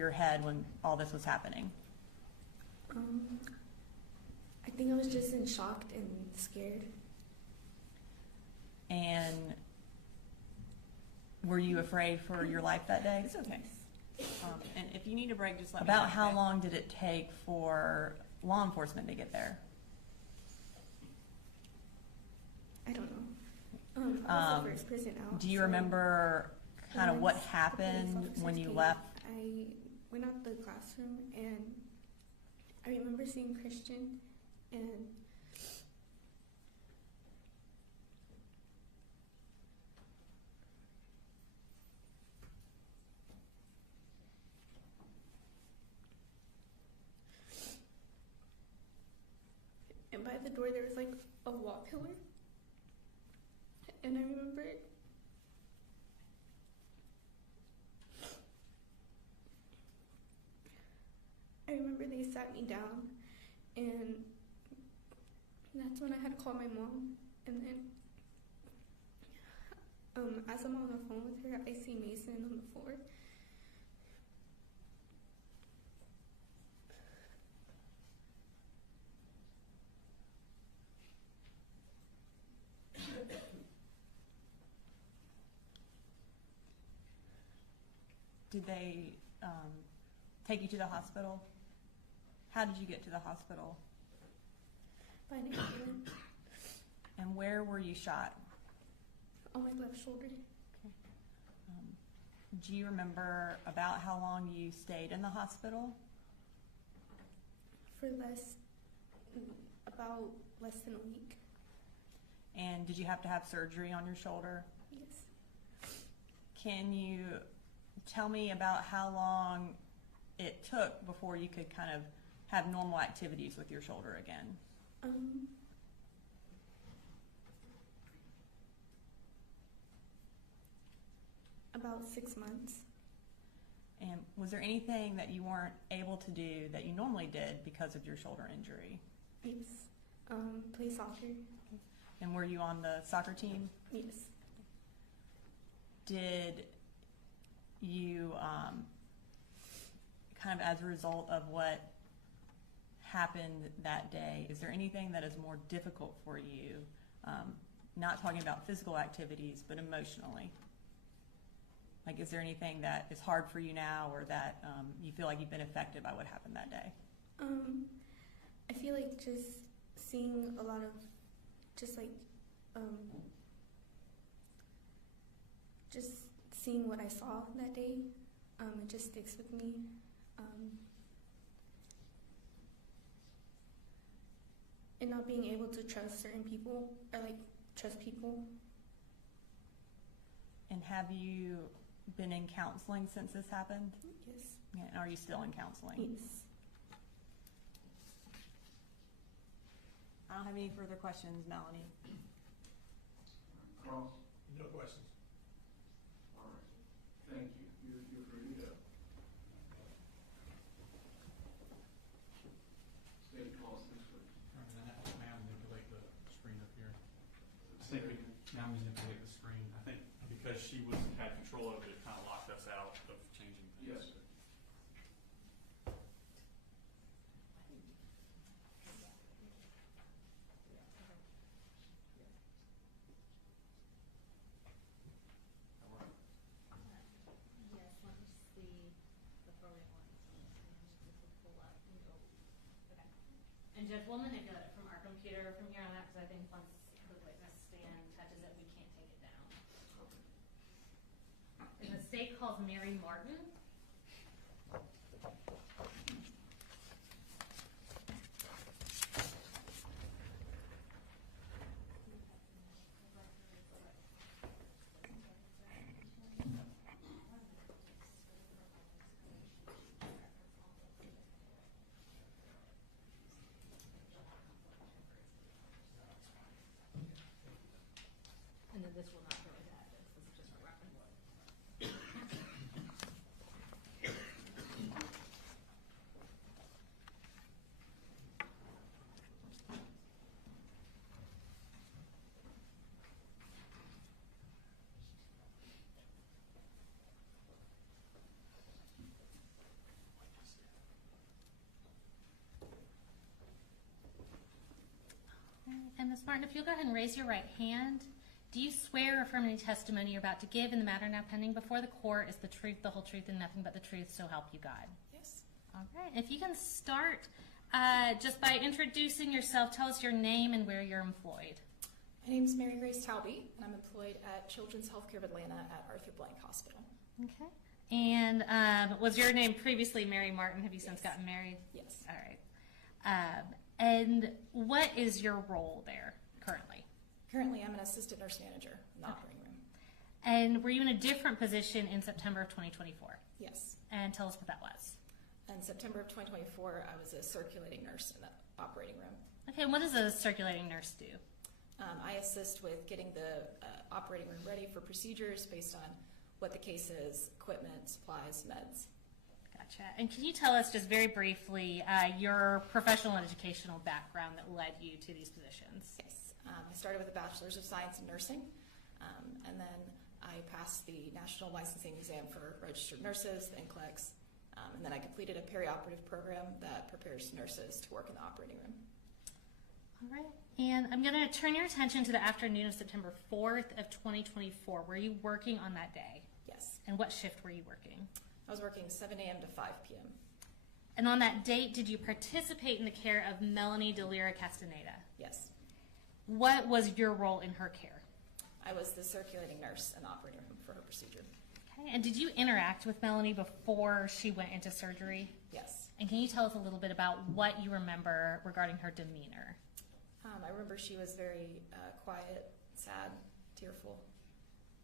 your head when all this was happening? I think I was just in shock and scared. And were you afraid for your life that day? It's okay. And if you need a break, just let me know. About how okay? long did it take for law enforcement to get there? I don't know. I was the first person out. Do you so remember kind of what once the happened police when officers you came, left? I went out the classroom and I remember seeing Christian and by the door there was like a wall pillar. And I remember they sat me down, and that's when I had called my mom. And then as I'm on the phone with her, I see Mason on the floor. Did they take you to the hospital? How did you get to the hospital? By an ambulance. And where were you shot? On my left shoulder. Okay. Do you remember about how long you stayed in the hospital? For about less than a week. And did you have to have surgery on your shoulder? Yes. Can you tell me about how long it took before you could kind of have normal activities with your shoulder again? About 6 months. And was there anything that you weren't able to do that you normally did because of your shoulder injury? Yes. Play soccer. And were you on the soccer team? Yes. Did you, kind of as a result of what happened that day, is there anything that is more difficult for you, not talking about physical activities, but emotionally? Like, is there anything that is hard for you now, or that you feel like you've been affected by what happened that day? I feel like just seeing a lot of, just seeing what I saw that day, it just sticks with me. And not being able to trust certain people, or like trust people. And have you been in counseling since this happened? Yes. And are you still in counseling? Yes. I don't have any further questions, Melanie. Cross? No questions. All right. Thank you. You're free to go. State calls this week. Now manipulate the screen up here. Say it again. Now manipulate the screen. I think because she had control over it, it kind of locked us out of changing things. Yes, sir. Yes, let me see the program one. This will pull up and go. Okay. And Judge, we'll manipulate it from our computer from here on out, because I think once the witness stand touches it, we can't take it down. And the state calls Mary Martin. And then this will not go into evidence. This is just for reference. And Ms. Martin, if you'll go ahead and raise your right hand, do you swear or affirm any testimony you're about to give in the matter now pending before the court is the truth, the whole truth, and nothing but the truth, so help you God? Yes. All right. If you can start just by introducing yourself, tell us your name and where you're employed. My name is Mary Grace Talby, and I'm employed at Children's Healthcare of Atlanta at Arthur Blank Hospital. Okay. And was your name previously Mary Martin? Have you since gotten married? Yes. All right. And what is your role there currently? Currently, I'm an assistant nurse manager in the operating room. And were you in a different position in September of 2024? Yes. And tell us what that was. In September of 2024, I was a circulating nurse in the operating room. Okay, and what does a circulating nurse do? I assist with getting the operating room ready for procedures based on what the case is, equipment, supplies, meds. Gotcha. And can you tell us just very briefly your professional and educational background that led you to these positions? Yes. I started with a Bachelor's of Science in Nursing, and then I passed the National Licensing Exam for Registered Nurses, the NCLEX, and then I completed a perioperative program that prepares nurses to work in the operating room. All right. And I'm going to turn your attention to the afternoon of September 4th of 2024. Were you working on that day? Yes. And what shift were you working? I was working 7 a.m. to 5 p.m. And on that date, did you participate in the care of Melanie Delira Castaneda? Yes. What was your role in her care? I was the circulating nurse in the operating room for her procedure. Okay. And did you interact with Melanie before she went into surgery? Yes. And can you tell us a little bit about what you remember regarding her demeanor? I remember she was very quiet, sad, tearful.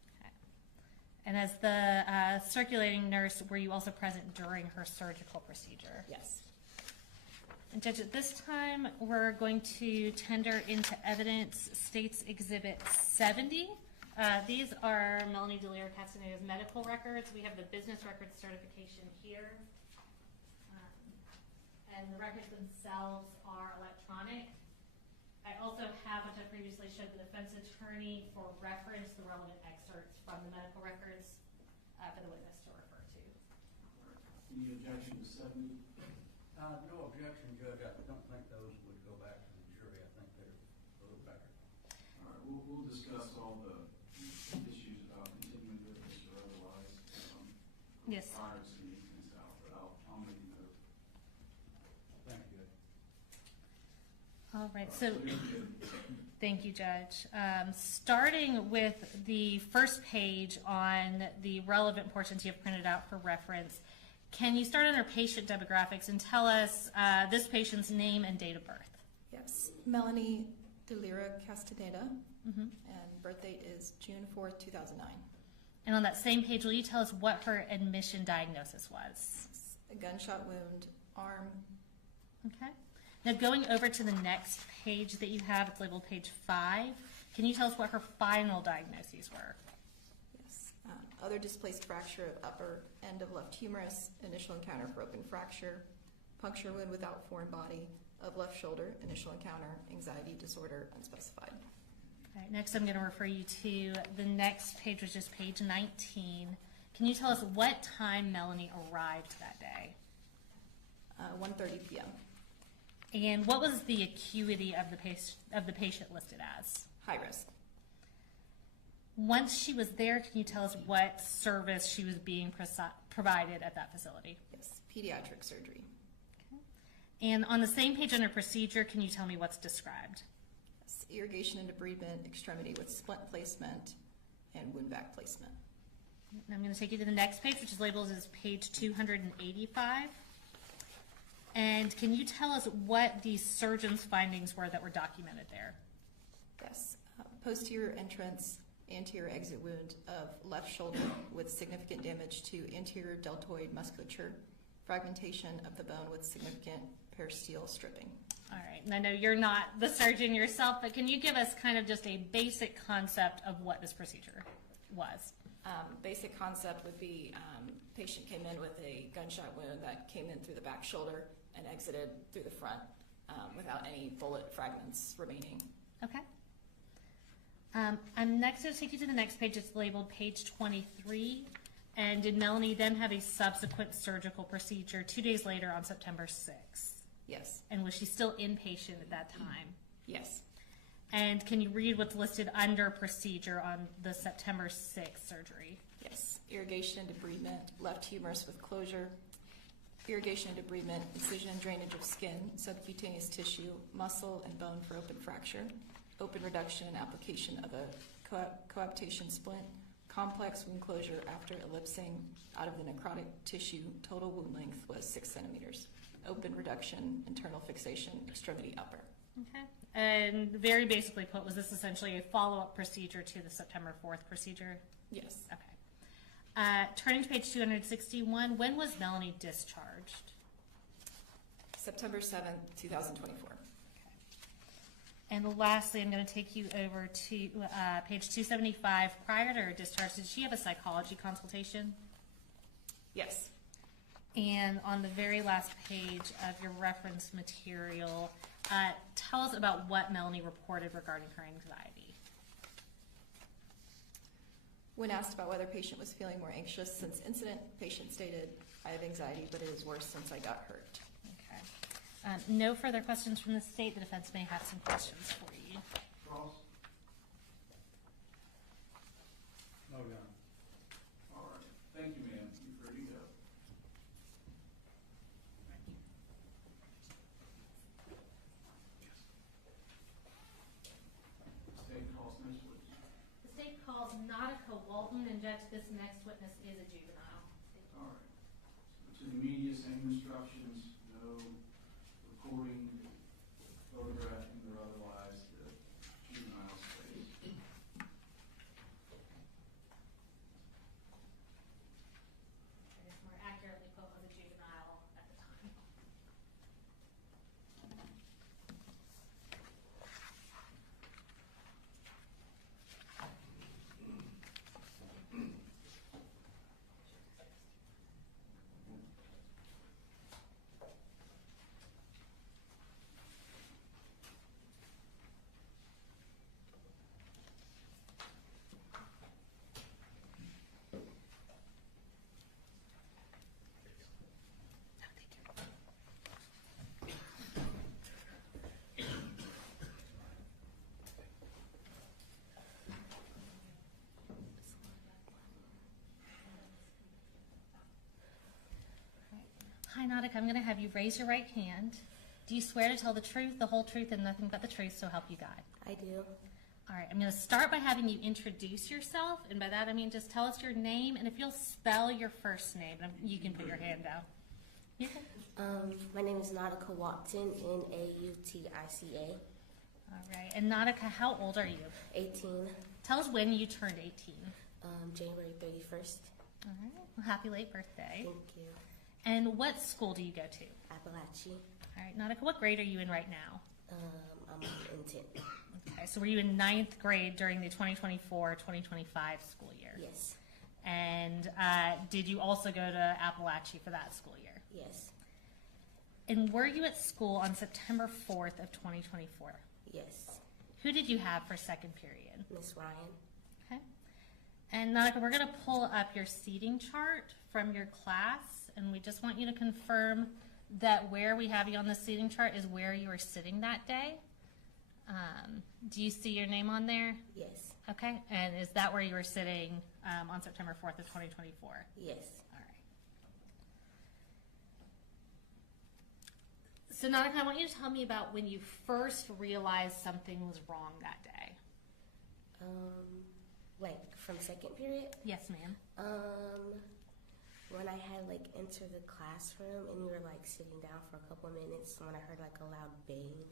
Okay. And as the circulating nurse, were you also present during her surgical procedure? Yes. And Judge, at this time, we're going to tender into evidence State's Exhibit 70. These are Melanie Delira Castaneda's medical records. We have the business records certification here. And the records themselves are electronic. I also have, which I previously showed the defense attorney for reference, the relevant excerpts from the medical records for the witness to refer to. Any objection to 70? No objection, Judge. I don't think those would go back to the jury. I think they're a little better. All right, we'll discuss all the issues about continuing witness or otherwise. Yes. Prior to meeting this out, but I'll make a note. Thank you, Judge. All right, so thank you, Judge. Starting with the first page on the relevant portions you have printed out for reference, can you start under patient demographics and tell us this patient's name and date of birth? Yes. Melanie Delira Castaneda, and birth date is June 4th, 2009. And on that same page, will you tell us what her admission diagnosis was? A gunshot wound, arm. Okay. Now going over to the next page that you have, it's labeled page 5. Can you tell us what her final diagnoses were? Yes. Other displaced fracture of upper end of left humerus, initial encounter for open fracture, puncture wound without foreign body of left shoulder, initial encounter, anxiety disorder, unspecified. All right, next I'm going to refer you to the next page, which is page 19. Can you tell us what time Melanie arrived that day? 1:30 p.m. And what was the acuity of the patient listed as? High risk. Once she was there, can you tell us what service she was being provided at that facility? Yes. Pediatric surgery. Okay. And on the same page under procedure, can you tell me what's described? Yes. Irrigation and debridement extremity with splint placement and wound vac placement. And I'm going to take you to the next page, which is labeled as page 285. And can you tell us what the surgeon's findings were that were documented there? Yes. Posterior entrance, anterior exit wound of left shoulder with significant damage to anterior deltoid musculature, fragmentation of the bone with significant peristeel stripping. All right, and I know you're not the surgeon yourself, but can you give us kind of just a basic concept of what this procedure was? Basic concept would be patient came in with a gunshot wound that came in through the back shoulder and exited through the front without any bullet fragments remaining. Okay. I'm next going to take you to the next page. It's labeled page 23. And did Melanie then have a subsequent surgical procedure 2 days later on September 6th? Yes. And was she still inpatient at that time? Yes. And can you read what's listed under procedure on the September 6th surgery? Yes, irrigation and debridement, left humerus with closure, irrigation and debridement, incision and drainage of skin, subcutaneous tissue, muscle, and bone for open fracture, open reduction and application of a coaptation splint, complex wound closure after ellipsing out of the necrotic tissue. Total wound length was 6 centimeters. Open reduction, internal fixation, extremity upper. Okay. And very basically put, was this essentially a follow-up procedure to the September 4th procedure? Yes. Okay. Turning to page 261, when was Melanie discharged? September 7th, 2024. And lastly, I'm going to take you over to page 275. Prior to her discharge, did she have a psychology consultation? Yes. And on the very last page of your reference material, tell us about what Melanie reported regarding her anxiety. When asked about whether patient was feeling more anxious since incident, patient stated, "I have anxiety, but it is worse since I got hurt." Okay. No further questions from the state. The defense may have some questions for you. Cross? No, Your Honor. All right. Thank you, ma'am. You're free to go. State calls next witness. The state calls Nautica Walton, and Judge, this next witness is a juvenile. All right. To the media, same instructions, no recording, photographing, or otherwise, the juvenile space. I guess more accurately put, was a juvenile at the time. Hi, Nautica. I'm going to have you raise your right hand. Do you swear to tell the truth, the whole truth, and nothing but the truth, so help you God? I do. All right. I'm going to start by having you introduce yourself, and by that I mean just tell us your name, and if you'll spell your first name, you can put your hand down. You can. My name is Nautica Watson, Nautica. All right. And Nautica, how old are you? 18, Tell us when you turned 18. January 31st. All right. Well, happy late birthday. Thank you. And what school do you go to? Apalachee. All right, Nautica, what grade are you in right now? I'm in 10th. Okay, so were you in 9th grade during the 2024-2025 school year? Yes. And did you also go to Apalachee for that school year? Yes. And were you at school on September 4th of 2024? Yes. Who did you have for second period? Miss Ryan. Okay. And Nautica, we're going to pull up your seating chart from your class, and we just want you to confirm that where we have you on the seating chart is where you were sitting that day. Do you see your name on there? Yes. Okay, and is that where you were sitting on September 4th of 2024? Yes. All right. So Nautica, I want you to tell me about when you first realized something was wrong that day. Like from second period? Yes, ma'am. When I had like entered the classroom and we were like sitting down for a couple of minutes, when I heard like a loud bang,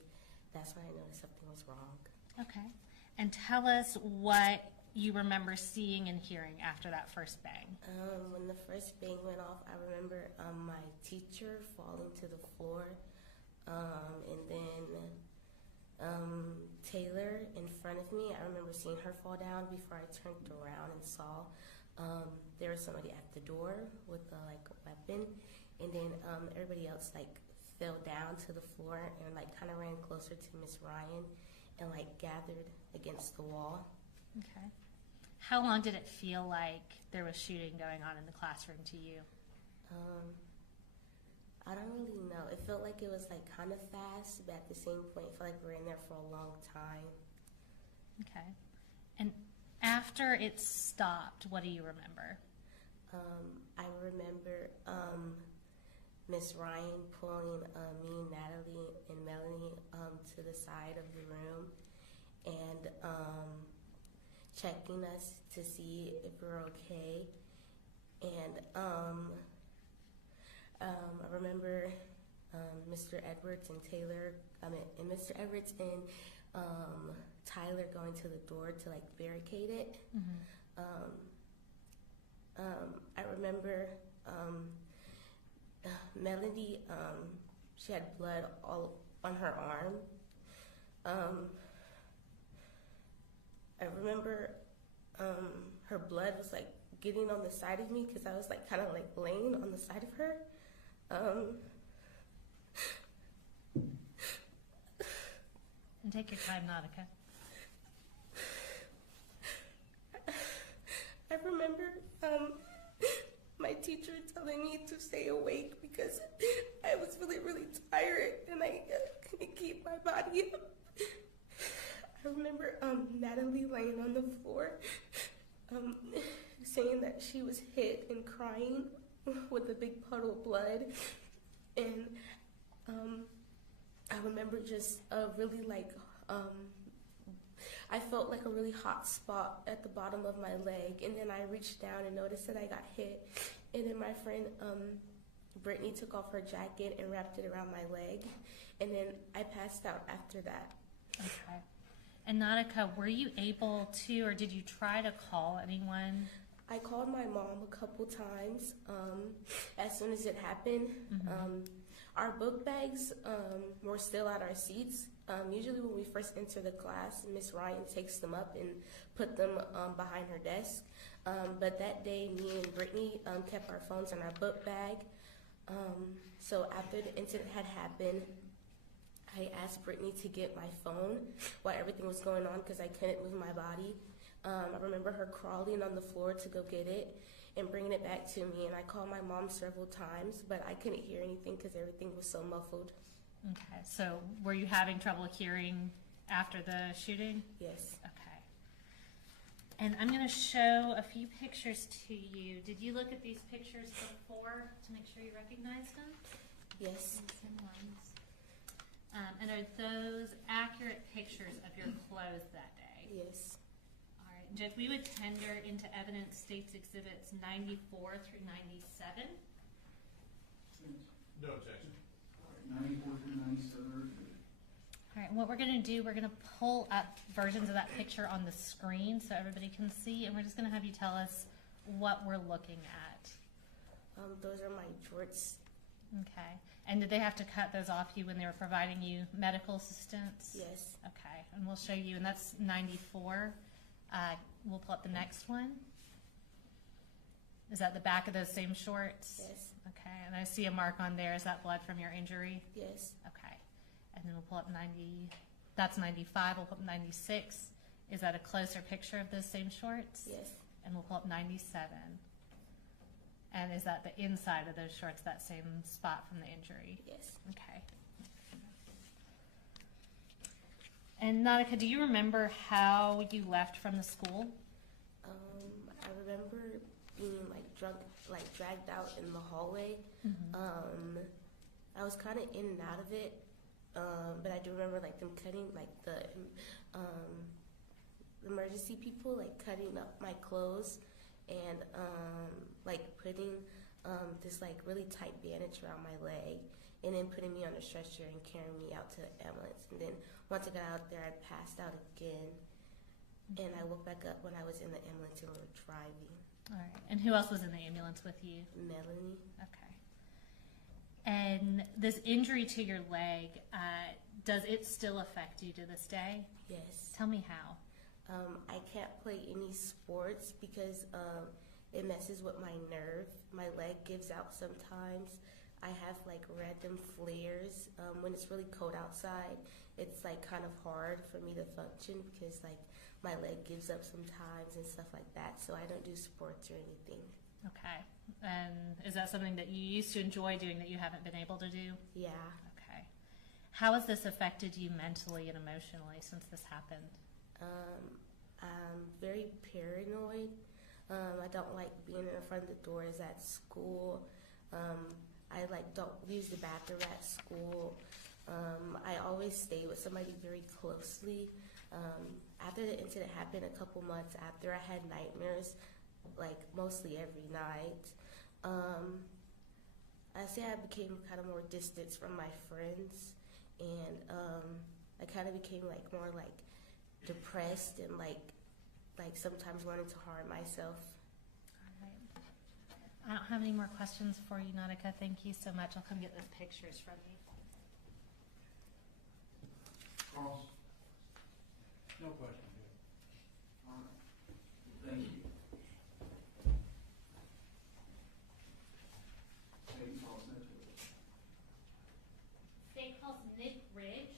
that's when I noticed something was wrong. Okay. And tell us what you remember seeing and hearing after that first bang. When the first bang went off, I remember my teacher falling to the floor, and then Taylor in front of me. I remember seeing her fall down before I turned around and saw there was somebody at the door with like a weapon, and then everybody else like fell down to the floor and like kind of ran closer to Miss Ryan and like gathered against the wall. Okay. How long did it feel like there was shooting going on in the classroom to you? I don't really know. It felt like it was like kind of fast, but at the same point, it felt like we were in there for a long time. Okay. And after it stopped, what do you remember? I remember Miss Ryan pulling me, Natalie, and Melanie to the side of the room and checking us to see if we're okay. And I remember Mr. Edwards and Mr. Edwards and Tyler going to the door to like barricade it. I remember Melody, she had blood all on her arm. I remember her blood was like getting on the side of me because I was like kind of like laying on the side of her. And take your time, Nautica. I remember my teacher telling me to stay awake because I was really, really tired and I couldn't keep my body up. I remember Natalie laying on the floor saying that she was hit and crying with a big puddle of blood. And I remember just really like, I felt like a really hot spot at the bottom of my leg, and then I reached down and noticed that I got hit, and then my friend Brittany took off her jacket and wrapped it around my leg, and then I passed out after that. Okay. And Nautica, were you able to, or did you try to call anyone? I called my mom a couple times as soon as it happened. Our book bags were still at our seats. Usually when we first enter the class, Miss Ryan takes them up and put them behind her desk. But that day, me and Brittany kept our phones in our book bag. So after the incident had happened, I asked Brittany to get my phone while everything was going on because I couldn't move my body. I remember her crawling on the floor to go get it and bringing it back to me. And I called my mom several times, but I couldn't hear anything because everything was so muffled. Okay, so were you having trouble hearing after the shooting? Yes. Okay. And I'm going to show a few pictures to you. Did you look at these pictures before to make sure you recognized them? Yes. And are those accurate pictures of your clothes that day? Yes. All right, Judge, we would tender into evidence States Exhibits 94 through 97. No objection. 94 through 97 are good. All right, what we're going to do, we're going to pull up versions of that picture on the screen so everybody can see, and we're just going to have you tell us what we're looking at. Those are my jorts. Okay. And did they have to cut those off you when they were providing you medical assistance? Yes. Okay, and we'll show you, and that's 94. We'll pull up the next one. Is that the back of those same shorts? Yes. Okay, and I see a mark on there. Is that blood from your injury? Yes. Okay, and then we'll pull up 90. That's 95. We'll pull up 96. Is that a closer picture of those same shorts? Yes. And we'll pull up 97. And is that the inside of those shorts, that same spot from the injury? Yes. Okay. And Nautica, do you remember how you left from the school? I remember being like drunk, like dragged out in the hallway. I was kind of in and out of it, but I do remember like them cutting, like the emergency people like cutting up my clothes and like putting this like really tight bandage around my leg, and then putting me on a stretcher and carrying me out to the ambulance. And then once I got out there, I passed out again, and I woke back up when I was in the ambulance and we were driving. All right. And who else was in the ambulance with you? Melanie. Okay. And this injury to your leg, does it still affect you to this day? Yes. Tell me how. I can't play any sports because it messes with my nerve. My leg gives out sometimes. I have like random flares. When it's really cold outside, it's like kind of hard for me to function because like my leg gives up sometimes and stuff like that. So I don't do sports or anything. Okay. And is that something that you used to enjoy doing that you haven't been able to do? Yeah. Okay. How has this affected you mentally and emotionally since this happened? I'm very paranoid. I don't like being in front of the doors at school. I don't use the bathroom at school. I always stay with somebody very closely. After the incident happened, a couple months after, I had nightmares, like mostly every night. I say I became kind of more distant from my friends, and I kind of became more depressed and like sometimes wanting to harm myself. All right. I don't have any more questions for you, Nautica. Thank you so much. I'll come get those pictures from you. Charles? No question, Judge. All right. Thank you. State calls Nick Ridge. State calls Nick Ridge.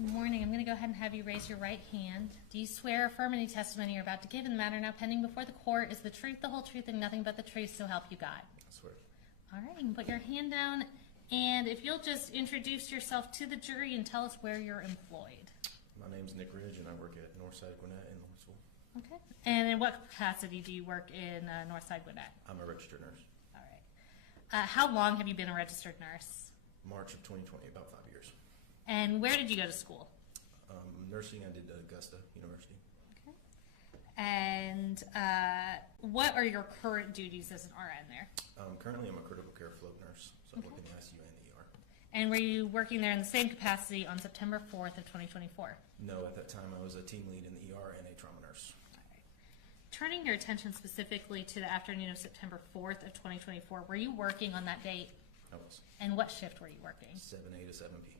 Good morning. I'm going to go ahead and have you raise your right hand. Do you swear or affirm any testimony you're about to give in the matter now pending before the court is the truth, the whole truth, and nothing but the truth, so help you God? I swear. All right, you can put your hand down, and if you'll just introduce yourself to the jury and tell us where you're employed. My name's Nick Ridge, and I work at Northside Gwinnett in Lawrenceville. Okay. And in what capacity do you work in Northside Gwinnett? I'm a registered nurse. All right. How long have you been a registered nurse? March of 2020, about 5 years. And where did you go to school? Nursing, I did Augusta University. Okay. And what are your current duties as an RN there? Currently, I'm a critical care float nurse, so I work in the ICU and the ER. And were you working there in the same capacity on September 4th of 2024? No, at that time, I was a team lead in the ER and a trauma nurse. All right. Turning your attention specifically to the afternoon of September 4th of 2024, were you working on that date? I was. And what shift were you working? 7A to 7P.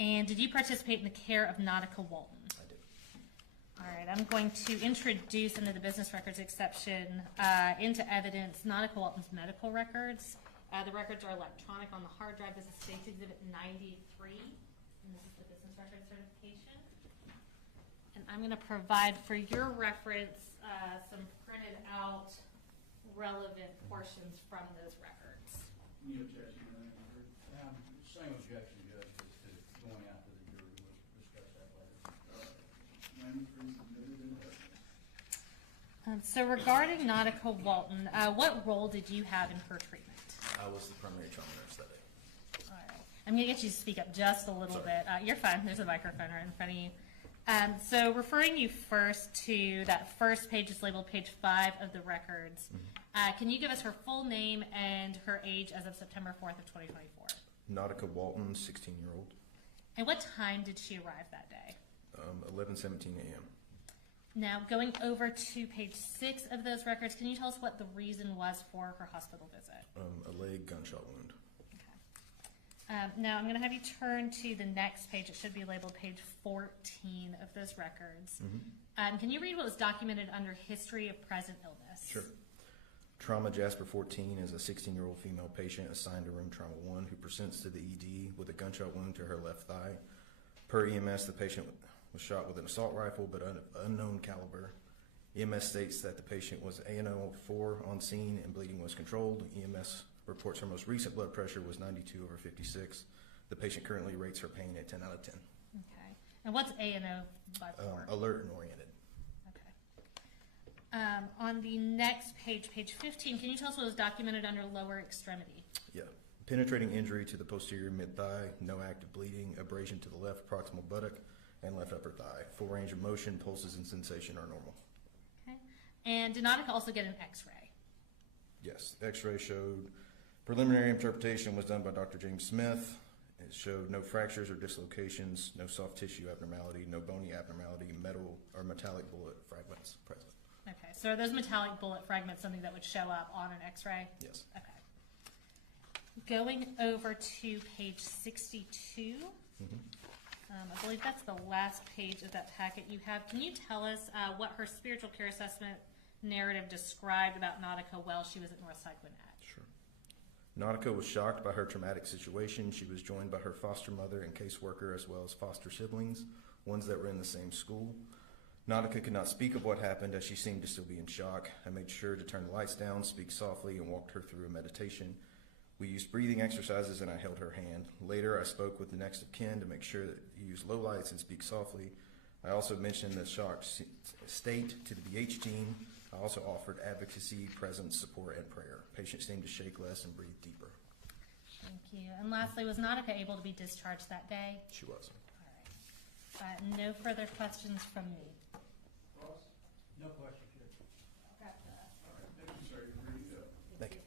And did you participate in the care of Nautica Walton? I did. All right, I'm going to introduce under the business records exception into evidence Nautica Walton's medical records. The records are electronic on the hard drive. This is State's Exhibit 93, and this is the business record certification. And I'm going to provide for your reference some printed out relevant portions from those records. Any objection to that? Same objection, Judge, as to going out to the jury. We'll discuss that later. 93 submitted in evidence. So regarding Nautica Walton, what role did you have in her treatment? I was the primary trauma nurse that day. All right. I'm going to get you to speak up just a little Sorry. bit. You're fine. There's a microphone right in front of you. So referring you first to that first page is labeled page 5 of the records. Can you give us her full name and her age as of September 4th of 2024? Nautica Walton, 16-year-old. And what time did she arrive that day? 11:17 a.m. Now, going over to page 6 of those records, can you tell us what the reason was for her hospital visit? A leg gunshot wound. Okay. Now, I'm going to have you turn to the next page. It should be labeled page 14 of those records. Can you read what was documented under history of present illness? Sure. Trauma Jasper 14 is a 16-year-old female patient assigned to room trauma 1 who presents to the ED with a gunshot wound to her left thigh. Per EMS, the patient was shot with an assault rifle but unknown caliber. EMS states that the patient was ANO4 on scene and bleeding was controlled. EMS reports her most recent blood pressure was 92/56. The patient currently rates her pain at 10 out of 10. Okay. And what's ANO by 4? Alert and oriented. On the next page, page 15, can you tell us what was documented under lower extremity? Yeah. Penetrating injury to the posterior mid-thigh, no active bleeding, abrasion to the left proximal buttock and left upper thigh. Full range of motion, pulses, and sensation are normal. Okay. And did Nautica also get an x-ray? Yes. X-ray showed, preliminary interpretation was done by Dr. James Smith. It showed no fractures or dislocations, no soft tissue abnormality, no bony abnormality, metal or metallic bullet fragments present. Okay, So are those metallic bullet fragments something that would show up on an x-ray? Yes. Okay. Going over to page 62, I believe that's the last page of that packet you have. Can you tell us what her spiritual care assessment narrative described about Nautica while she was at Northside Gwinnett? Sure. Nautica was shocked by her traumatic situation. She was joined by her foster mother and caseworker as well as foster siblings, ones that were in the same school. Nautica could not speak of what happened as she seemed to still be in shock. I made sure to turn the lights down, speak softly, and walked her through a meditation. We used breathing exercises and I held her hand. Later, I spoke with the next of kin to make sure that you use low lights and speak softly. I also mentioned the shocked state to the BH team. I also offered advocacy, presence, support, and prayer. Patients seemed to shake less and breathe deeper. Thank you. And lastly, was Nautica able to be discharged that day? She was. All right. No further questions from me. Ross? No question, Judge. All right, thank you, sir. You're ready to go. Thank you.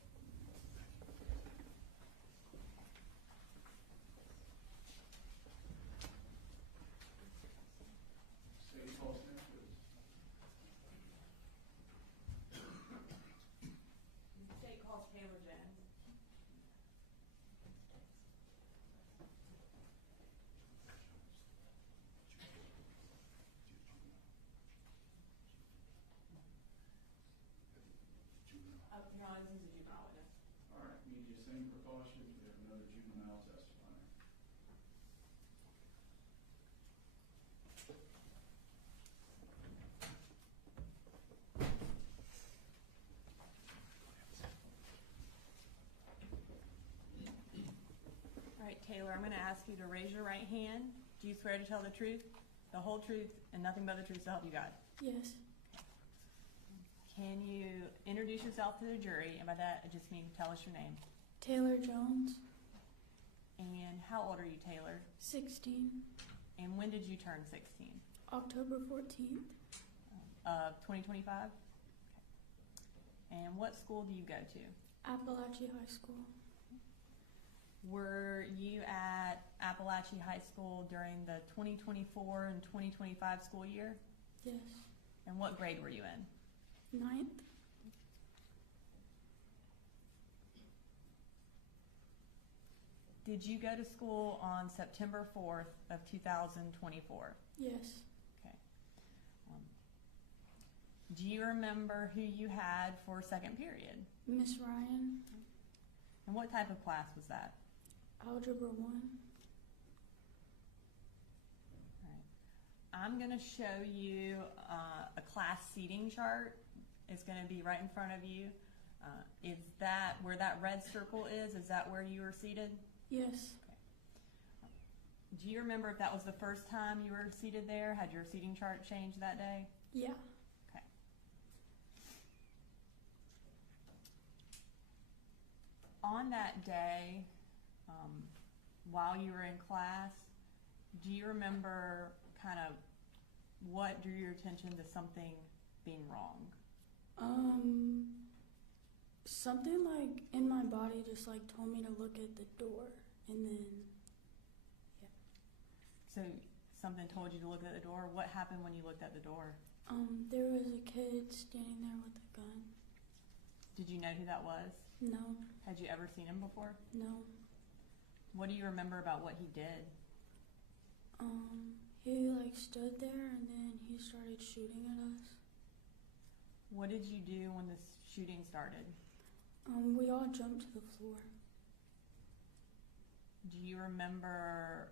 State false name, please. State calls Taylor Jones. Your Honor, this is a juvenile witness. All right, media, same precautions. We have another juvenile testifying. All right, Taylor, I'm going to ask you to raise your right hand. Do you swear to tell the truth, the whole truth, and nothing but the truth so help you God? Yes. Can you introduce yourself to the jury? And by that, I just mean tell us your name. Taylor Jones, And how old are you, Taylor? 16, And when did you turn 16? October 14th, Of 2025? And what school do you go to? Apalachee High School. Were you at Apalachee High School during the 2024 and 2025 school year? Yes. And what grade were you in? 9th, Did you go to school on September 4th of 2024? yes. Okay. Do you remember who you had for second period? Miss Ryan, And what type of class was that? Algebra 1. I'm going to show you a class seating chart. It's going to be right in front of you. Is that where that red circle is? Is that where you were seated? Yes. Do you remember if that was the first time you were seated there? Had your seating chart changed that day? Yeah. Okay. On that day, while you were in class, do you remember kind of what drew your attention to something being wrong? Something like in my body just like told me to look at the door, and then So something told you to look at the door. What happened when you looked at the door? there was a kid standing there with a gun. Did you know who that was? No, Had you ever seen him before? no. What do you remember about what he did? He like stood there and then he started shooting at us. What did you do when the shooting started? We all jumped to the floor. Do you remember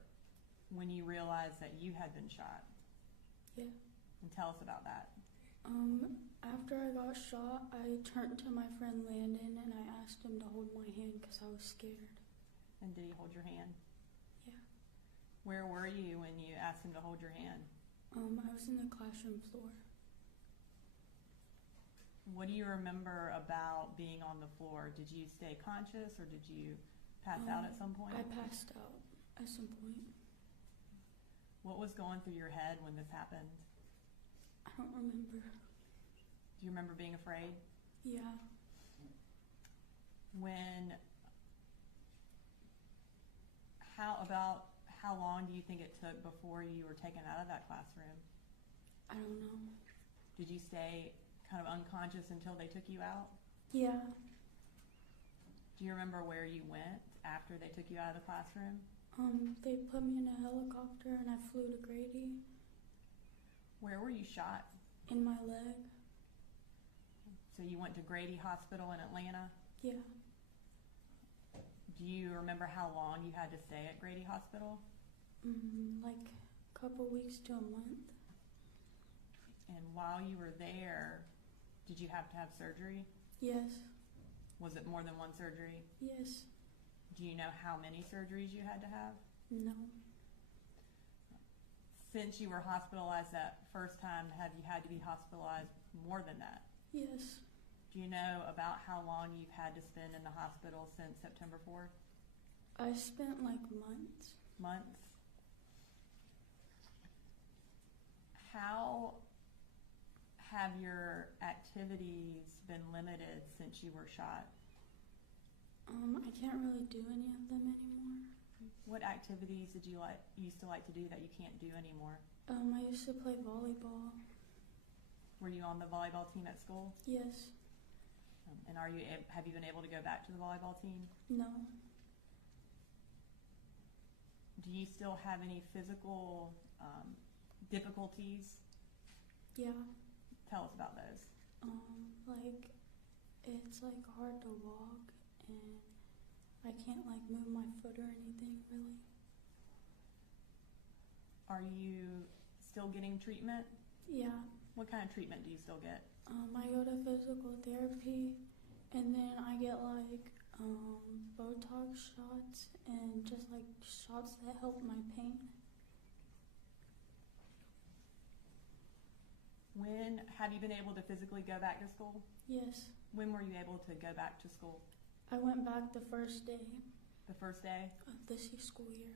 when you realized that you had been shot? Yeah. And tell us about that. After I got shot, I turned to my friend Landon and I asked him to hold my hand because I was scared. And did he hold your hand? Yeah. Where were you when you asked him to hold your hand? I was in the classroom floor. What do you remember about being on the floor? Did you stay conscious or did you pass out at some point? I passed out at some point. What was going through your head when this happened? I don't remember. Do you remember being afraid? Yeah. How long do you think it took before you were taken out of that classroom? I don't know. Did you stay kind of unconscious until they took you out? Yeah. Do you remember where you went after they took you out of the classroom? They put me in a helicopter and I flew to Grady. Where were you shot? In my leg. So you went to Grady Hospital in Atlanta? Yeah. Do you remember how long you had to stay at Grady Hospital? Like a couple weeks to a month. And while you were there, did you have to have surgery? Yes. Was it more than one surgery? Yes. Do you know how many surgeries you had to have? No. Since you were hospitalized that first time, have you had to be hospitalized more than that? Yes. Do you know about how long you've had to spend in the hospital since September 4th? I spent like months. Months? How have your activities been limited since you were shot? I can't really do any of them anymore. What activities did you used to like to do that you can't do anymore? I used to play volleyball. Were you on the volleyball team at school? Yes. And have you been able to go back to the volleyball team? No. Do you still have any physical difficulties? Yeah. Tell us about those. Like, it's like hard to walk and I can't like move my foot or anything really. Are you still getting treatment? Yeah. What kind of treatment do you still get? I go to physical therapy and then I get like Botox shots and just like shots that help my pain. When have you been able to physically go back to school? Yes. When were you able to go back to school? I went back the first day. The first day Of this school year.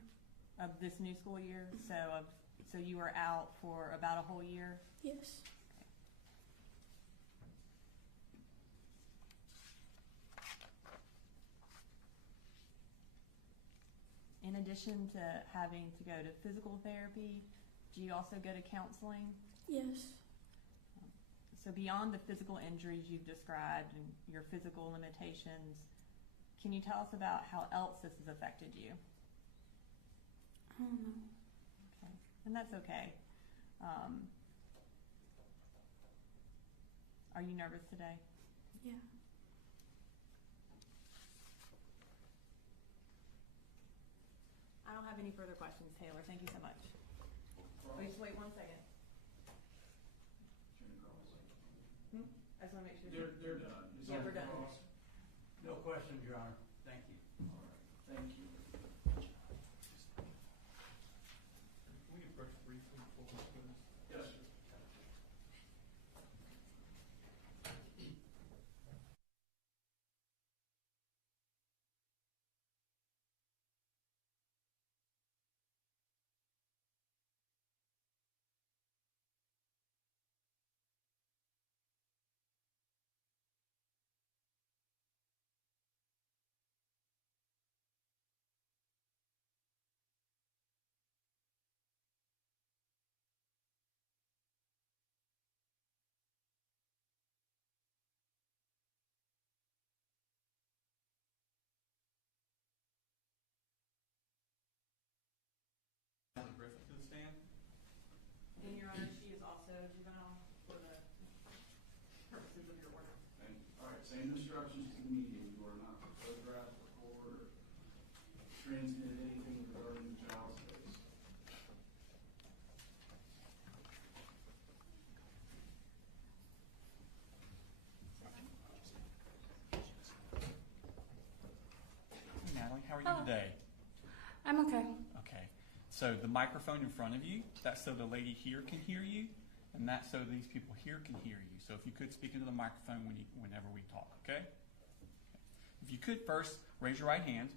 of this new school year? So you were out for about a whole year? Yes. In addition to having to go to physical therapy, do you also go to counseling? Yes. So beyond the physical injuries you've described and your physical limitations, can you tell us about how else this has affected you? I don't know. Okay. And that's okay. Are you nervous today? Yeah. I don't have any further questions, Taylor. Thank you so much. Wait 1 second. I just want to make sure. They're done. Is Yeah, that we're done. across? No questions, Your Honor. Thank you. All right, thank you. Can we approach briefly before we go this? Yes, sir. Griffith to the stand. And Your Honor, she is also juvenile for the purposes of your order. Thank you. All right, same instructions to the media. You are not to photograph, record, or transmit anything regarding the child's case. Hey, Natalie, how are you today? I'm okay. Okay. So the microphone in front of you, that's so the lady here can hear you, and that's so these people here can hear you. So if you could speak into the microphone whenever we talk, okay? If you could first raise your right hand.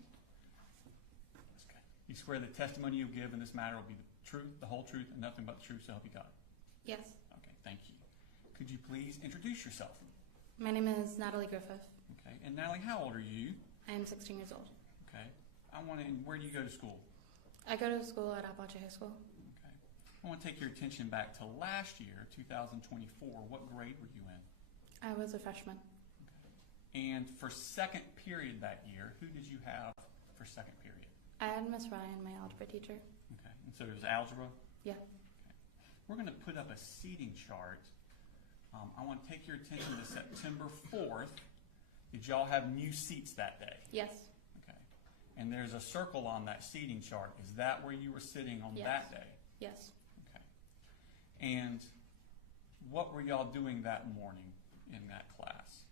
That's good. You swear the testimony you'll give in this matter will be the truth, the whole truth, and nothing but the truth, so help you God. Yes. Okay, thank you. Could you please introduce yourself? My name is Natalie Griffith. Okay, and Natalie, how old are you? I am 16 years old. Okay. Where do you go to school? I go to school at Apalachee High School. Okay. I want to take your attention back to last year, 2024. What grade were you in? I was a freshman. And for second period that year, who did you have for second period? I had Miss Ryan, my algebra teacher. Okay, and so it was algebra? Yeah. Okay. We're going to put up a seating chart. I want to take your attention to September 4th. Did y'all have new seats that day? Yes. Okay. And there's a circle on that seating chart. Is that where you were sitting on Yes. that day? Yes. Okay. And what were y'all doing that morning in that class?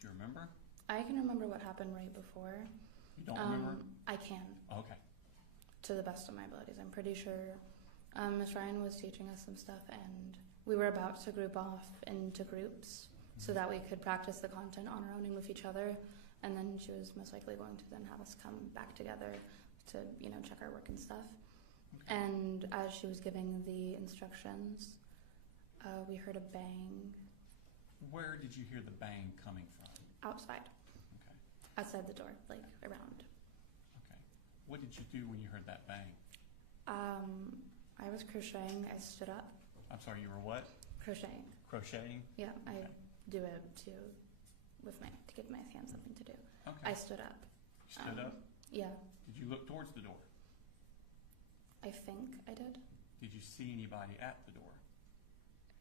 Do you remember? I can remember what happened right before. You don't remember? I can, Okay. to the best of my abilities. I'm pretty sure Miss Ryan was teaching us some stuff, and we were about to group off into groups so that we could practice the content on our own and with each other. And then she was most likely going to then have us come back together to, check our work and stuff. Okay. And as she was giving the instructions, we heard a bang Where did you hear the bang coming from? outside, Okay. outside the door, like around. Okay. What did you do when you heard that bang? I was crocheting. I stood up. I'm sorry, you were what? Crocheting. Crocheting? Yeah, I Okay. do it to give my hands something to do. Okay. I stood up. You stood up? Yeah, Did you look towards the door? I think I did. Did you see anybody at the door?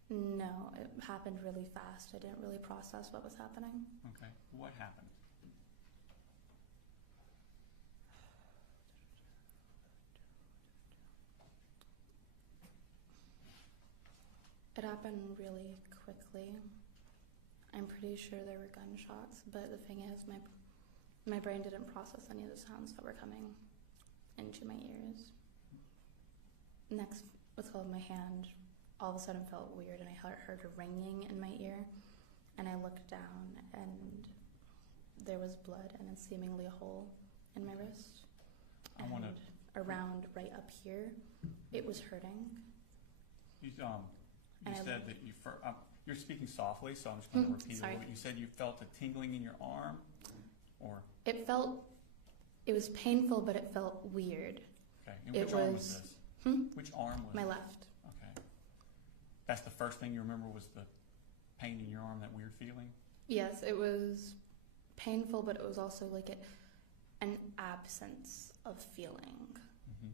No, it happened really fast. I didn't really process what was happening. Okay. What happened? It happened really quickly. I'm pretty sure there were gunshots, but the thing is, my brain didn't process any of the sounds that were coming into my ears. Next, what's called my hand all of a sudden felt weird, and I heard a ringing in my ear, and I looked down, and there was blood and a seemingly a hole in my wrist. I And wanna- around right up here, it was hurting. You And I said that you're speaking softly, so I'm just going to repeat a Sorry. little bit. You said you felt a tingling in your arm, or It was painful, but it felt weird. okay. And It which arm was was- this? Hmm? Which arm was My it? left. Okay. That's the first thing you remember was the pain in your arm, that weird feeling. Yes, it was painful, but it was also like an absence of feeling, Mm-hmm.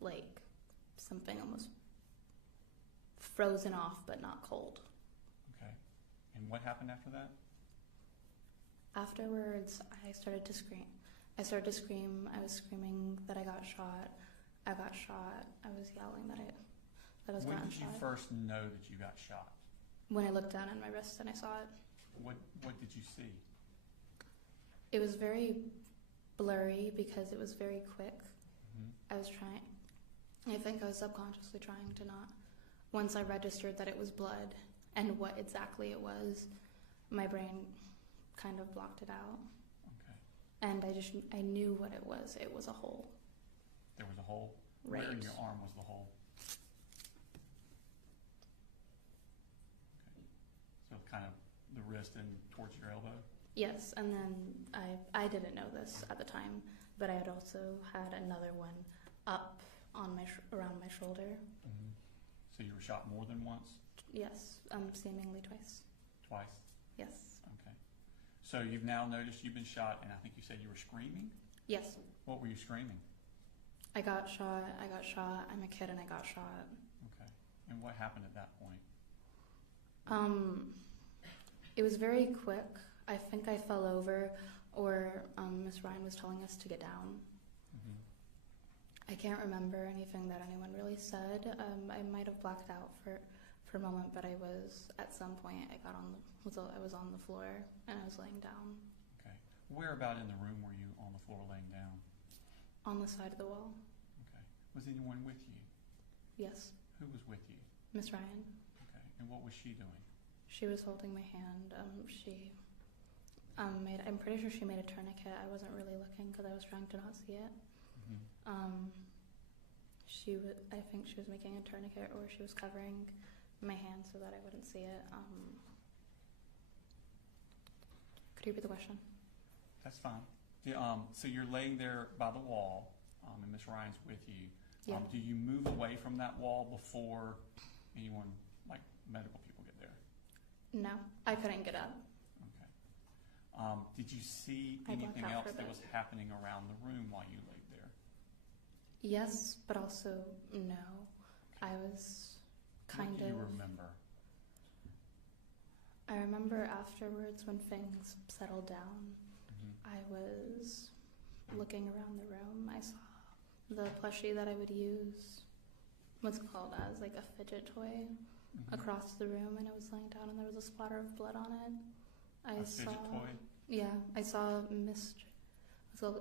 like something almost frozen off, but not cold. Okay. And what happened after that? Afterwards, I started to scream. I was screaming that I got shot. I got shot. I was yelling that I was When gotten did you shot. first know that you got shot? When I looked down at my wrist and I saw it. What did you see? It was very blurry because it was very quick. Mm-hmm. I think I was subconsciously trying to not. Once I registered that it was blood and what exactly it was, my brain kind of blocked it out. Okay. And I knew what it was. It was a hole. There was a hole? Right. Where in your arm was the hole? Okay. So kind of the wrist and towards your elbow? Yes, and then I didn't know this at the time, but I had also had another one up on around my shoulder. Mm-hmm. So you were shot more than once? Yes, seemingly twice. Twice? Yes. Okay. So you've now noticed you've been shot, and I think you said you were screaming? Yes. What were you screaming? I got shot. I'm a kid and I got shot. Okay. And what happened at that point? It was very quick. I think I fell over, or Miss Ryan was telling us to get down. Mm-hmm. I can't remember anything that anyone really said. I might have blacked out for a moment, but I was at some point. I was on the floor and I was laying down. Okay. Where about in the room were you on the floor laying down? On the side of the wall. Okay. Was anyone with you? Yes, Who was with you? Miss Ryan. Okay. And what was she doing? She was holding my hand. I'm pretty sure she made a tourniquet. I wasn't really looking because I was trying to not see it. Mm-hmm. I think she was making a tourniquet, or she was covering my hand so that I wouldn't see it. Could you repeat the question? That's fine. So you're laying there by the wall, and Miss Ryan's with you. Yeah. Do you move away from that wall before anyone, like medical people, get there? No, I couldn't get up. Okay. Did you see I blacked anything out else for a that bit. was happening around the room while you laid there? Yes, but also no. I was kind What do of. you remember? I remember afterwards when things settled down, Mhm. I was looking around the room. I saw the plushie that I would use, what's called as like a fidget toy, Mhm. across the room, and it was laying down, and there was a splatter of blood on it. I A saw. fidget toy? Yeah, I saw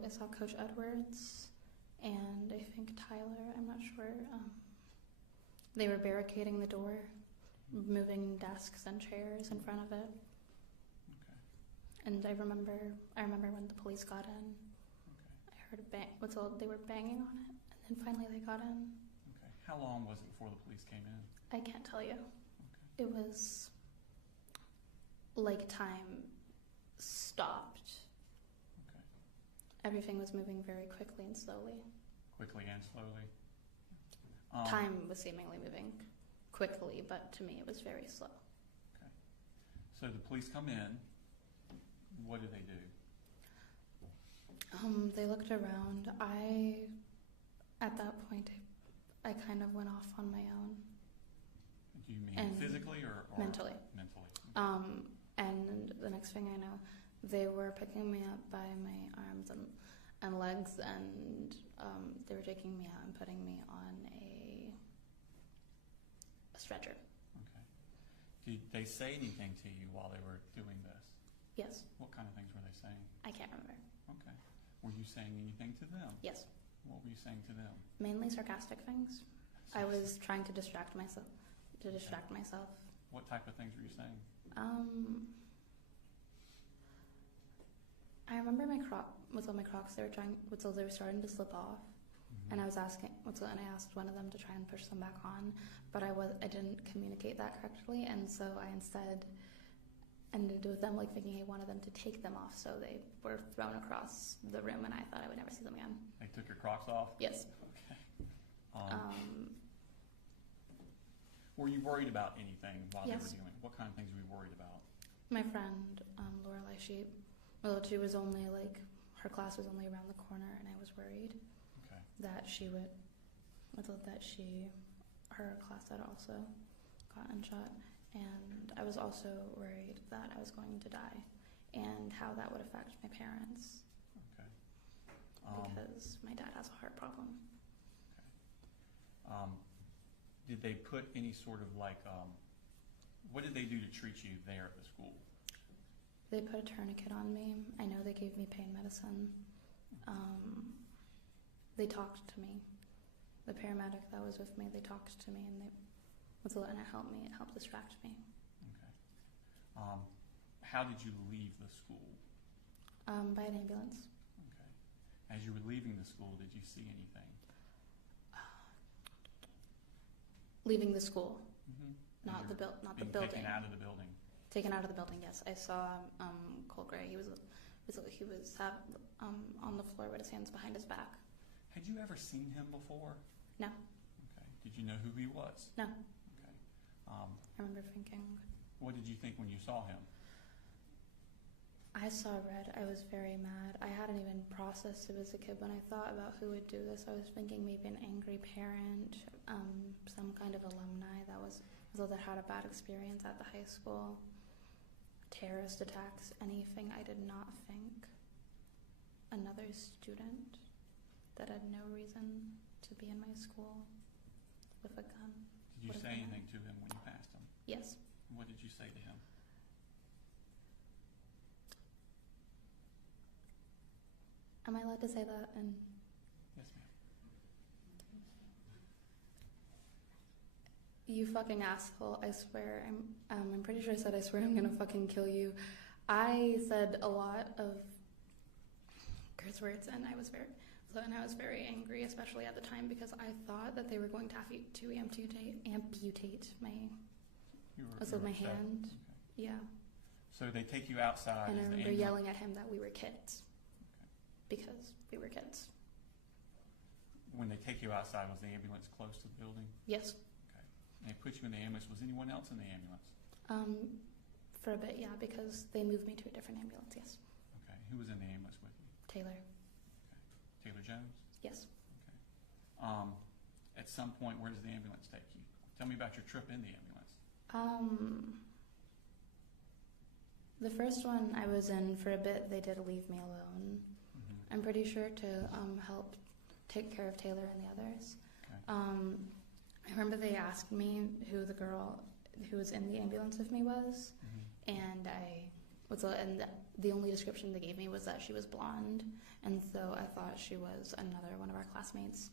I saw Coach Edwards, and I think Tyler. I'm not sure. They were barricading the door, moving desks and chairs in front of it. Okay. And I remember when the police got in. Okay. I heard a bang. They were banging on it, and then finally they got in. Okay. How long was it before the police came in? I can't tell you. Okay. It was like time stopped. Okay. Everything was moving very quickly and slowly. Quickly and slowly? Time was seemingly moving quickly, but to me it was very slow. Okay. So the police come in. What do they do? They looked around. At that point, I kind of went off on my own. Do you mean And physically or mentally. Mentally. And the next thing I know, they were picking me up by my arms and legs, and they were taking me out and putting me on a stretcher. Okay. Did they say anything to you while they were doing this? Yes. What kind of things were they saying? I can't remember. Okay. Were you saying anything to them? Yes. What were you saying to them? Mainly sarcastic things. I was trying to distract myself. What type of things were you saying? I remember my Crocs. They were starting to slip off, and I asked one of them to try and push them back on, but I didn't communicate that correctly, and so I instead ended with them like thinking I wanted them to take them off, so they were thrown across the room, and I thought I would never see them again. They took your Crocs off? Yes. Okay. Were you worried about anything while they were Yes. dealing? What kind of things were you worried about? My friend, Lorelai, she was only her class was only around the corner, and I was worried Okay. that her class had also gotten shot, and I was also worried that I was going to die, and how that would affect my parents, Okay. because my dad has a heart problem. Did they put any sort of what did they do to treat you there at the school? They put a tourniquet on me. I know they gave me pain medicine. They talked to me. The paramedic that was with me, they talked to me, and it helped me. It helped distract me. Okay. How did you leave the school? By an ambulance. Okay. As you were leaving the school, did you see anything? Leaving the school, Mm-hmm. not the Being building. taken out of the building. Taken out of the building. Yes, I saw Colt Gray. He was on the floor with his hands behind his back. Had you ever seen him before? No. Okay. Did you know who he was? No. Okay. I remember thinking. What did you think when you saw him? I saw red. I was very mad. I hadn't even processed it as a kid. When I thought about who would do this, I was thinking maybe an angry parent, some kind of alumni that had a bad experience at the high school, terrorist attacks, anything. I did not think another student that had no reason to be in my school with a gun. Did you would have say been anything to him when you passed him? Yes. What did you say to him? Am I allowed to say that? And Yes, ma'am. you fucking asshole! I swear. I'm pretty sure I said I swear I'm gonna fucking kill you. I said a lot of curse words, and I was very angry, especially at the time, because I thought that they were going to have to amputate my my upset? hand. Okay. Yeah. So they take you outside. And I Is the remember ambulance- yelling at him that we were kids. Because we were kids. When they take you outside, was the ambulance close to the building? Yes. Okay. And they put you in the ambulance. Was anyone else in the ambulance? For a bit, yeah, because they moved me to a different ambulance, yes. Okay. Who was in the ambulance with you? Taylor, Taylor Jones? yes. Okay. At some point, where does the ambulance take you? Tell me about your trip in the ambulance. The first one I was in for a bit, they did leave me alone. Mm-hmm. I'm pretty sure to help take care of Taylor and the others. Okay. I remember they asked me who the girl who was in the ambulance with me was, Mm-hmm. and and the only description they gave me was that she was blonde, and so I thought she was another one of our classmates,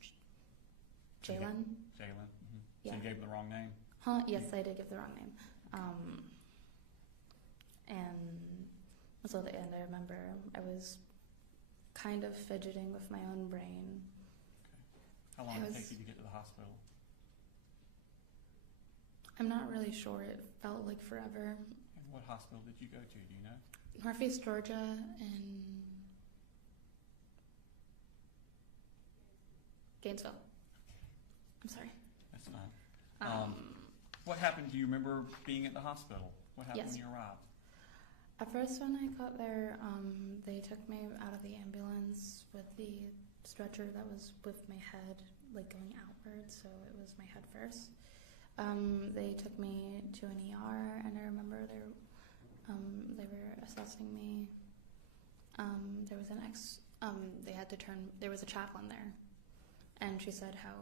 Jalen. Jalen? Mm-hmm. Yeah. So you gave them the wrong name? Huh? Yes, I did give the wrong name. And so at the end, I remember I was kind of fidgeting with my own brain. Okay. How long did it take you to get to the hospital? I'm not really sure. It felt like forever. And what hospital did you go to? Do you know? Northeast Georgia and Gainesville. I'm sorry. That's fine. What happened? Do you remember being at the hospital? What happened Yes. when you arrived? At first, when I got there, they took me out of the ambulance with the stretcher that was with my head, like going outwards, so it was my head first. They took me to an ER, and I remember they were assessing me. There was there was a chaplain there, and she said how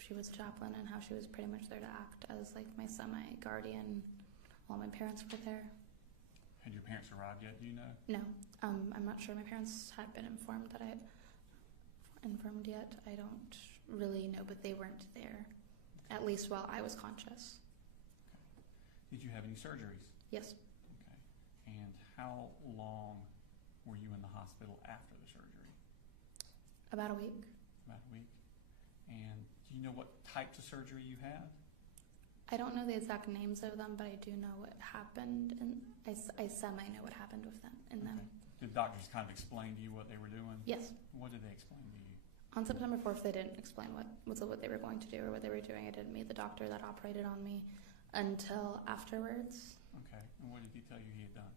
she was a chaplain and how she was pretty much there to act as like my semi-guardian while my parents were there. Had your parents arrived yet? Do you know? No, I'm not sure. My parents had been informed yet. I don't really know, but they weren't there, at least while I was conscious. Okay. Did you have any surgeries? Yes. Okay. And how long were you in the hospital after the surgery? About a week. About a week. And do you know what types of surgery you had? I don't know the exact names of them, but I do know what happened, and I semi-know what happened with them. Okay. Did doctors kind of explain to you what they were doing? Yes. What did they explain to you? On September 4th, they didn't explain what they were going to do or what they were doing. I didn't meet the doctor that operated on me until afterwards. Okay. And what did he tell you he had done?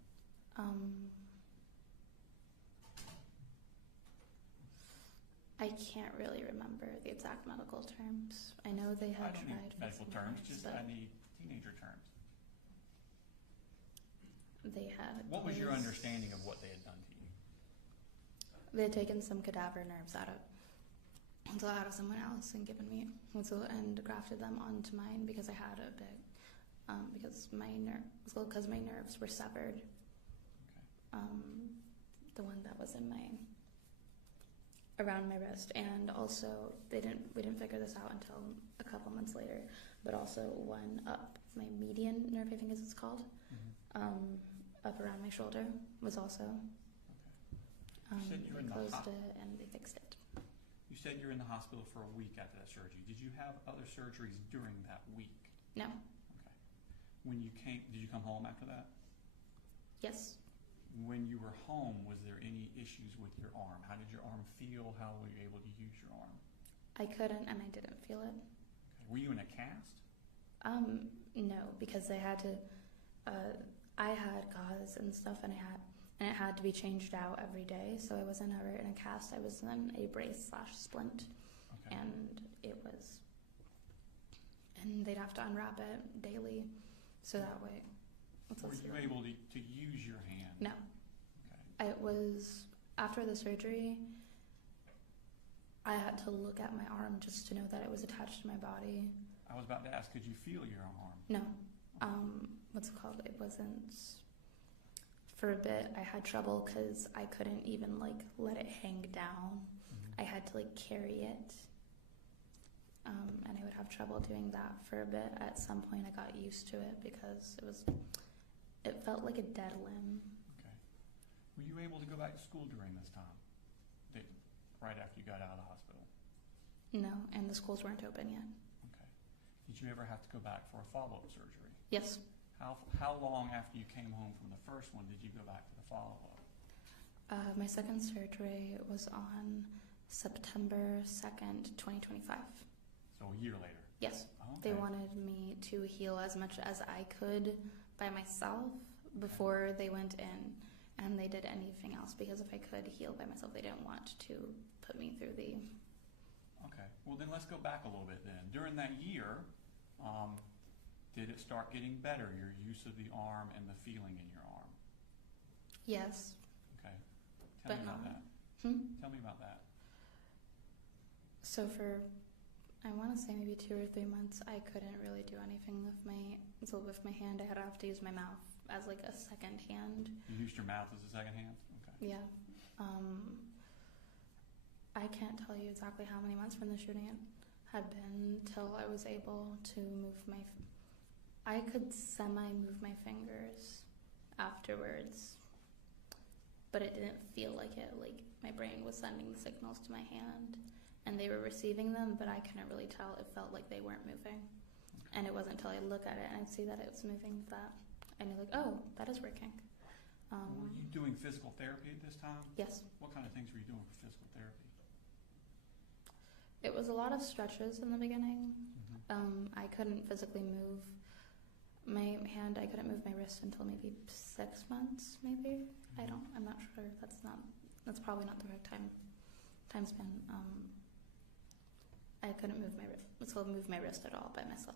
I can't really remember the exact medical terms. I know they had I don't tried need medical some terms, knives, just but I need teenager terms. they had. What was your placed- understanding of what they had done to you? They had taken some cadaver nerves out of someone else and given me and grafted them onto mine because I had a big because my nerves were severed. Okay. The one that was in around my wrist, and also we didn't figure this out until a couple months later, but also one up my median nerve, I think is it's called, up around my shoulder was also. Okay. You said you were they in the closed it and they fixed it. You said you were in the hospital for a week after that surgery. Did you have other surgeries during that week? No. Okay. Did you come home after that? Yes. When you were home, was there any issues with your arm? How did your arm feel? How were you able to use your arm? I couldn't, and I didn't feel it. Okay. Were you in a cast? No, because they had to. I had gauze and stuff, and it had to be changed out every day. So I wasn't ever in a cast. I was in a brace/splint, Okay. and they'd have to unwrap it daily, so that way. Were you able to use your hand? No. Okay. It was after the surgery. I had to look at my arm just to know that it was attached to my body. I was about to ask, could you feel your arm? No. It wasn't. For a bit, I had trouble because I couldn't even let it hang down. Mm-hmm. I had to carry it, and I would have trouble doing that for a bit. At some point, I got used to it because it felt like a dead limb. Okay. Were you able to go back to school during this time? Right after you got out of the hospital? No, and the schools weren't open yet. Okay. Did you ever have to go back for a follow-up surgery? Yes. How long after you came home from the first one did you go back to the follow-up? My second surgery was on September 2nd, 2025. So a year later? Yes. Oh, okay. They wanted me to heal as much as I could by myself, before they went in, and they did anything else, because if I could heal by myself, they didn't want to put me through the... Okay, well then let's go back a little bit then. During that year, did it start getting better, your use of the arm and the feeling in your arm? Yes. Okay, tell me about that. Tell me about that. So for, I want to say maybe 2 or 3 months, I couldn't really do anything with my hand. I had to have to use my mouth as like a second hand. You used your mouth as a second hand? Okay. Yeah. I can't tell you exactly how many months from the shooting it had been till I was able to move I could semi-move my fingers afterwards, but it didn't feel like it. Like my brain was sending the signals to my hand, and they were receiving them, but I couldn't really tell. It felt like they weren't moving. And it wasn't until I look at it and I'd see that it was moving that I knew, like, oh, that is working. Were you doing physical therapy at this time? Yes. What kind of things were you doing for physical therapy? It was a lot of stretches in the beginning. I couldn't physically move my hand. I couldn't move my wrist until maybe 6 months, maybe. I'm not sure. That's probably not the right time span. I couldn't move my wrist at all by myself.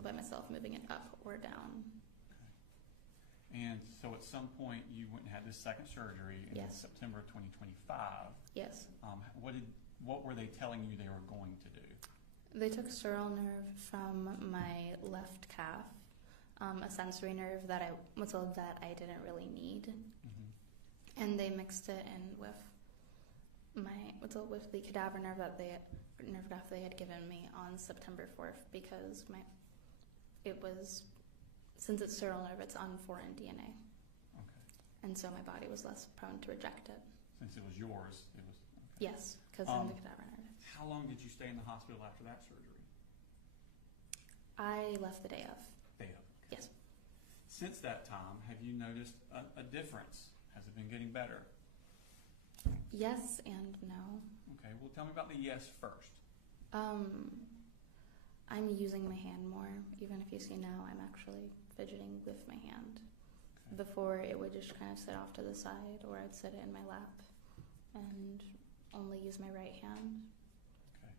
By myself, moving it up or down. Okay. And so at some point you went and had this second surgery in Yes. September 2025. Yes. What were they telling you they were going to do? They took sural nerve from my left calf, a sensory nerve that I didn't really need, and they mixed it in with the cadaver nerve graft they had given me on September 4th, because since it's sural nerve, it's on foreign DNA. Okay. And so my body was less prone to reject it. Since it was yours, it was. Okay. Yes, because I'm the cadaver nerve. How long did you stay in the hospital after that surgery? I left the day of. Day of. Yes. Since that time, have you noticed a difference? Has it been getting better? Yes and no. Okay, well tell me about the yes first. I'm using my hand more. Even if you see now, I'm actually fidgeting with my hand. Okay. Before, it would just kind of sit off to the side, or I'd sit it in my lap and only use my right hand. Okay.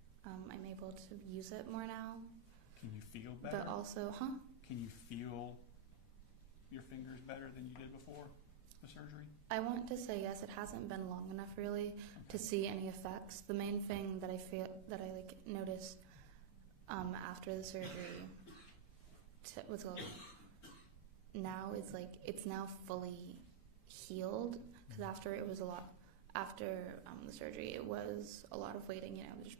I'm able to use it more now. Can you feel better? But also, Can you feel your fingers better than you did before the surgery? I want to say yes. It hasn't been long enough really to see any effects. The main thing that I noticed after the surgery now is it's now fully healed, because after the surgery it was a lot of waiting, just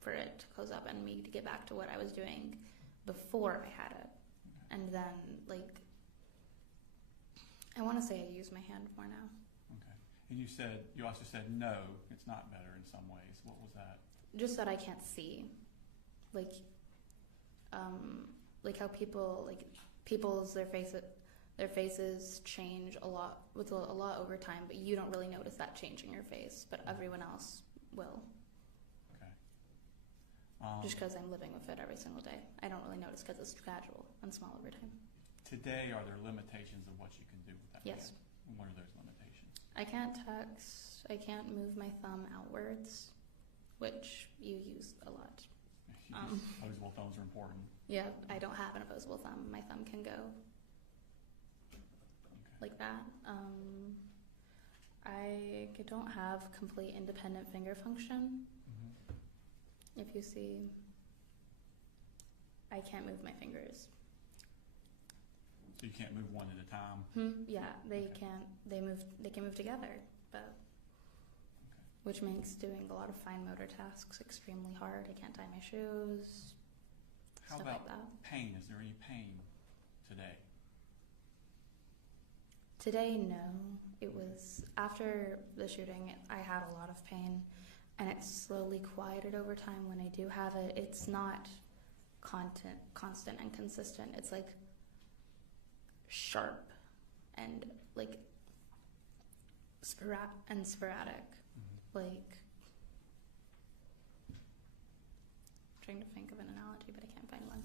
for it to close up and me to get back to what I was doing before I had it. And then I want to say I use my hand more now. Okay. And you also said no, it's not better in some ways. What was that? Just that I can't see. How their faces change a lot over time, but you don't really notice that change in your face, but everyone else will. Okay. Just because I'm living with it every single day. I don't really notice because it's gradual and small over time. Today, are there limitations of what you can do with that Yes. hand? And what are those limitations? I can't text. I can't move my thumb outwards, which you use a lot. Opposable thumbs are important. Yeah, I don't have an opposable thumb. My thumb can go like that. I don't have complete independent finger function. If you see, I can't move my fingers. So you can't move one at a time? Yeah, they can't. They can move together, but which makes doing a lot of fine motor tasks extremely hard. I can't tie my shoes. How stuff about like that. pain? Is there any pain today? Today, no. It was after the shooting. I had a lot of pain, and it slowly quieted over time. When I do have it, it's not constant and consistent. It's sharp and sporadic. I'm trying to think of an analogy, but I can't find one.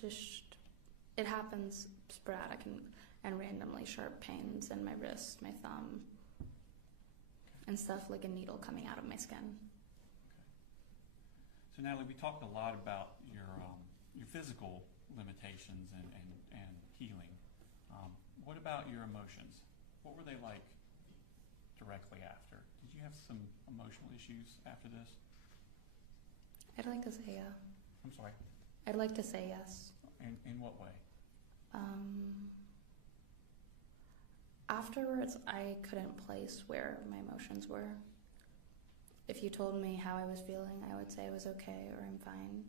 Just it happens sporadic and randomly, sharp pains in my wrist, my thumb, and stuff like a needle coming out of my skin. So Natalie, we talked a lot about your physical limitations and healing. What about your emotions? What were they like directly after? Did you have some emotional issues after this? I'd like to say yeah. I'm sorry. I'd like to say yes. In what way? Afterwards, I couldn't place where my emotions were. If you told me how I was feeling, I would say I was okay or I'm fine,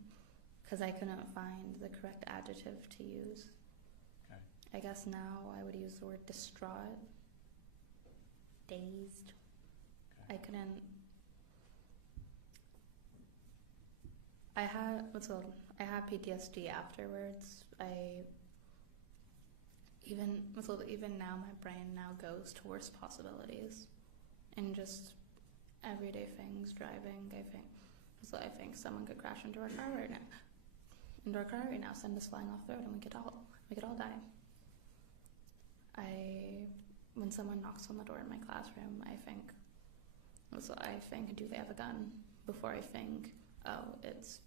because I couldn't find the correct adjective to use. Okay. I guess now I would use the word distraught, dazed. Okay. I couldn't. I had PTSD afterwards. Even now, my brain now goes to worse possibilities, and just everyday things. Driving, I think someone could crash into our car right now, send us flying off the road, and we could all die. When someone knocks on the door in my classroom, I think, do they have a gun? Before I think, oh, it's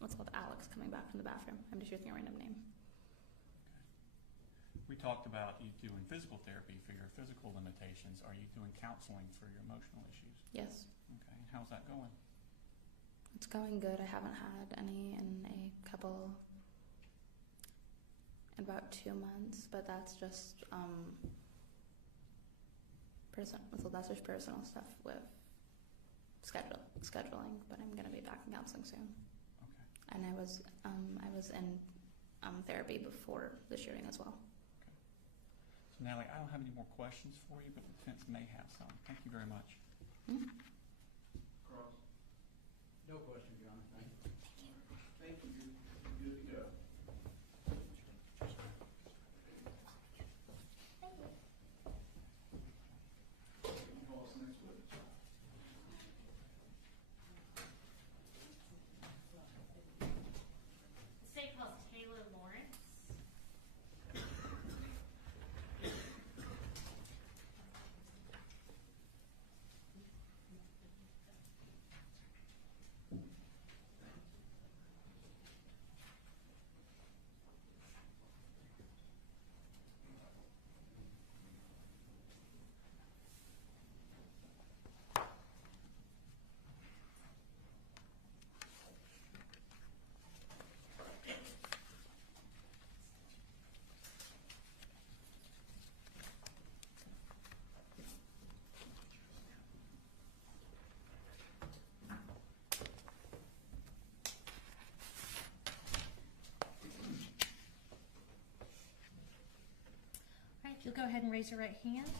Alex coming back from the bathroom. I'm just using a random name. We talked about you doing physical therapy for your physical limitations. Are you doing counseling for your emotional issues? Yes. Okay. How's that going? It's going good. I haven't had any in about 2 months, but that's just that's just personal stuff with scheduling. But I'm gonna be back in counseling soon. Okay. And I was in therapy before the shooting as well. So Natalie, I don't have any more questions for you, but the defense may have some. Thank you very much. Cross. No question, John. Thank you. Thank you. You're good to go. Call us next witness. The state calls Taylor Lawrence. If you'll go ahead and raise your right hand.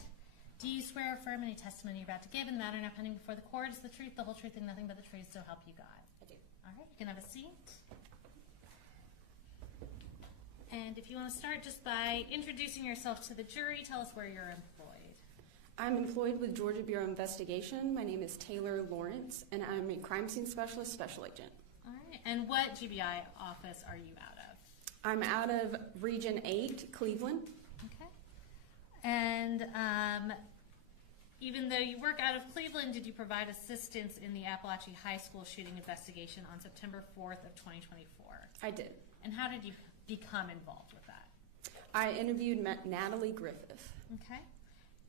Do you swear or affirm any testimony you're about to give in the matter now pending before the court is the truth, the whole truth, and nothing but the truth, so help you God? I do. All right, you can have a seat. And if you want to start just by introducing yourself to the jury, tell us where you're employed. I'm employed with Georgia Bureau of Investigation. My name is Taylor Lawrence, and I'm a crime scene specialist, special agent. All right, and what GBI office are you out of? I'm out of Region 8, Cleveland. Okay. And even though you work out of Cleveland, did you provide assistance in the Apalachee High School shooting investigation on September 4th of 2024? I did. And how did you become involved with that? I interviewed Natalie Griffith. Okay.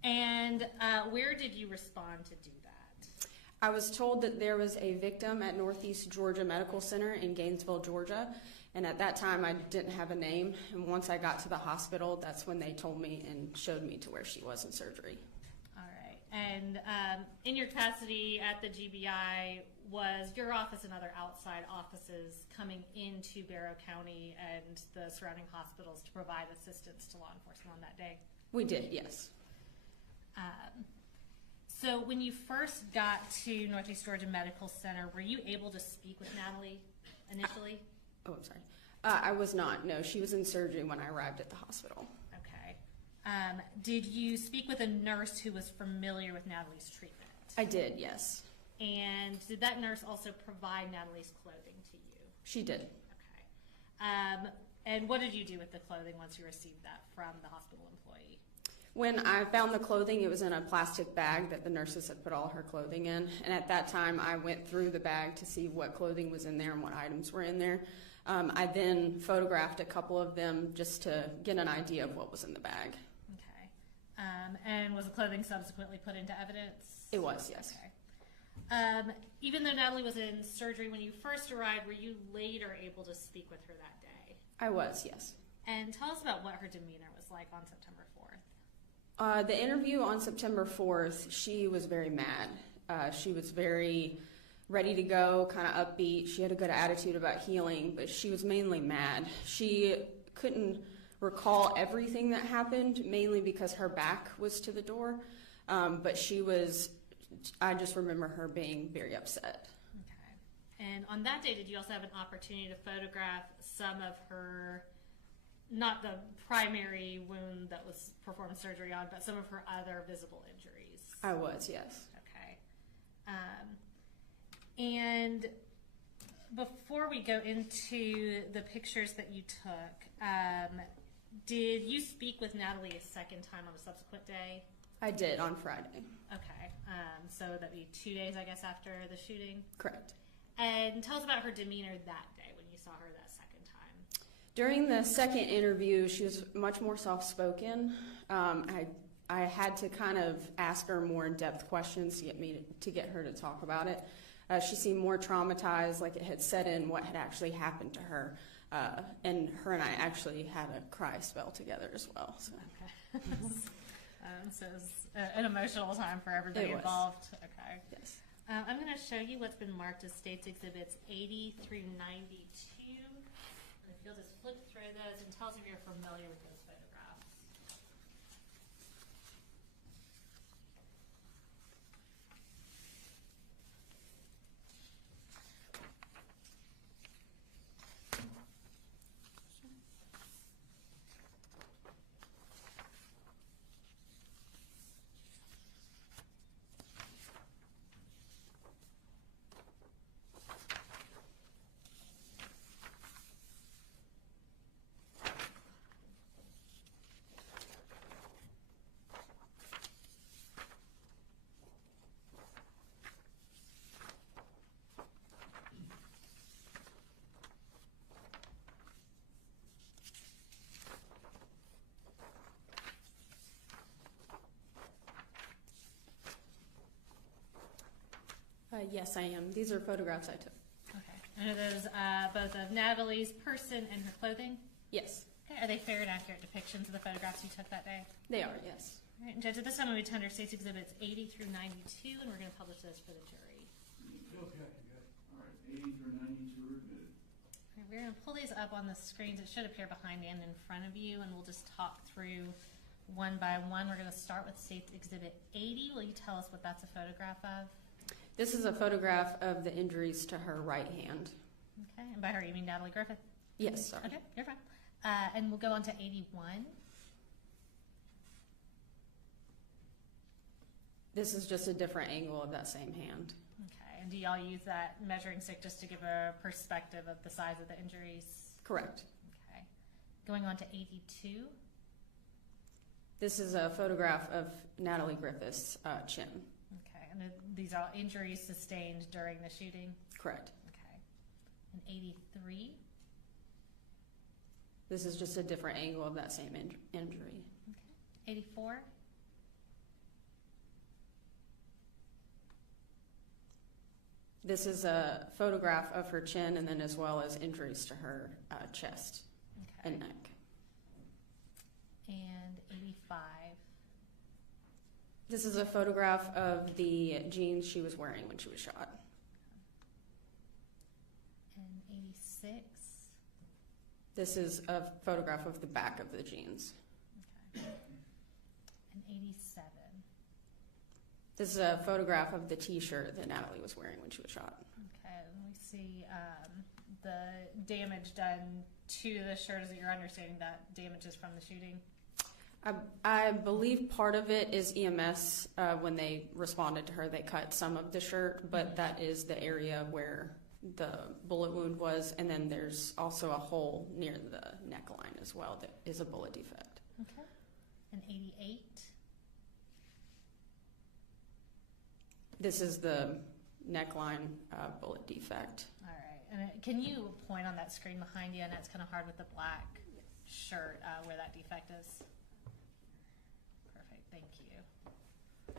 And where did you respond to do that? I was told that there was a victim at Northeast Georgia Medical Center in Gainesville, Georgia, and at that time I didn't have a name. And once I got to the hospital, that's when they told me and showed me to where she was in surgery. All right. And in your capacity at the GBI, was your office and other outside offices coming into Barrow County and the surrounding hospitals to provide assistance to law enforcement on that day? We did, yes. So when you first got to Northeast Georgia Medical Center, were you able to speak with Natalie initially? Oh, I'm sorry. I was not. No, she was in surgery when I arrived at the hospital. Okay. Did you speak with a nurse who was familiar with Natalie's treatment? I did, yes. And did that nurse also provide Natalie's clothing to you? She did. Okay. And what did you do with the clothing once you received that from the hospital employee? When I found the clothing, it was in a plastic bag that the nurses had put all her clothing in. And at that time, I went through the bag to see what clothing was in there and what items were in there. I then photographed a couple of them just to get an idea of what was in the bag. Okay. And was the clothing subsequently put into evidence? It was, yes. Okay. Even though Natalie was in surgery when you first arrived, were you later able to speak with her that day? I was, yes. And tell us about what her demeanor was like on September 4th. The interview on September 4th, she was very mad. She was very ready to go, kind of upbeat. She had a good attitude about healing, but she was mainly mad. She couldn't recall everything that happened, mainly because her back was to the door. But I just remember her being very upset. Okay. And on that day, did you also have an opportunity to photograph some of her, not the primary wound that was performed surgery on, but some of her other visible injuries? I was, yes. Okay. And before we go into the pictures that you took, did you speak with Natalie a second time on a subsequent day? I did, on Friday. Okay. So that'd be 2 days, I guess, after the shooting? Correct. And tell us about her demeanor that day when you saw her that second time. During the second interview, she was much more soft-spoken. I had to kind of ask her more in-depth questions to get her to talk about it. She seemed more traumatized, like it had set in what had actually happened to her. And her and I actually had a cry spell together as well. So. Okay. So it was an emotional time for everybody involved. Okay. Yes. I'm going to show you what's been marked as States Exhibits 80 through 92. And if you'll just flip through those and tell us if you're familiar with those photographs. Yes, I am. These are photographs I took. Okay. And are those both of Natalie's person and her clothing? Yes. Okay. Are they fair and accurate depictions of the photographs you took that day? They are, yes. All right. And Judge, at this time, we tender States Exhibits 80 through 92, and we're going to publish those for the jury. Okay, good. All right, 80 through 92 are good. All right, we're going to pull these up on the screens. It should appear behind and in front of you, and we'll just talk through one by one. We're going to start with States Exhibit 80. Will you tell us what that's a photograph of? This is a photograph of the injuries to her right hand. Okay, and by her you mean Natalie Griffith? Yes, sorry. Okay, you're fine. And we'll go on to 81. This is just a different angle of that same hand. Okay, and do y'all use that measuring stick just to give a perspective of the size of the injuries? Correct. Okay. Going on to 82. This is a photograph of Natalie Griffith's chin. Okay, and these are injuries sustained during the shooting? Correct. Okay. And 83. This is just a different angle of that same injury. Okay. 84. This is a photograph of her chin and then as well as injuries to her chest and neck. And 85. This is a photograph of the jeans she was wearing when she was shot. And 86. This is a photograph of the back of the jeans. Okay. And 87. This is a photograph of the t-shirt that Natalie was wearing when she was shot. Okay, and we see the damage done to the shirt. Is it your understanding that damage is from the shooting? I believe part of it is EMS. When they responded to her, they cut some of the shirt, but that is the area where the bullet wound was, and then there's also a hole near the neckline as well that is a bullet defect. Okay. And 88. This is the neckline bullet defect. All right. And can you point on that screen behind you? And it's kind of hard with the black shirt where that defect is. Perfect. Thank you.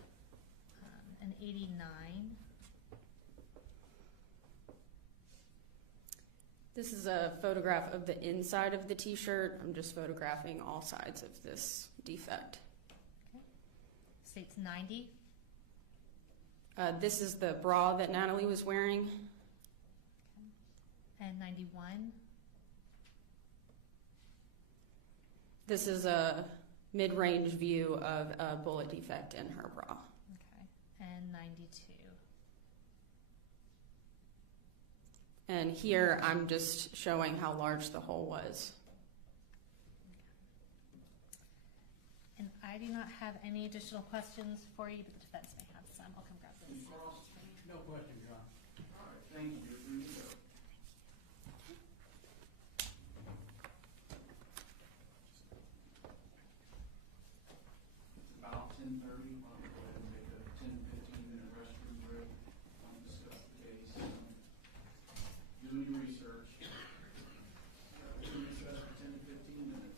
And 89. This is a photograph of the inside of the t-shirt. I'm just photographing all sides of this defect. Okay. States 90. This is the bra that Natalie was wearing. Okay. And 91. This is a mid-range view of a bullet defect in her bra. Okay. And 92. And here I'm just showing how large the hole was. And I do not have any additional questions for you, but the defense may have some. I'll come grab this. No question, John. All right, thank you. You're free to go. It's about 10:30. Why don't we go ahead and take a 10, 15-minute restroom break, discuss the case, doing your research. Recess for 10 to 15 minutes.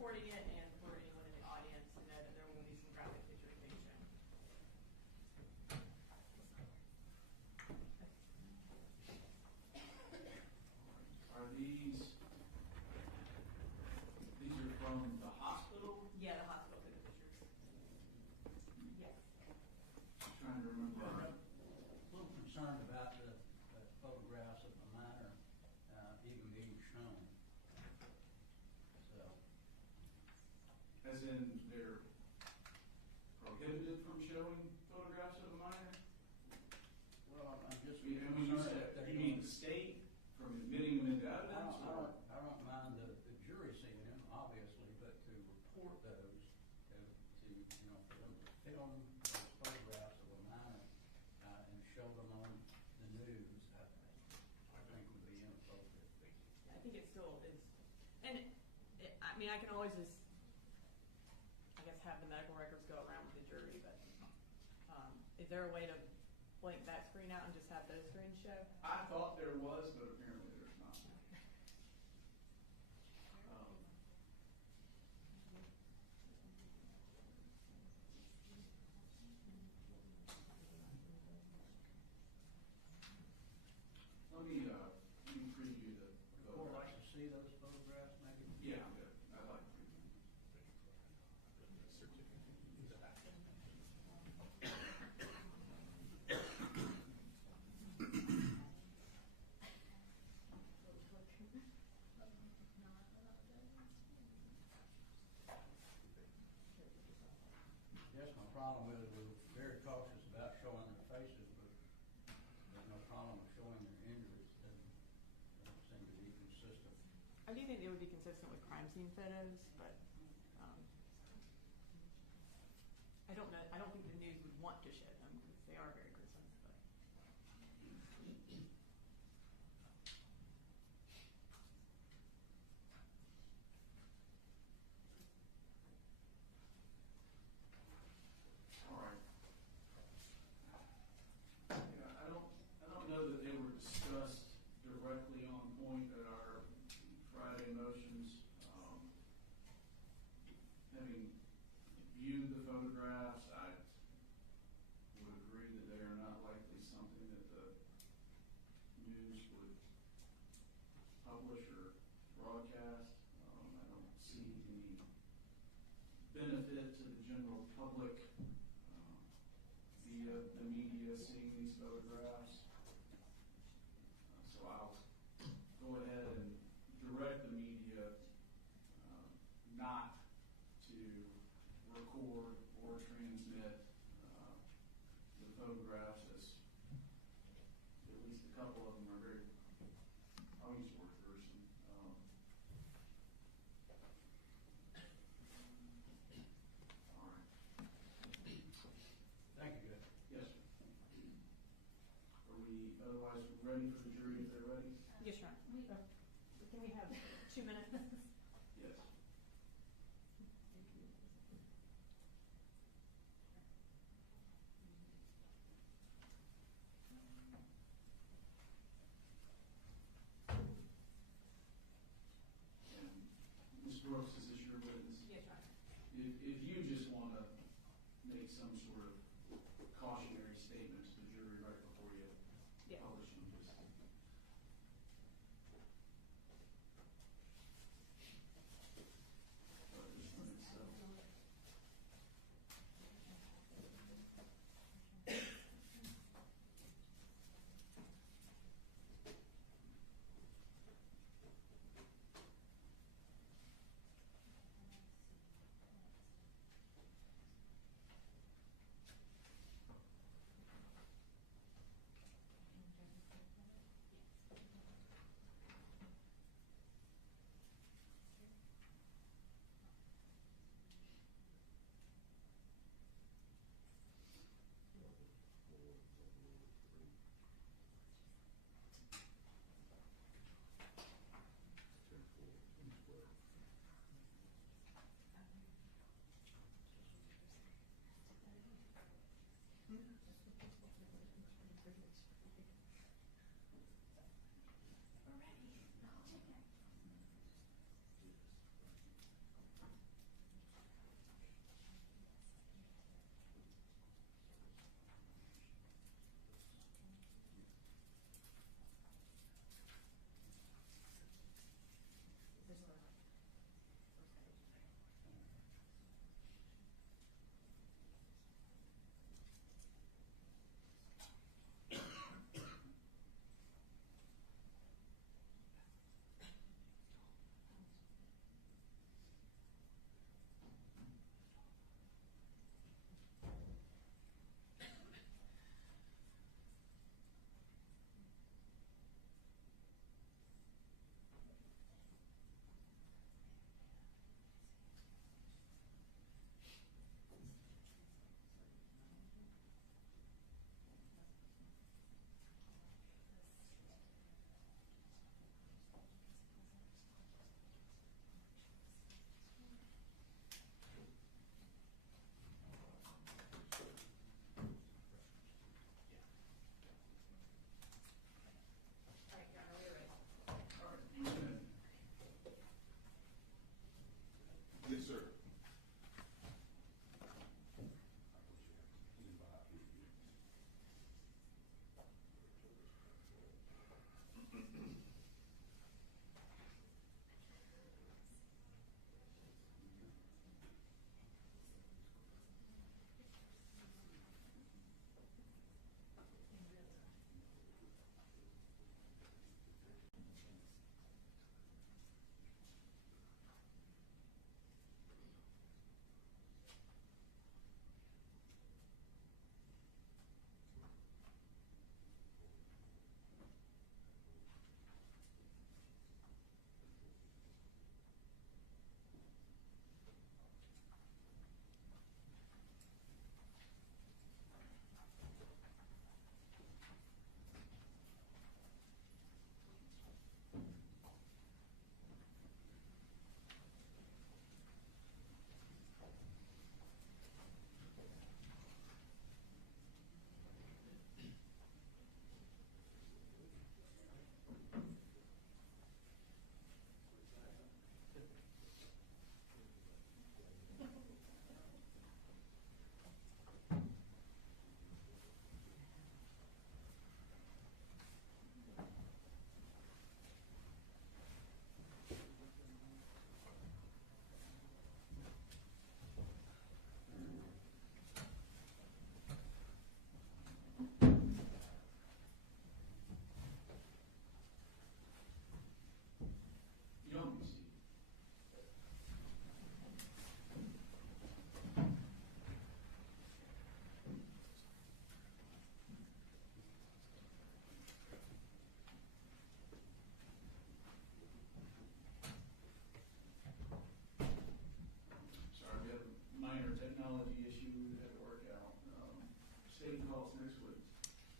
recording it and for anyone in the audience to know that there will be some graphic pictures being shown. Are these are from the hospital? Yeah, the hospital took the pictures. Yes. Just trying to remember. I'm a little concerned about the photographs of the minor even being shown. So, As in, they're prohibited from showing photographs of a minor? well, I'm just You concerned said, that they're you mean going- the state from admitting them into I evidence? or- don't mind the jury seeing them, obviously, but to report those, to for them to film those photographs of a minor and show them on the news, I think would be inappropriate. I think it still is. And I mean, I can always just, I guess, have the medical records go around with the jury, but is there a way to blank that screen out and just have those screens show? I thought there was, but apparently there's not. Let me preview the The court likes photographs. to see those photographs, maybe? Yeah, I'm good. I'd like to preview. Yes, my problem is we're very cautious about showing their faces, but there's no problem with showing their injuries. Doesn't seem to be consistent. I do think it would be consistent with crime scene photos, but I don't know. I don't think the news would want to show them because they are very gruesome. But All right. Yeah, I don't know that they were discussed directly on point at our Friday motions. Having viewed the photographs, I would agree that they are not likely something that the news would publish or broadcast. I don't see any benefit to the general public via the media seeing these photographs. So I'll go ahead and direct the media not to record or transmit the photographs, as at least a couple of them are very, I'll use the word gruesome. All right. Thank you, Judge. Yes, sir. Are we otherwise ready for the jury if they're ready? yes, Your Honor. Can we have 2 minutes? Yes. And Ms. Brooks, is this your witness? Yes, Your Honor. If you just want to make some sort of cautionary statement to the jury right before you Yeah. publish them, just.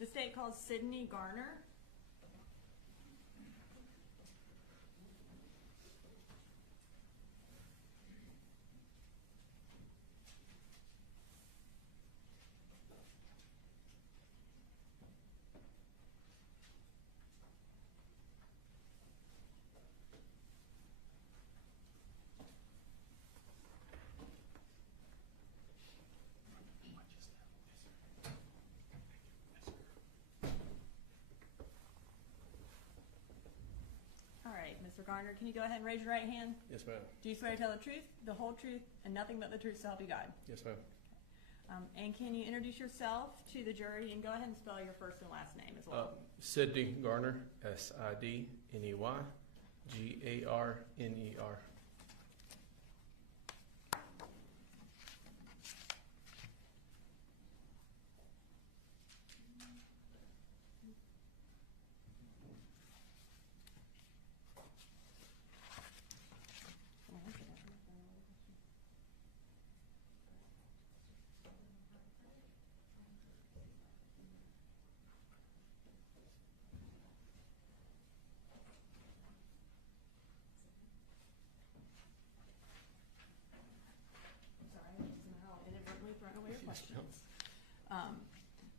The state calls Sydney Garner. Mr. Garner, can you go ahead and raise your right hand? Yes, ma'am. Do you swear to tell the truth, the whole truth, and nothing but the truth so help you God? Yes, ma'am. And can you introduce yourself to the jury and go ahead and spell your first and last name as well? Sidney Garner, Sidney Garner.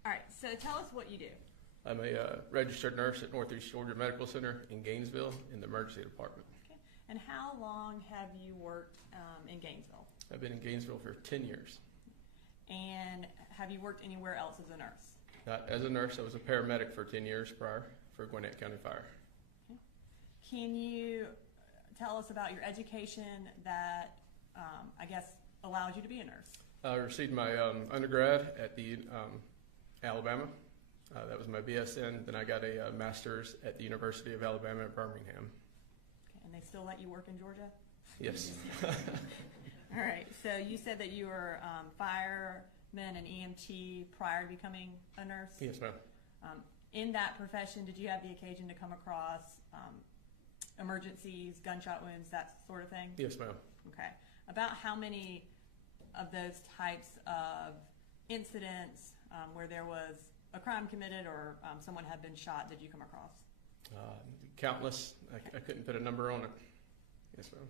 All right, so tell us what you do. I'm a registered nurse at Northeast Georgia Medical Center in Gainesville in the emergency department. Okay. And how long have you worked in Gainesville? I've been in Gainesville for 10 years. And have you worked anywhere else as a nurse? Not as a nurse. I was a paramedic for 10 years prior for Gwinnett County Fire. Okay. Can you tell us about your education that, I guess, allowed you to be a nurse? I received my undergrad at the Alabama. That was my BSN. Then I got a master's at the University of Alabama at Birmingham. Okay. And they still let you work in Georgia? Yes. All right. So you said that you were fireman and EMT prior to becoming a nurse? Yes, ma'am. In that profession, did you have the occasion to come across emergencies, gunshot wounds, that sort of thing? Yes, ma'am. Okay. About how many of those types of incidents where there was a crime committed or someone had been shot did you come across? Countless. I couldn't put a number on it. Yes, ma'am.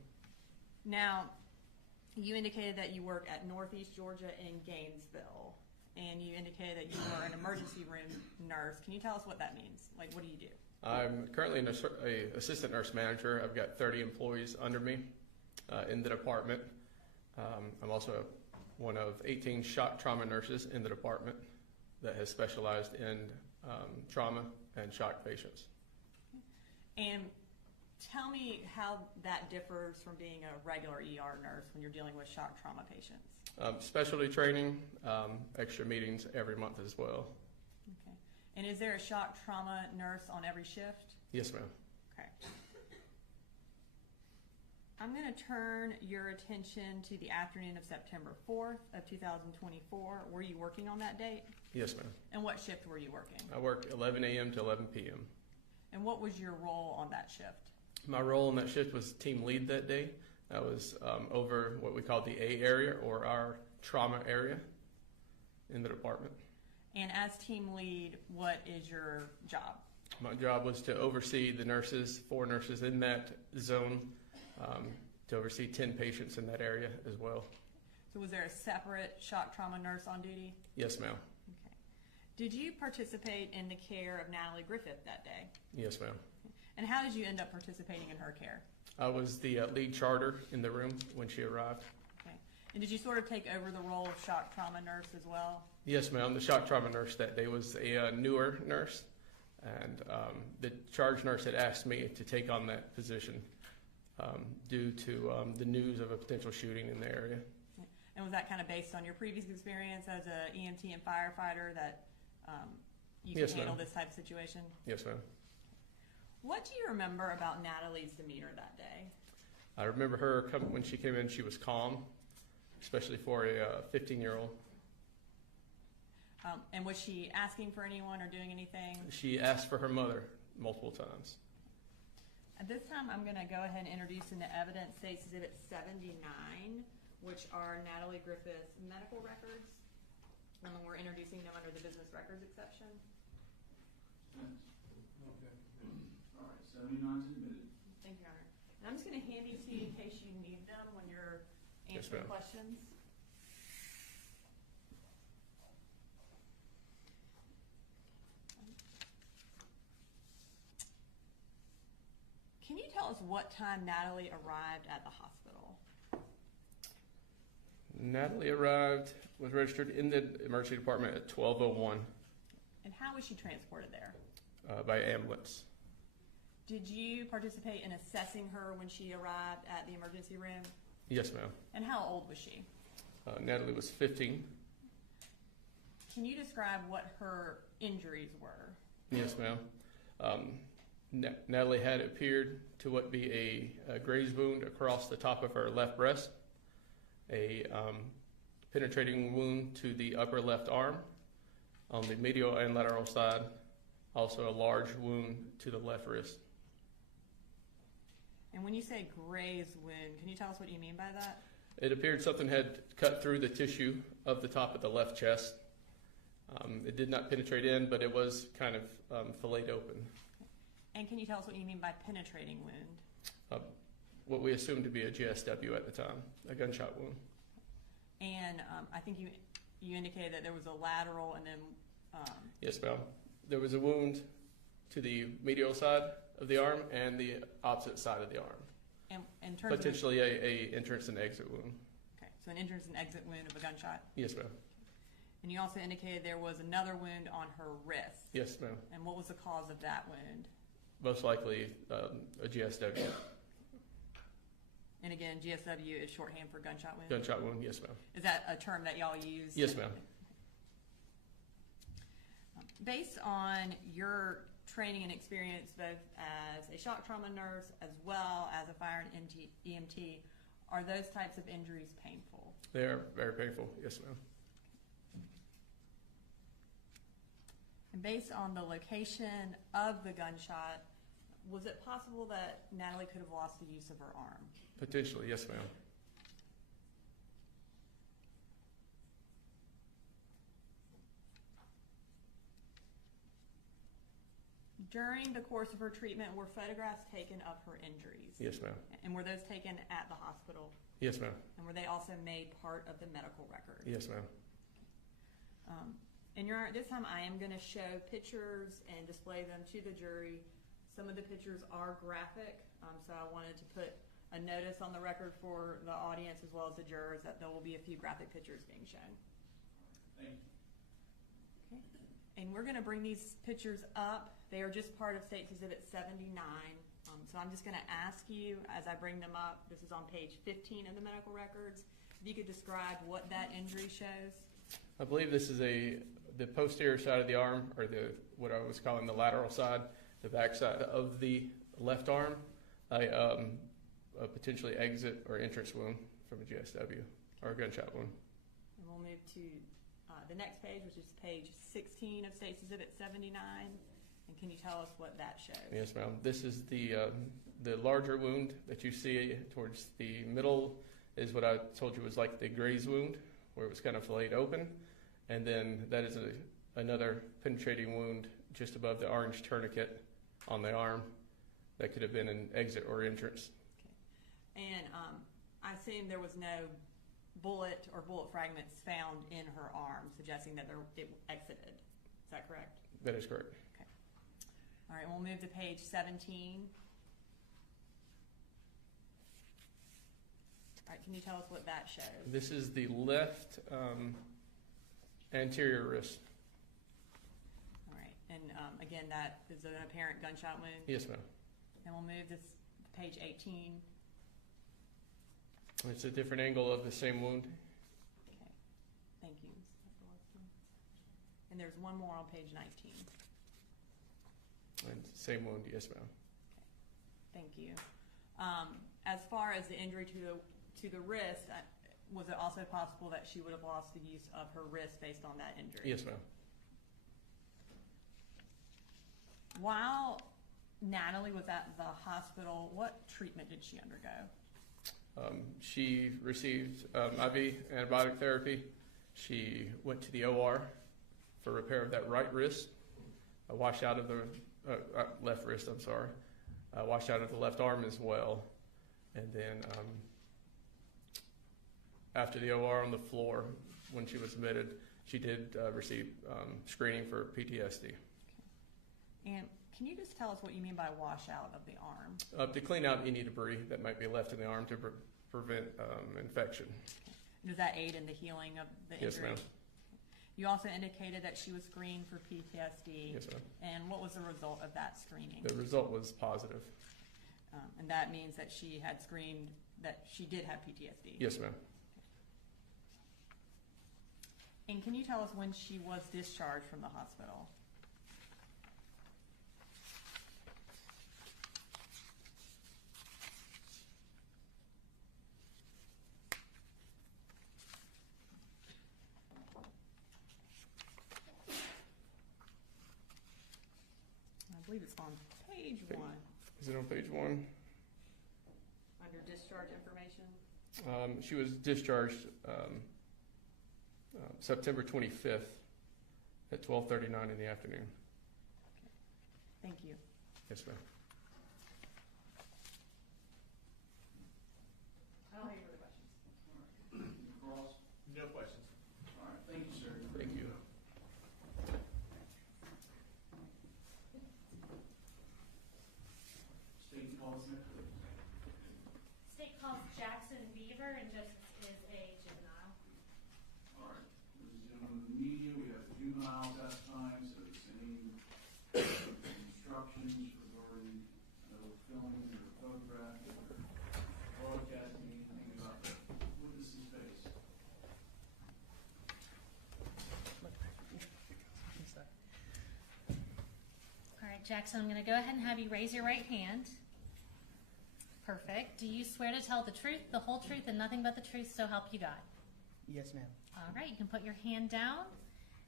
Now, you indicated that you work at Northeast Georgia in Gainesville, and you indicated that you are an emergency room nurse. Can you tell us what that means? Like, what do you do? I'm currently an assistant nurse manager. I've got 30 employees under me in the department. I'm also one of 18 shock trauma nurses in the department that has specialized in trauma and shock patients. And tell me how that differs from being a regular ER nurse when you're dealing with shock trauma patients. Specialty training, extra meetings every month as well. Okay. And is there a shock trauma nurse on every shift? Yes, ma'am. Okay. I'm going to turn your attention to the afternoon of September 4th of 2024. Were you working on that date? Yes, ma'am. And what shift were you working? I worked 11 a.m. to 11 p.m. And what was your role on that shift? My role on that shift was team lead that day. I was over what we call the A area, or our trauma area in the department. And as team lead, what is your job? My job was to oversee the nurses, 4 nurses in that zone, to oversee 10 patients in that area as well. So was there a separate shock trauma nurse on duty? Yes, ma'am. Okay. Did you participate in the care of Natalie Griffith that day? Yes, ma'am. And how did you end up participating in her care? I was the lead charter in the room when she arrived. Okay. And did you sort of take over the role of shock trauma nurse as well? Yes, ma'am. The shock trauma nurse that day was a newer nurse, and the charge nurse had asked me to take on that position due to the news of a potential shooting in the area. And was that kind of based on your previous experience as an EMT and firefighter that you could handle this type of situation? Yes, ma'am. What do you remember about Natalie's demeanor that day? I remember her when she came in, she was calm, especially for a 15-year-old. And was she asking for anyone or doing anything? She asked for her mother multiple times. At this time, I'm going to go ahead and introduce into evidence State's Exhibit 79, which are Natalie Griffith's medical records. And we're introducing them under the business records exception. defense. Okay. All right, 79's admitted. Thank you, Your Honor. And I'm just going to hand these to you in case you need them when you're Yes, answering ma'am. questions. Can you tell us what time Natalie arrived at the hospital? Natalie arrived, was registered in the emergency department at 12:01 And how was she transported there? by ambulance. Did you participate in assessing her when she arrived at the emergency room? Yes, ma'am. And how old was she? Natalie was 15. Can you describe what her injuries were? Yes, ma'am. Natalie had appeared to what be a graze wound across the top of her left breast, a penetrating wound to the upper left arm on the medial and lateral side, also a large wound to the left wrist. And when you say graze wound, can you tell us what you mean by that? It appeared something had cut through the tissue of the top of the left chest. It did not penetrate in, but it was kind of filleted open. And can you tell us what you mean by penetrating wound? What we assumed to be a GSW at the time, a gunshot wound. And I think you indicated that there was a lateral and then... Yes, ma'am. There was a wound to the medial side of the arm and the opposite side of the arm. And in terms potentially a entrance and exit wound. Okay, so an entrance and exit wound of a gunshot. Yes, ma'am. And you also indicated there was another wound on her wrist. Yes, ma'am. And what was the cause of that wound? Most likely a GSW. And again, GSW is shorthand for gunshot wound? Gunshot wound, yes, ma'am. Is that a term that y'all use? Yes, ma'am. Based on your training and experience both as a shock trauma nurse as well as a fire and EMT, are those types of injuries painful? They are very painful, yes, ma'am. And based on the location of the gunshot, was it possible that Natalie could have lost the use of her arm? Potentially, yes, ma'am. During the course of her treatment, were photographs taken of her injuries? Yes, ma'am. And were those taken at the hospital? Yes, ma'am. And were they also made part of the medical record? Yes, ma'am. And Your Honor, this time I am going to show pictures and display them to the jury. Some of the pictures are graphic, so I wanted to put a notice on the record for the audience as well as the jurors that there will be a few graphic pictures being shown. Thank you. Okay. And we're going to bring these pictures up. They are just part of State's Exhibit 79. So I'm just going to ask you as I bring them up, this is on page 15 of the medical records, if you could describe what that injury shows. I believe this is the posterior side of the arm, or what I was calling the lateral side, the back side of the left arm, a potentially exit or entrance wound from a GSW or a gunshot wound. And we'll move to the next page, which is page 16 of State's Exhibit 79. And can you tell us what that shows? Yes, ma'am. This is the larger wound that you see towards the middle is what I told you was like the graze wound, where it was kind of filleted open. And then that is another penetrating wound just above the orange tourniquet on the arm that could have been an exit or entrance. Okay. And I assume there was no bullet or bullet fragments found in her arm, suggesting that it exited. Is that correct? That is correct. Okay. All right, we'll move to page 17. All right, can you tell us what that shows? This is the left anterior wrist. All right, and again, that is an apparent gunshot wound? Yes, ma'am. And we'll move this to page 18. It's a different angle of the same wound. Okay, thank you. And there's one more on page 19. And same wound, yes, ma'am. Thank you. As far as the injury to the wrist, was it also possible that she would have lost the use of her wrist based on that injury? Yes, ma'am. While Natalie was at the hospital, what treatment did she undergo? She received IV antibiotic therapy. She went to the OR for repair of that right wrist. a washout of the left wrist, I'm sorry, washout of the left arm as well. And then after the OR on the floor, when she was admitted, she did receive screening for PTSD. And can you just tell us what you mean by washout of the arm? To clean out any debris that might be left in the arm to prevent infection. Does that aid in the healing of the injury? Yes, ma'am. You also indicated that she was screened for PTSD. Yes, ma'am. And what was the result of that screening? The result was positive. And that means that she had screened that she did have PTSD. Yes, ma'am. And can you tell us when she was discharged from the hospital? I believe it's on page 1. Is it on page 1? Under discharge information? She was discharged September 25th at 12:39 in the afternoon. Thank you. Yes, ma'am. I don't have any further questions. Cross? No questions. All right, thank you, sir. Thank you. State calls next, please. State calls Jackson Beaver, and Justice is a juvenile. All right, ladies and gentlemen of the media, we have juveniles at time, so the same instructions regarding no filming or photographing or broadcasting anything about the witness's face. All right, Jackson, I'm going to go ahead and have you raise your right hand. Perfect. Do you swear to tell the truth, the whole truth, and nothing but the truth, so help you God? Yes, ma'am. All right, you can put your hand down.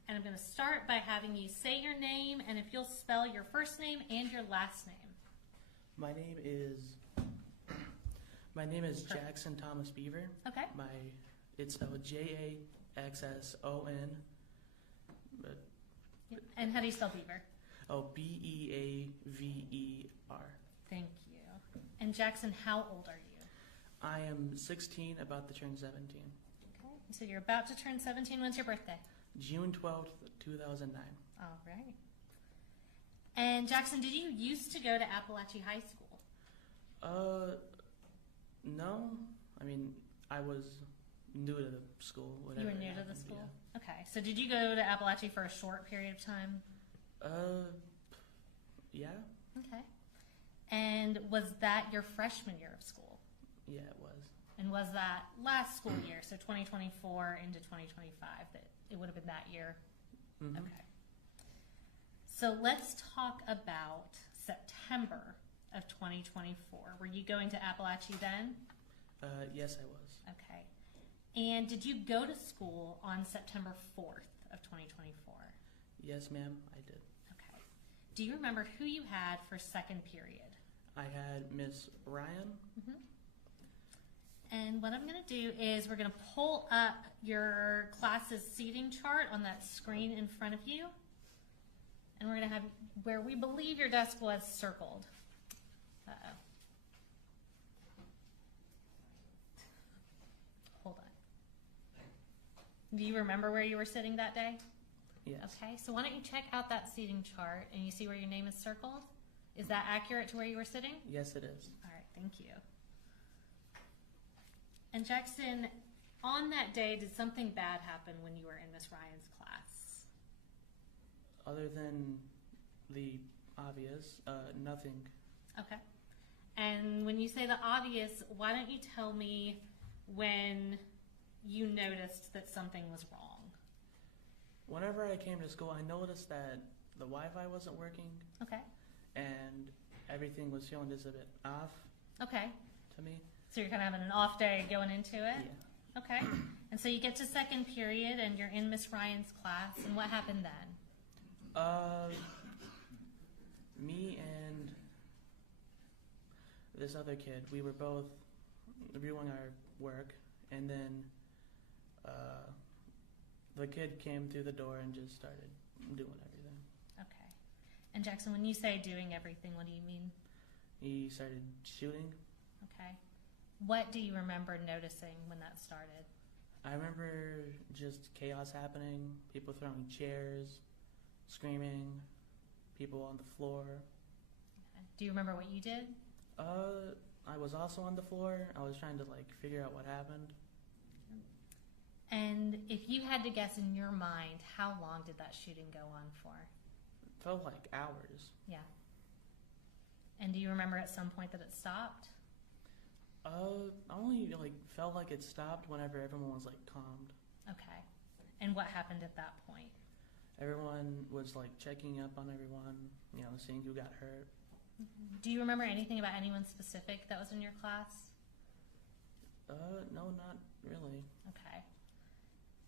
And I'm going to start by having you say your name, and if you'll spell your first name and your last name. My name is Jackson Thomas Beaver. Okay. It's spelled Jaxson. But And how do you spell Beaver? Beaver. Thank you. And Jackson, how old are you? I am 16, about to turn 17. Okay. So you're about to turn 17. When's your birthday? June 12th, 2009. All right. And Jackson, did you used to go to Apalachee High School? No. I mean, I was new to the school. You were new to the school? Yeah. Okay. So did you go to Apalachee for a short period of time? Yeah. Okay. And was that your freshman year of school? Yeah, it was. And was that last school year, so 2024 into 2025, that it would have been that year? Mm-hmm. Okay. So let's talk about September of 2024. Were you going to Apalachee then? Yes, I was. Okay. And did you go to school on September 4th of 2024? Yes, ma'am, I did. Okay. Do you remember who you had for second period? I had Miss Ryan. Mm-hmm. And what I'm going to do is we're going to pull up your class's seating chart on that screen in front of you. And we're going to have where we believe your desk was circled. Uh-oh. Hold on. Do you remember where you were sitting that day? Yes. Okay, so why don't you check out that seating chart and you see where your name is circled? Is that accurate to where you were sitting? Yes, it is. All right, thank you. And Jackson, on that day, did something bad happen when you were in Miss Ryan's class? Other than the obvious, nothing. Okay. And when you say the obvious, why don't you tell me when you noticed that something was wrong? Whenever I came to school, I noticed that the Wi-Fi wasn't working. Okay. And everything was feeling just a bit off. Okay. To me. So you're kind of having an off day going into it? Yeah. Okay. And so you get to second period and you're in Miss Ryan's class, and what happened then? Me and this other kid, we were both reviewing our work, and then the kid came through the door and just started doing everything. Okay. And Jackson, when you say doing everything, what do you mean? He started shooting. Okay. What do you remember noticing when that started? I remember just chaos happening, people throwing chairs, screaming, people on the floor. Okay. Do you remember what you did? I was also on the floor. I was trying to figure out what happened. And if you had to guess in your mind, how long did that shooting go on for? It felt like hours. Yeah. And do you remember at some point that it stopped? I only felt like it stopped whenever everyone was calmed. Okay. And what happened at that point? Everyone was checking up on everyone, seeing who got hurt. Do you remember anything about anyone specific that was in your class? No, not really. Okay.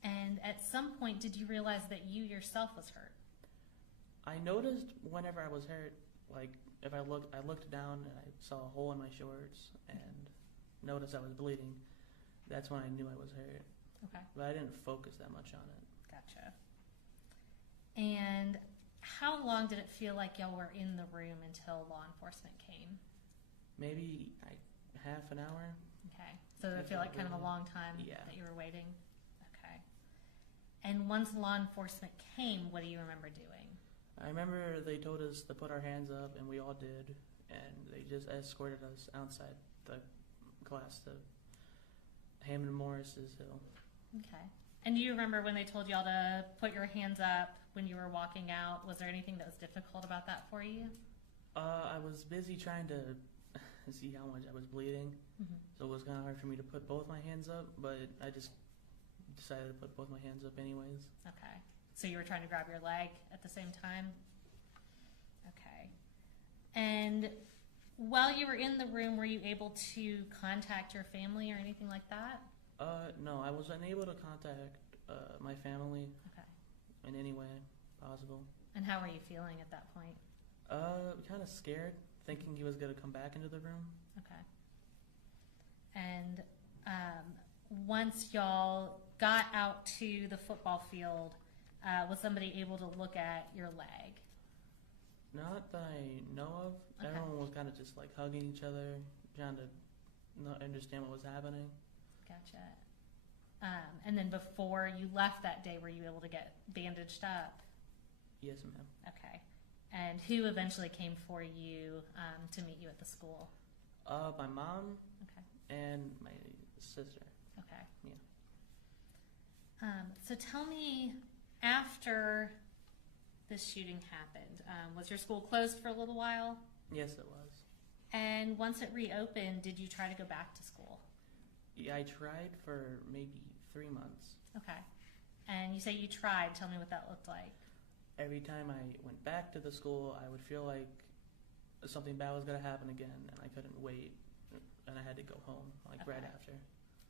And at some point, did you realize that you yourself was hurt? I noticed whenever I was hurt, if I looked down and I saw a hole in my shorts and noticed I was bleeding. That's when I knew I was hurt. Okay. But I didn't focus that much on it. Gotcha. And how long did it feel like y'all were in the room until law enforcement came? Maybe half an hour. Okay. So did it feel like kind of a long time that you were waiting? Okay. And once law enforcement came, what do you remember doing? I remember they told us to put our hands up, and we all did. And they just escorted us outside the class to Hammond Morris's Hill. Okay. And do you remember when they told y'all to put your hands up when you were walking out? Was there anything that was difficult about that for you? I was busy trying to see how much I was bleeding, so it was kind of hard for me to put both my hands up, but I just decided to put both my hands up anyways. Okay. So you were trying to grab your leg at the same time? Okay. And while you were in the room, were you able to contact your family or anything like that? No, I was unable to contact my family Okay. in any way possible. And how were you feeling at that point? Kind of scared, thinking he was going to come back into the room. Okay. And once y'all got out to the football field, was somebody able to look at your leg? Not that I know of. Okay. Everyone was kind of just hugging each other, trying to not understand what was happening. Gotcha. And then before you left that day, were you able to get bandaged up? Yes, ma'am. Okay. And who eventually came for you to meet you at the school? My mom. Okay. And my sister. Okay. Yeah. So tell me, after this shooting happened, was your school closed for a little while? Yes, it was. And once it reopened, did you try to go back to school? Yeah, I tried for maybe 3 months. Okay. And you say you tried. Tell me what that looked like. Every time I went back to the school, I would feel like something bad was going to happen again, and I couldn't wait, and I had to go home, right after.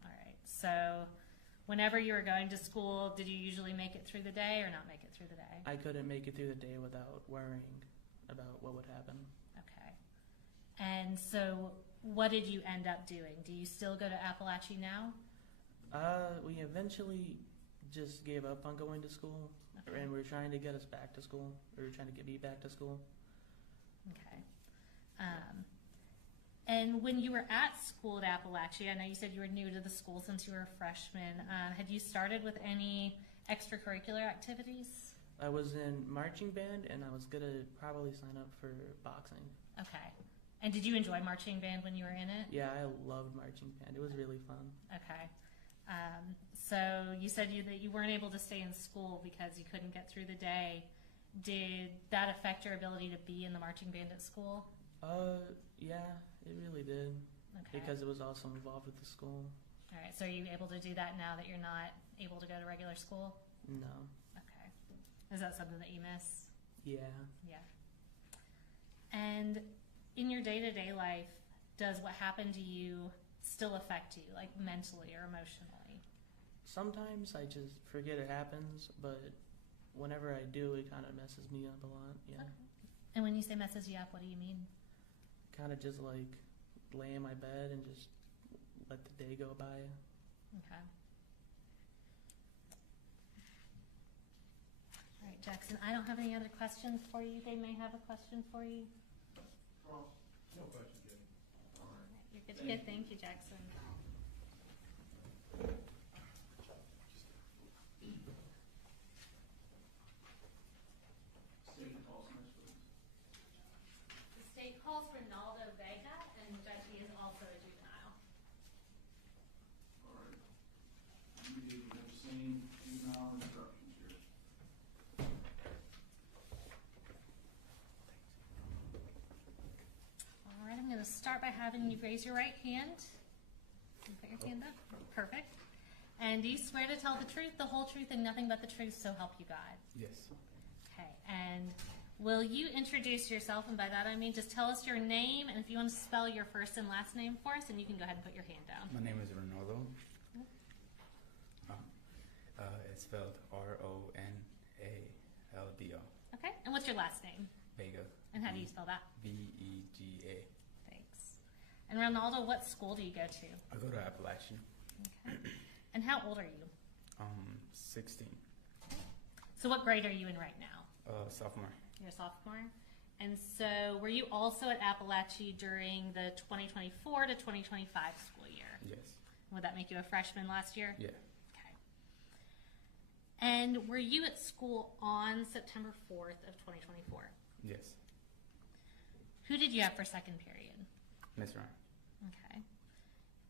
All right. So whenever you were going to school, did you usually make it through the day or not make it through the day? I couldn't make it through the day without worrying about what would happen. Okay. And so what did you end up doing? Do you still go to Apalachee now? We eventually just gave up on going to school, and we were trying to get us back to school. We were trying to get me back to school. Okay. And when you were at school at Apalachee, I know you said you were new to the school since you were a freshman. Had you started with any extracurricular activities? I was in marching band, and I was going to probably sign up for boxing. Okay. And did you enjoy marching band when you were in it? Yeah, I loved marching band. It was really fun. Okay. So you said that you weren't able to stay in school because you couldn't get through the day. Did that affect your ability to be in the marching band at school? Yeah, it really did. Okay. Because it was also involved with the school. All right. So are you able to do that now that you're not able to go to regular school? No. Okay. Is that something that you miss? Yeah. Yeah. And in your day-to-day life, does what happened to you still affect you, mentally or emotionally? Sometimes I just forget it happens, but whenever I do, it kind of messes me up a lot. Yeah. Okay. And when you say messes you up, what do you mean? Kind of just lay in my bed and just let the day go by. Okay. All right. Jackson. I don't have any other questions for you. They may have a question for you. No question, Jim. All right, you're good to go. Thank you, Jackson. The state calls Ronaldo Vega, and Judge, he is also a juvenile. All right. You did have the same juvenile instructions here. All right, I'm going to start by having you raise your right hand. And put your hand up. Perfect. And do you swear to tell the truth, the whole truth, and nothing but the truth, so help you God? Yes. Okay, and will you introduce yourself, and by that I mean just tell us your name, and if you want to spell your first and last name for us, and you can go ahead and put your hand down. My name is Ronaldo. It's spelled Ronaldo. Okay, and what's your last name? Vega. And how do you spell that? Vega. Thanks. And Ronaldo, what school do you go to? I go to Apalachee. Okay. And how old are you? 16. So what grade are you in right now? Sophomore. You're a sophomore. And so were you also at Apalachee during the 2024 to 2025 school year? Yes. Would that make you a freshman last year? Yeah. Okay. And were you at school on September 4th of 2024? Yes. Who did you have for second period? Miss Ryan. Okay.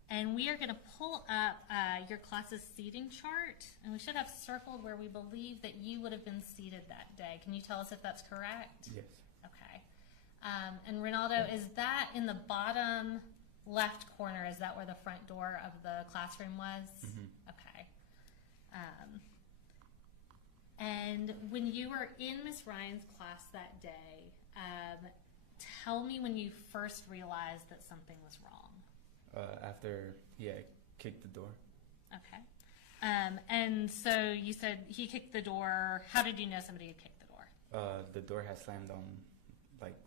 And we are going to pull up your class's seating chart, and we should have circled where we believe that you would have been seated that day. Can you tell us if that's correct? Yes. Okay. And Ronaldo, is that in the bottom left corner? Is that where the front door of the classroom was? Mm-hmm. Okay. And when you were in Miss Ryan's class that day, tell me when you first realized that something was wrong. After he had kicked the door. Okay. And so you said he kicked the door. How did you know somebody had kicked the door? The door had slammed on like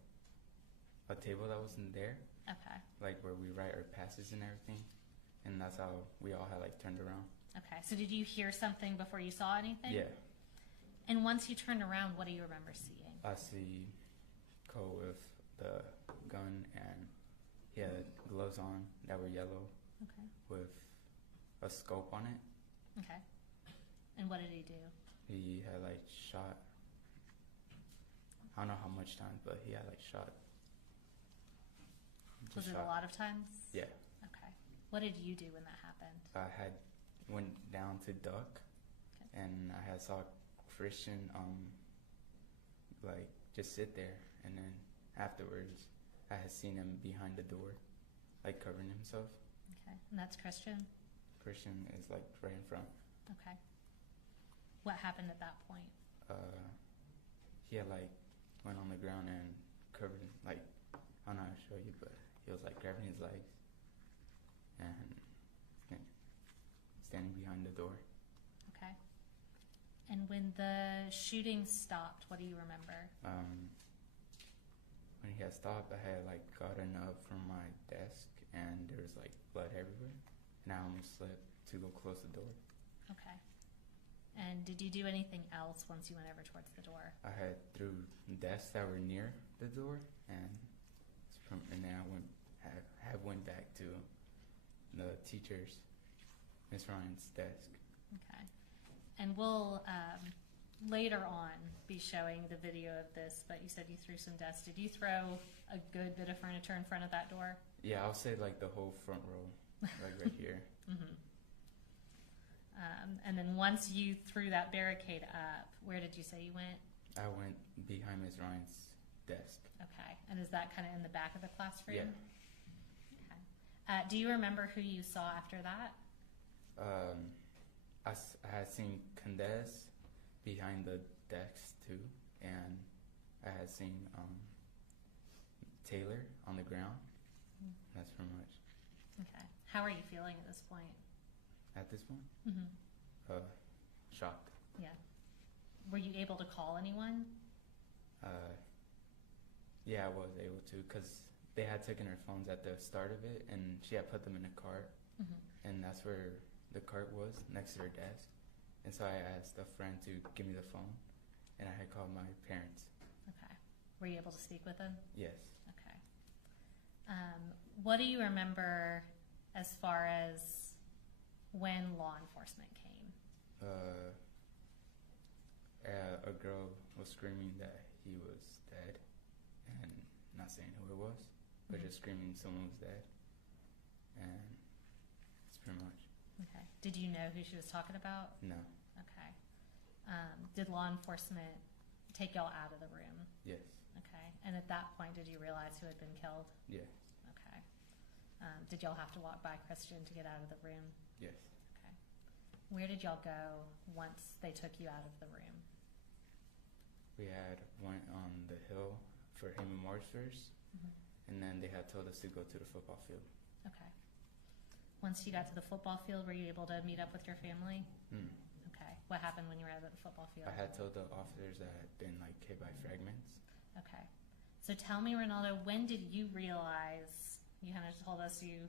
a table that wasn't there. Okay. Like where we write our passes and everything. And that's how we all had like turned around. Okay. So did you hear something before you saw anything? Yeah. And once you turned around, what do you remember seeing? I see Cole with the gun, and he had gloves on that were yellow. Okay. With a scope on it. Okay. And what did he do? He had like shot, I don't know how much times, but he had like shot. Was it a lot of times? Yeah. Okay. What did you do when that happened? I had went down to duck, Okay. and I had saw Christian like just sit there, and then afterwards I had seen him behind the door, like covering himself. Okay. And that's Christian? Christian is like right in front. Okay. What happened at that point? He had like went on the ground and covered, like, I don't know how to show you, but he was like grabbing his legs and standing behind the door. Okay. And when the shooting stopped, what do you remember? When he had stopped, I had like gotten up from my desk and there was like blood everywhere, and I almost slipped to go close the door. Okay. And did you do anything else once you went over towards the door? I had threw desks that were near the door, and then I went back to the teacher's, Miss Ryan's desk. Okay. And we'll later on be showing the video of this, but you said you threw some desks. Did you throw a good bit of furniture in front of that door? Yeah, I'll say like the whole front row, like right here. Mm-hmm. And then once you threw that barricade up, where did you say you went? I went behind Miss Ryan's desk. Okay. And is that kind of in the back of the classroom? Yeah. Okay. Do you remember who you saw after that? I had seen Candace behind the desk too, and I had seen Taylor on the ground. That's pretty much. Okay. How are you feeling at this point? At this point? Mm-hmm. Shocked. Yeah. Were you able to call anyone? Yeah, I was able to, because they had taken her phones at the start of it, and she had put them in a cart, and that's where the cart was, next to her desk. And so I asked a friend to give me the phone, and I had called my parents. Okay. Were you able to speak with them? Yes. Okay. What do you remember as far as when law enforcement came? A girl was screaming that he was dead, and not saying who it was, but just screaming someone was dead, and that's pretty much. Okay. Did you know who she was talking about? No. Okay. Did law enforcement take y'all out of the room? Yes. Okay. And at that point, did you realize who had been killed? Yeah. Okay. Did y'all have to walk by Christian to get out of the room? Yes. Okay. Where did y'all go once they took you out of the room? We had went on the hill for him and March first, and then they had told us to go to the football field. Okay. Once you got to the football field, were you able to meet up with your family? Okay. What happened when you were at the football field? I had told the officers that I had been like hit by fragments. Okay. So tell me, Ronaldo, when did you realize, you kind of told us you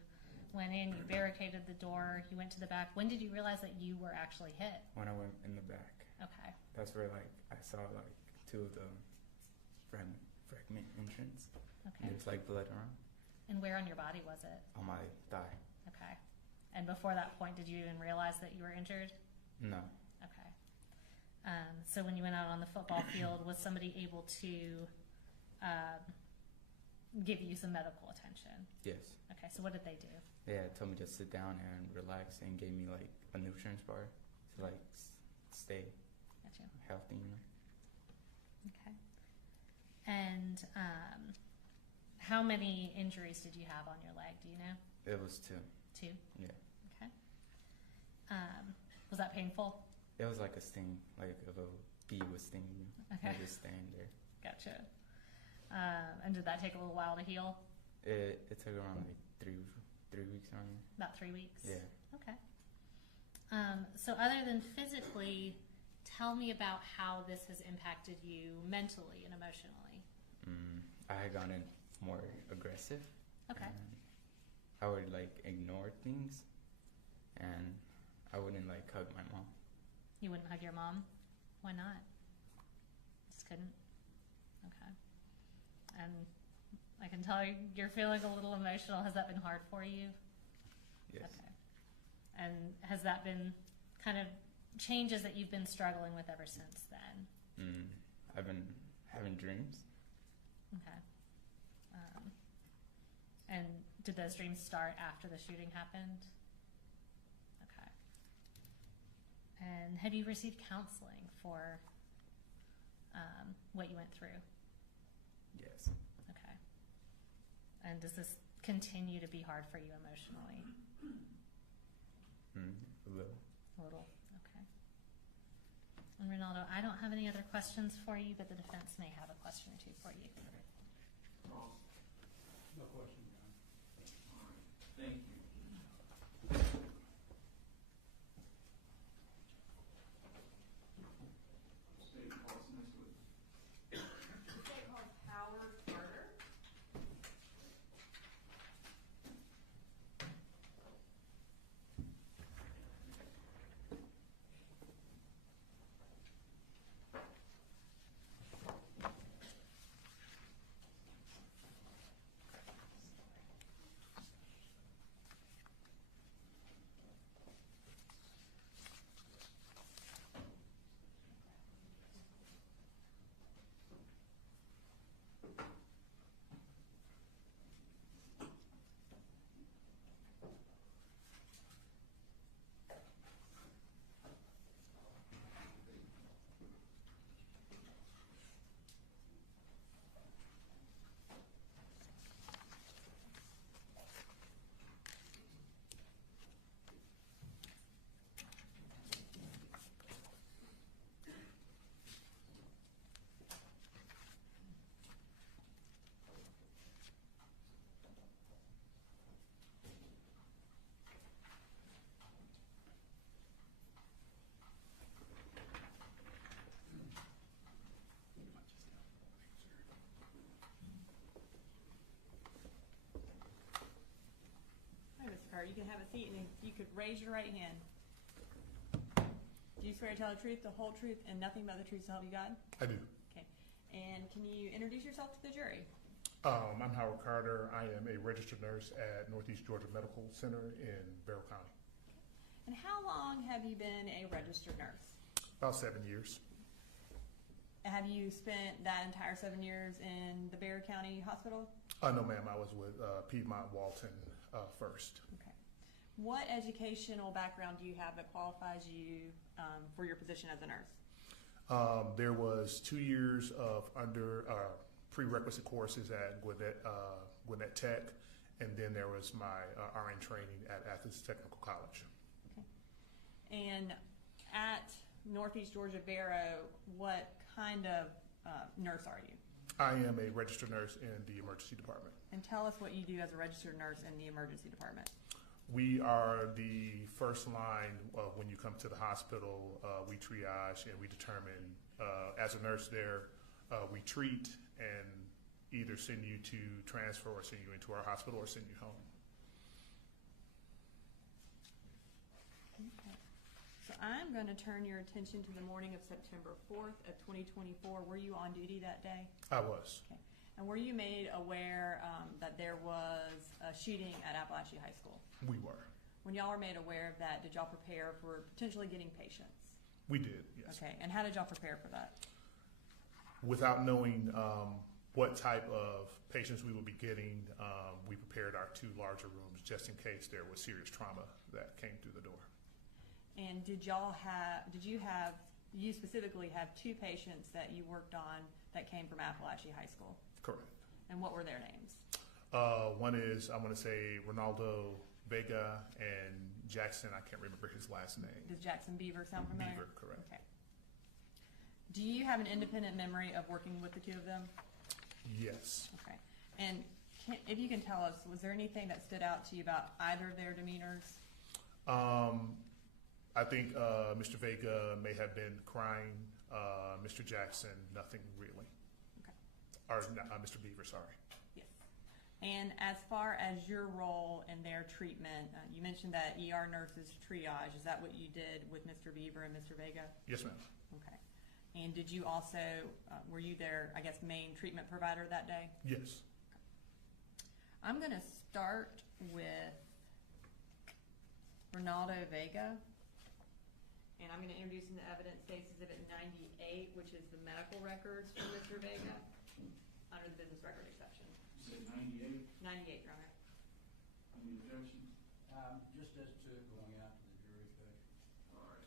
went in, you barricaded the door, you went to the back. When did you realize that you were actually hit? When I went in the back. Okay. That's where like I saw like two of the fragment entrance. Okay. There's like blood around. And where on your body was it? On my thigh. Okay. And before that point, did you even realize that you were injured? No. Okay. So when you went out on the football field, was somebody able to give you some medical attention? Yes. Okay, so what did they do? They had told me to sit down and relax and gave me like a nutrients bar to like stay Gotcha. healthy, you know. Okay. And how many injuries did you have on your leg? Do you know? It was 2. 2? Yeah. Okay. Was that painful? It was like a sting, like if a bee was stinging you. Okay. I just staying there. Gotcha. And did that take a little while to heal? It took around like 3 weeks around there. About 3 weeks? Yeah. Okay. So other than physically, tell me about how this has impacted you mentally and emotionally. I had gotten more aggressive. Okay. And I would like ignore things, and I wouldn't like hug my mom. You wouldn't hug your mom? Why not? Just couldn't? Okay. And I can tell you're feeling a little emotional. Has that been hard for you? Yes. Okay. And has that been kind of changes that you've been struggling with ever since then? I've been having dreams. Okay. And did those dreams start after the shooting happened? Okay. And have you received counseling for what you went through? Yes. Okay. And does this continue to be hard for you emotionally? A little. A little. Okay. And Ronaldo, I don't have any other questions for you, but the defense may have a question or two for you. No question. Thank you. State what's next with. State called Howard Carter. Hi, Mr. Carter. You can have a seat, and if you could raise your right hand. Do you swear to tell the truth, the whole truth, and nothing but the truth to help you God? I do. Okay. And can you introduce yourself to the jury? I'm Howard Carter. I am a registered nurse at Northeast Georgia Medical Center in Barrow County. And how long have you been a registered nurse? About 7 years. Have you spent that entire 7 years in the Barrow County Hospital? No, ma'am. I was with Piedmont Walton first. Okay. What educational background do you have that qualifies you for your position as a nurse? There was 2 years of prerequisite courses at Gwinnett Tech, and then there was my RN training at Athens Technical College. Okay. And at Northeast Georgia Barrow, what kind of nurse are you? I am a registered nurse in the emergency department. And tell us what you do as a registered nurse in the emergency department. We are the first line when you come to the hospital. We triage and we determine, as a nurse there, we treat and either send you to transfer or send you into our hospital or send you home. Okay. So I'm going to turn your attention to the morning of September 4th of 2024. Were you on duty that day? I was. Okay. And were you made aware that there was a shooting at Apalachee High School? We were. When y'all were made aware of that, did y'all prepare for potentially getting patients? We did, yes. Okay. And how did y'all prepare for that? Without knowing what type of patients we would be getting, we prepared our 2 larger rooms just in case there was serious trauma that came through the door. And did you specifically have 2 patients that you worked on that came from Apalachee High School? Correct. And what were their names? One is, I'm going to say, Ronaldo Vega, and Jackson, I can't remember his last name. Does Jackson Beaver sound familiar? Beaver, correct. Okay. Do you have an independent memory of working with the 2 of them? Yes. Okay. And if you can tell us, was there anything that stood out to you about either of their demeanors? I think Mr. Vega may have been crying. Mr. Jackson, nothing really. Okay. Or Mr. Beaver, sorry. Yes. And as far as your role in their treatment, you mentioned that ER nurses triage. Is that what you did with Mr. Beaver and Mr. Vega? Yes, ma'am. Okay. And did you also, were you their, I guess, main treatment provider that day? Yes. I'm going to start with Ronaldo Vega. And I'm going to introduce into evidence case exhibit 98, which is the medical records from Mr. Vega under the business record exception. You said 98? 98, Your Honor. Any objection? Just as to going out to the jury, Judge. All right.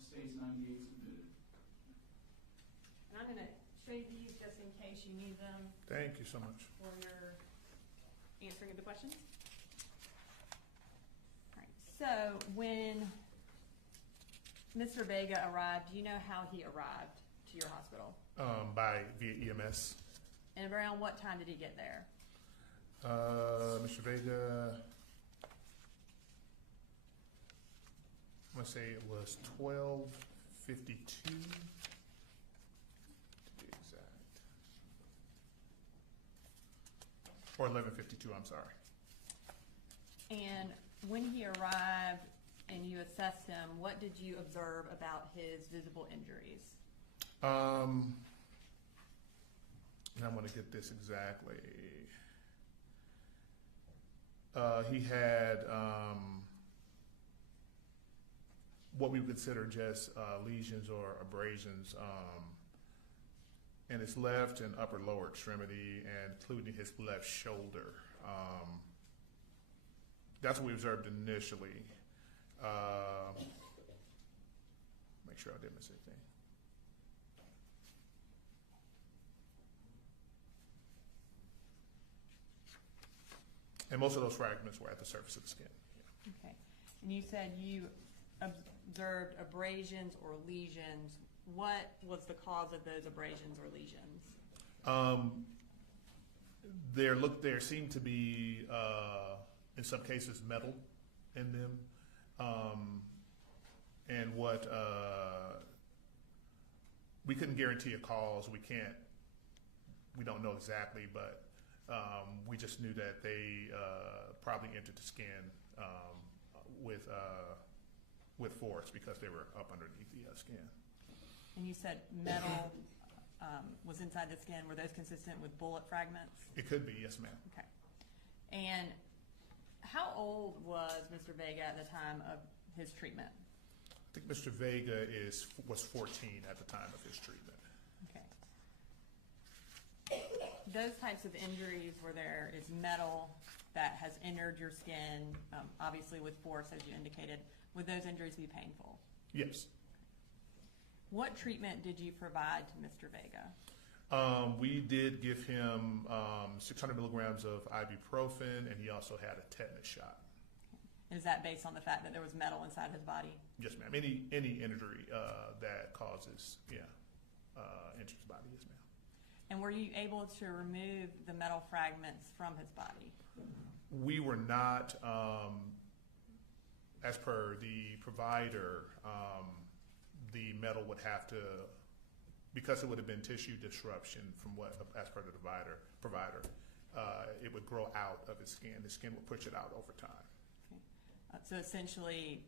States 98 submitted. And I'm going to show you these just in case you need them Thank you so much. for your answering of the questions. All right. So when Mr. Vega arrived, do you know how he arrived to your hospital? Via EMS. And around what time did he get there? Mr. Vega, I'm going to say it was 12:52 to be exact. Or 11:52, I'm sorry. And when he arrived and you assessed him, what did you observe about his visible injuries? And I'm going to get this exactly. He had what we would consider just lesions or abrasions in his left and upper lower extremity, and including his left shoulder. That's what we observed initially. Make sure I didn't miss anything. And most of those fragments were at the surface of the skin. Yeah. Okay. And you said you observed abrasions or lesions. What was the cause of those abrasions or lesions? There seemed to be, in some cases, metal in them. And what we couldn't guarantee a cause. We don't know exactly, but we just knew that they probably entered the skin with with force because they were up underneath the skin. And you said metal was inside the skin. Were those consistent with bullet fragments? It could be, yes, ma'am. Okay. And how old was Mr. Vega at the time of his treatment? I think Mr. Vega was 14 at the time of his treatment. Okay. Those types of injuries where there is metal that has entered your skin, obviously with force, as you indicated, would those injuries be painful? Yes. What treatment did you provide to Mr. Vega? We did give him 600 milligrams of ibuprofen, and he also had a tetanus shot. Is that based on the fact that there was metal inside his body? Yes, ma'am. Any injury that causes, injures the body, yes, ma'am. And were you able to remove the metal fragments from his body? We were not, as per the provider, the metal would have to, because it would have been tissue disruption from what, as per the provider, it would grow out of his skin. The skin would push it out over time. Okay. So essentially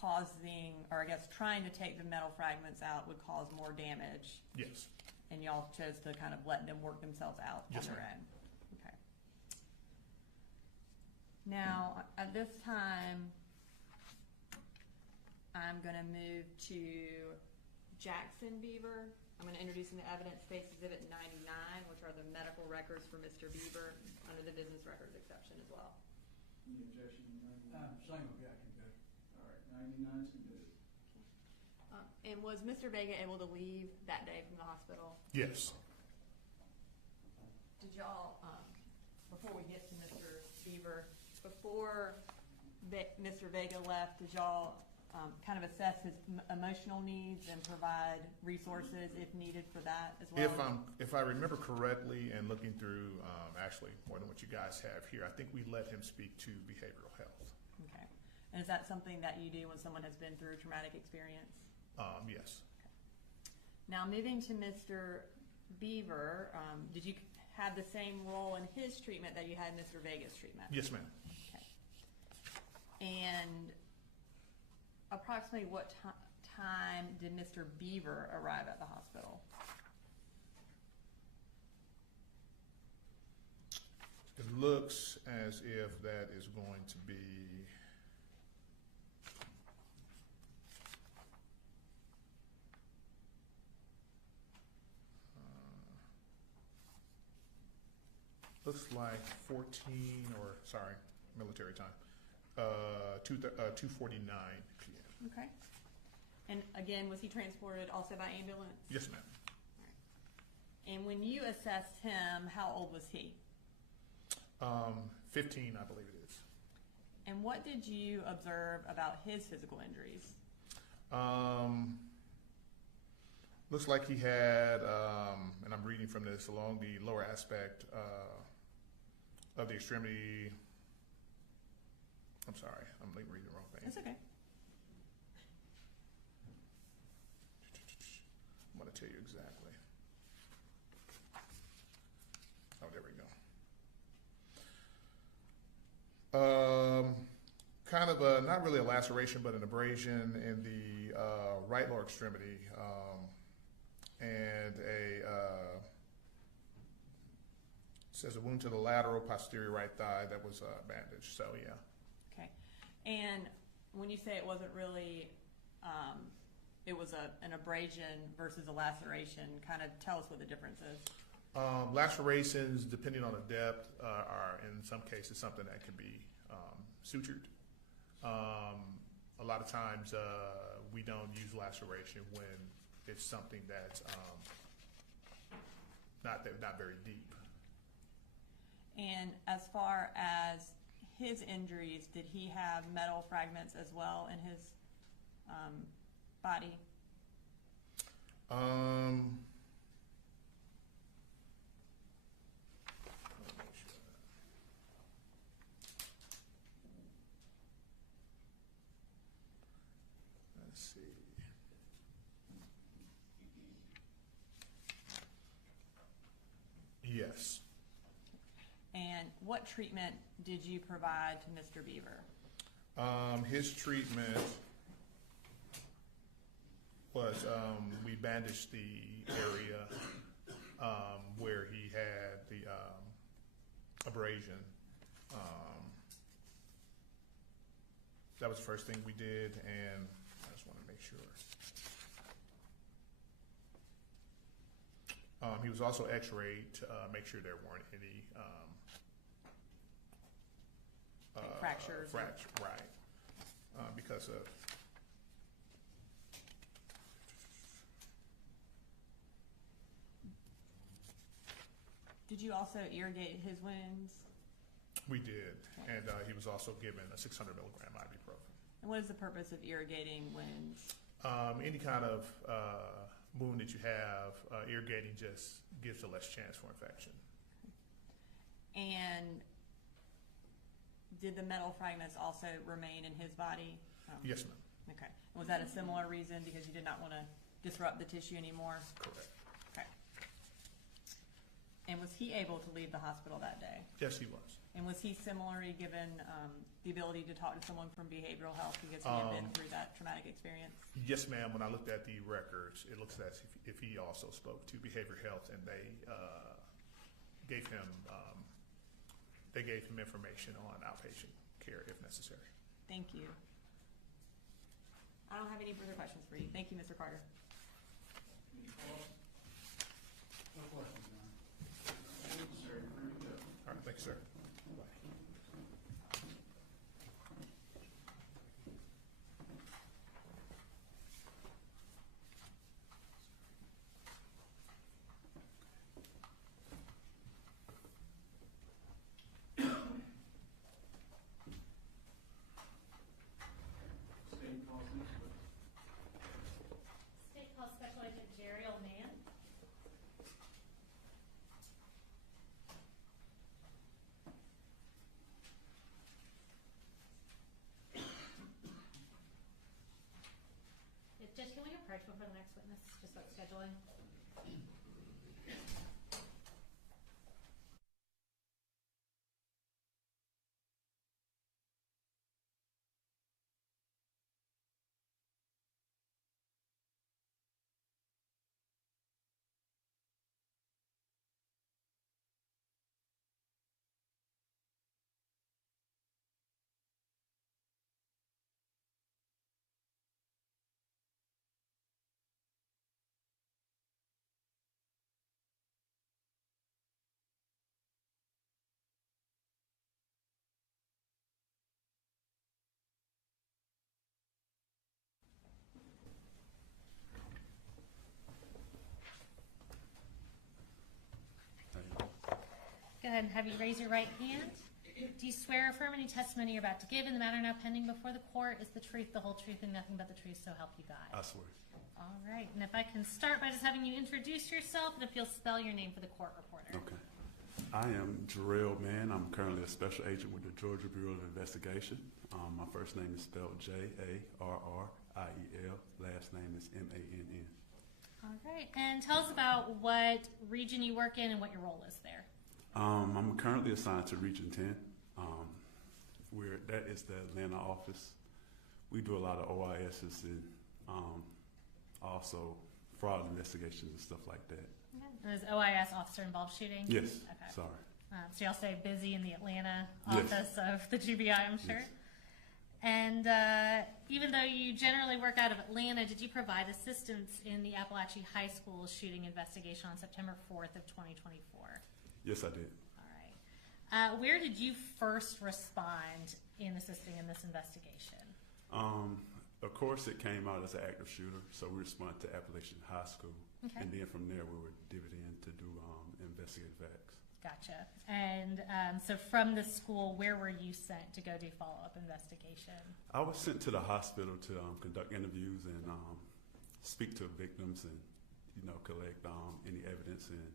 causing, or I guess trying to take the metal fragments out would cause more damage. Yes. And y'all chose to kind of let them work themselves out on their own. Okay. Now, at this time, I'm going to move to Jackson Beaver. I'm going to introduce him to evidence case exhibit 99, which are the medical records for Mr. Beaver under the business records exception as well. Any objection to 99? Same objection, Judge. All right, 99 is submitted. And was Mr. Vega able to leave that day from the hospital? Yes. Did y'all, before we get to Mr. Beaver, before Mr. Vega left, did y'all kind of assess his emotional needs and provide resources if needed for that as well? If I remember correctly, and looking through actually more than what you guys have here, I think we let him speak to behavioral health. Okay. And is that something that you do when someone has been through a traumatic experience? Yes. Okay. Now moving to Mr. Beaver, did you have the same role in his treatment that you had in Mr. Vega's treatment? Yes, ma'am. Okay. And approximately what time did Mr. Beaver arrive at the hospital? It looks as if that is going to be looks like 14, or sorry, military time, 2:49 p.m. Okay. And again, was he transported also by ambulance? Yes, ma'am. Right. And when you assessed him, how old was he? 15, I believe it is. And what did you observe about his physical injuries? Looks like he had, and I'm reading from this, along the lower aspect of the extremity. I'm sorry, I'm reading the wrong thing. That's okay. I'm going to tell you exactly. Oh, there we go. Kind of a, not really a laceration, but an abrasion in the right lower extremity, and says a wound to the lateral posterior right thigh that was bandaged. So yeah. Okay. And when you say it wasn't really, it was an abrasion versus a laceration, kind of tell us what the difference is. Lacerations, depending on the depth, are in some cases something that can be sutured. A lot of times we don't use laceration when it's something that's not very deep. And as far as his injuries, did he have metal fragments as well in his body? Let's see. Yes. And what treatment did you provide to Mr. Beaver? His treatment was we bandaged the area where he had the abrasion. That was the first thing we did, and I just want to make sure. He was also x-rayed to make sure there weren't any fractures. Right. Because of Did you also irrigate his wounds? we did, and he was also given a 600 milligram ibuprofen. And what is the purpose of irrigating wounds? Any kind of wound that you have, irrigating just gives a less chance for infection. And did the metal fragments also remain in his body? Yes, ma'am. Okay. Was that a similar reason because you did not want to disrupt the tissue anymore? Correct. Okay. And was he able to leave the hospital that day? Yes, he was. And was he similarly given the ability to talk to someone from behavioral health because he had been through that traumatic experience? Yes, ma'am. When I looked at the records, it looks as if he also spoke to behavioral health, and they gave him information on outpatient care if necessary. Thank you. I don't have any further questions for you. Thank you, Mr. Carter. No questions, Your Honor. Necessary for you to go. All right, thank you, sir. State calls next witness. State Health Special Agent Jerry Oldman. Judge, can we approach before the next witness, just like scheduling? Go ahead and have you raise your right hand. Do you swear or affirm any testimony you're about to give in the matter now pending before the court is the truth, the whole truth, and nothing but the truth, so help you God? I swear. All right, and if I can start by just having you introduce yourself, and if you'll spell your name for the court reporter. Okay. I am Jarrell Mann. I'm currently a special agent with the Georgia Bureau of Investigation. My first name is spelled Jarriel. Last name is Mann. All right, and tell us about what region you work in and what your role is there. I'm currently assigned to Region 10. That is the Atlanta office. We do a lot of OISs and also fraud investigations and stuff like that. Okay. Is OIS officer involved shooting? Yes. Okay. Sorry. So y'all stay busy in the Atlanta Yes. office of the GBI, I'm sure. Yes. And even though you generally work out of Atlanta, did you provide assistance in the Apalachee High School shooting investigation on September 4th of 2024? Yes, I did. All right. Where did you first respond in assisting in this investigation? Of course, it came out as an active shooter, so we responded to Apalachee High School. Okay. And then from there, we were divvied in to do investigative acts. Gotcha. And so from the school, where were you sent to go do follow-up investigation? I was sent to the hospital to conduct interviews and speak to victims and, collect any evidence and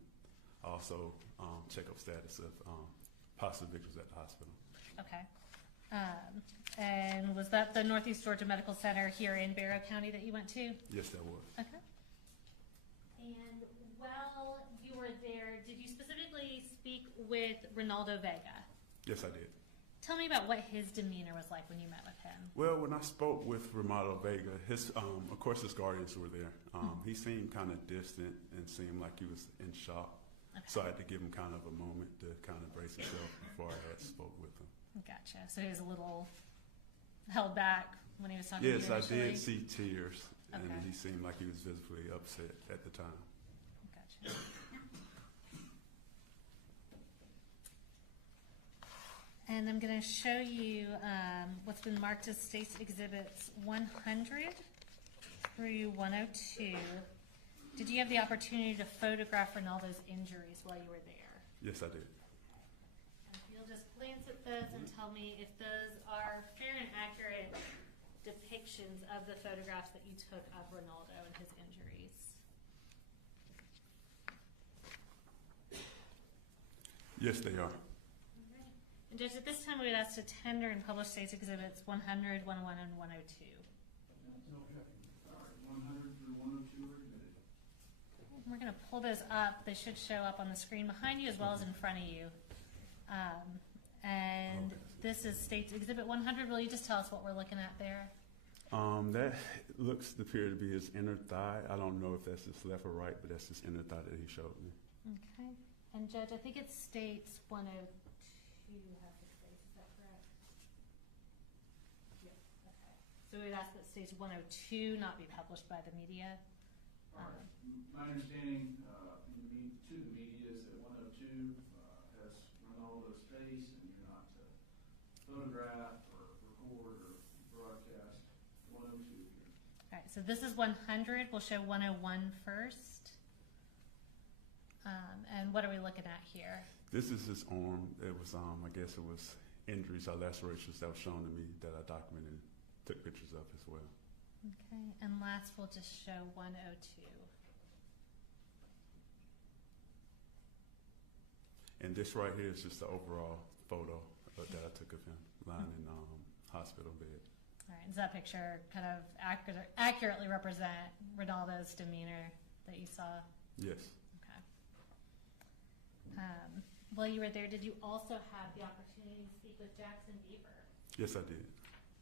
also check up status of possible victims at the hospital. Okay. And was that the Northeast Georgia Medical Center here in Barrow County that you went to? Yes, that was. Okay. And while you were there, did you specifically speak with Ronaldo Vega? Yes, I did. Tell me about what his demeanor was like when you met with him. Well, when I spoke with Ramado Vega, of course his guardians were there. He seemed kind of distant and seemed like he was in shock. Okay. So I had to give him kind of a moment to kind of brace himself before I had spoke with him. Gotcha. So he was a little held back when he was talking to you Yes, I initially? did see tears, and Okay. he seemed like he was visibly upset at the time. Gotcha. And I'm going to show you what's been marked as State's Exhibits 100 through 102. Did you have the opportunity to photograph Ronaldo's injuries while you were there? Yes, I did. If you'll just glance at those and tell me if those are fair and accurate depictions of the photographs that you took of Ronaldo and his injuries. Yes, they are. And Judge, at this time we would ask to tender and publish State's Exhibits 100, 101, and 102. All right, 100 through 102 are admitted. We're going to pull those up. They should show up on the screen behind you as well as in front of you. And this is State's Exhibit 100. Will you just tell us what we're looking at there? That looks to appear to be his inner thigh. I don't know if that's his left or right, but that's his inner thigh that he showed me. Okay. And Judge, I think it states 102 has his face. Is that correct? Yes. Okay. So we would ask that State's 102 not be published by the media. All right. My understanding to the media is that 102 has Ronaldo's face, and you're not to photograph or record or broadcast 102 here. All right, so this is 100. We'll show 101 first. And what are we looking at here? This is his arm. It was, I guess it was injuries or lacerations that was shown to me that I documented, took pictures of as well. Okay, and last we'll just show 102. And this right here is just the overall photo that I took of him lying in hospital bed. All right, does that picture kind of accurately represent Ronaldo's demeanor that you saw? Yes. Okay. While you were there, did you also have the opportunity to speak with Jackson Beaver? Yes, I did.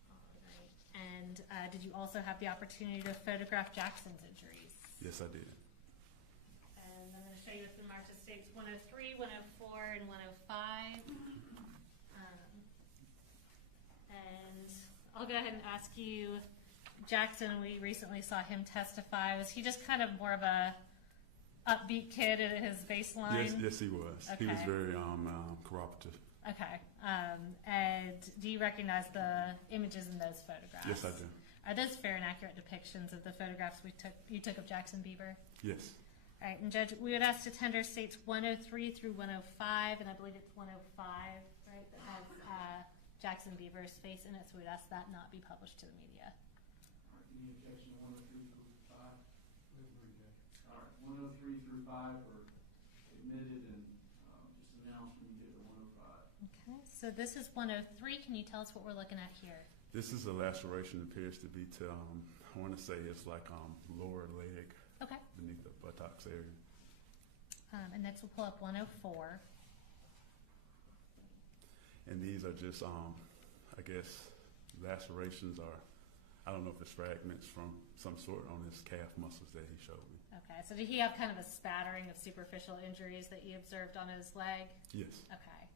All right. And did you also have the opportunity to photograph Jackson's injuries? Yes, I did. And I'm going to show you what's been marked as States 103, 104, and 105. And I'll go ahead and ask you, Jackson, we recently saw him testify. Was he just kind of more of a upbeat kid at his baseline? Yes, he was. Okay. He was very cooperative. Okay. And do you recognize the images in those photographs? Yes, I do. Are those fair and accurate depictions of the photographs you took of Jackson Beaver? Yes. All right, and Judge, we would ask to tender States 103 through 105, and I believe it's 105, right, that has Jackson Beaver's face in it, so we'd ask that not be published to the media. All right, any objection to 103 through 5? All right, 103 through 5 were admitted and just announced when you get to 105. Okay, so this is 103. Can you tell us what we're looking at here? This is a laceration, appears to be to, I want to say it's like lower leg. Okay. Beneath the buttocks area. And next we'll pull up 104. And these are just, I guess, lacerations or, I don't know if it's fragments from some sort on his calf muscles that he showed me. Okay, so did he have kind of a spattering of superficial injuries that you observed on his leg? Yes. Okay.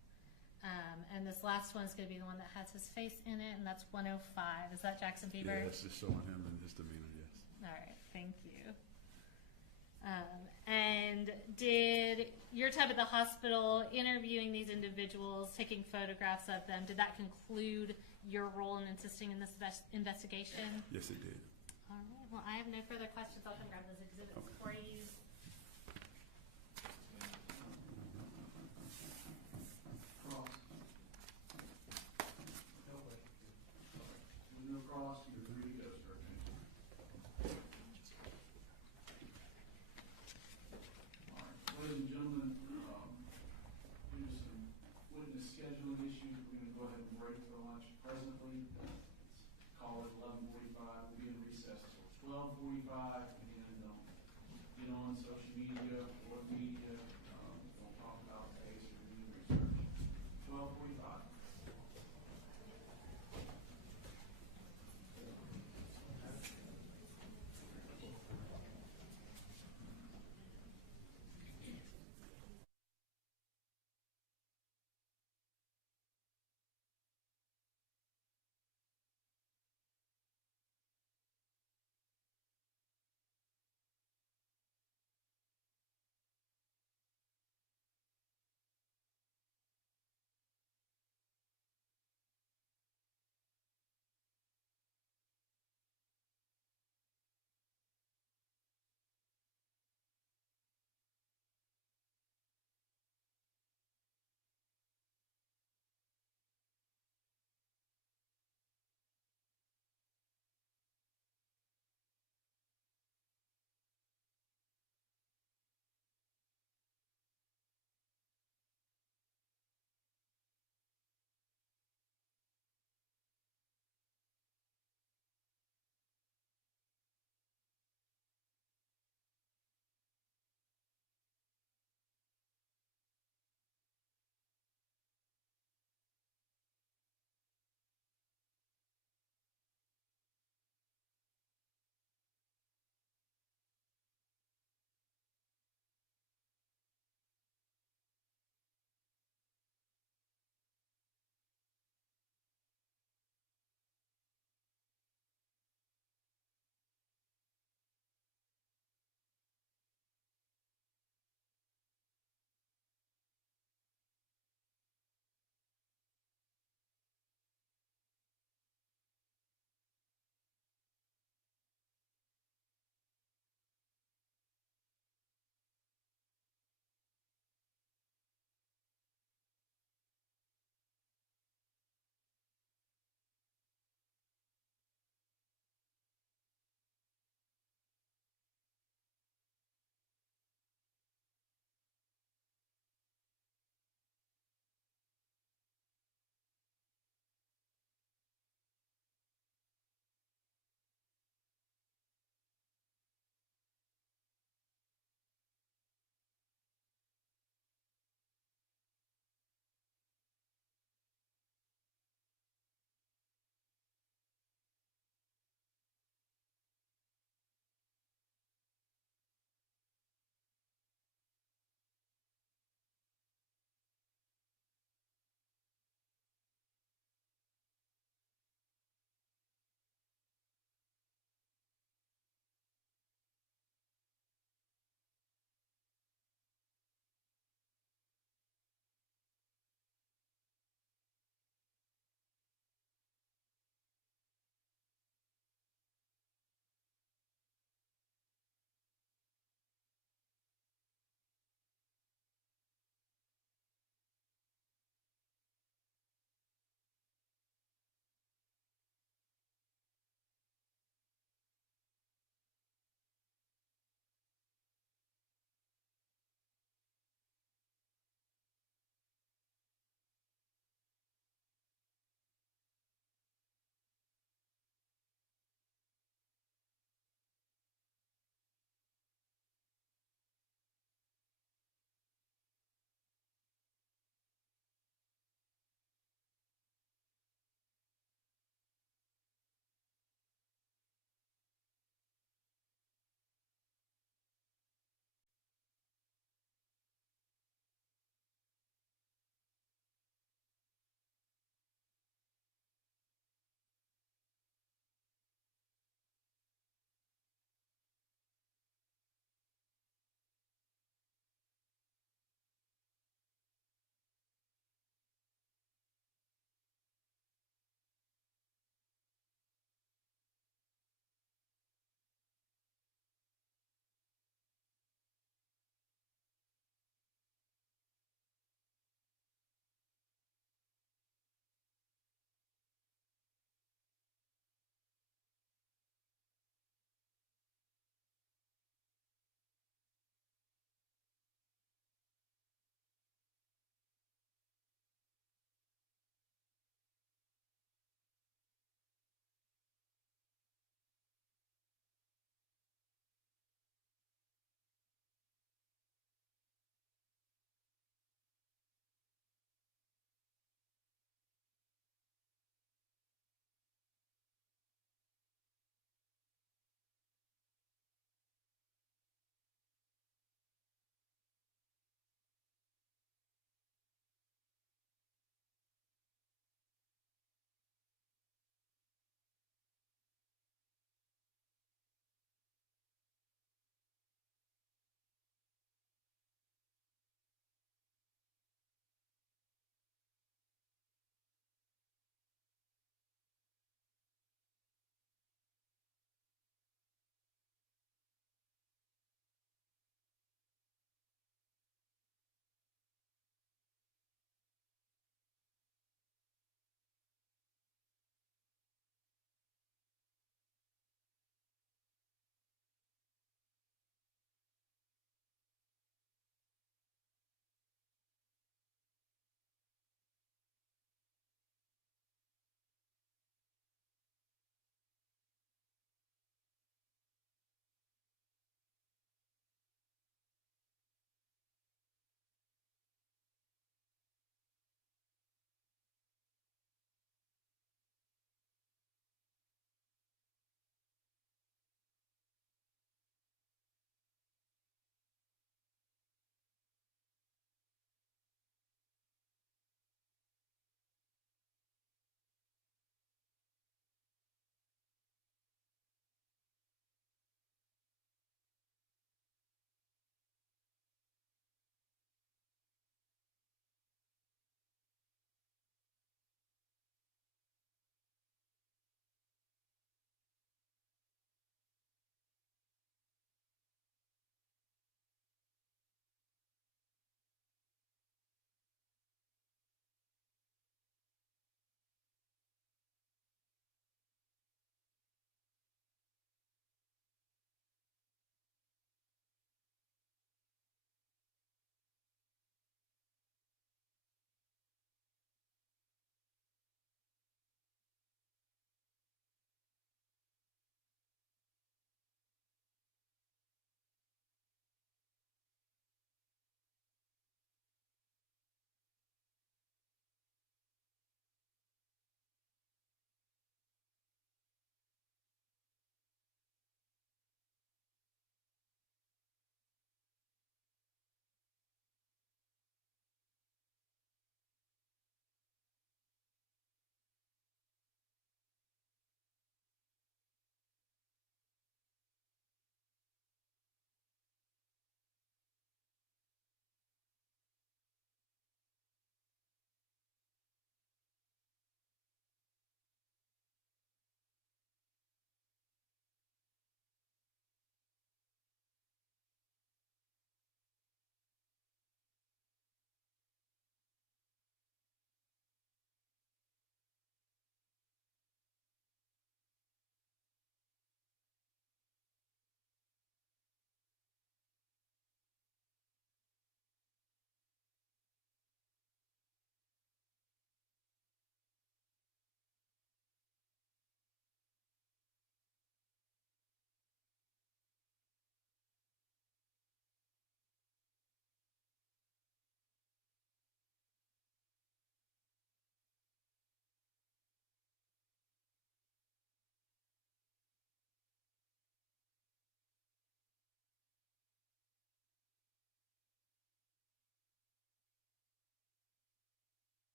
And this last one is going to be the one that has his face in it, and that's 105. Is that Jackson Beaver? Yeah, it's just showing him and his demeanor, yes. All right, thank you. And did your time at the hospital interviewing these individuals, taking photographs of them, did that conclude your role in assisting in this investigation? Yes, it did. All right, well, I have no further questions. I'll come grab those exhibits for you. Cross. No cross, you're free to go, sir. All right, ladies and gentlemen, due to some witness scheduling issues, we're going to go ahead and break for lunch presently. Call it 11:45. We'll be in recess till 12:45. Again, don't get on social media or media. Don't talk about case or do research. 12:45.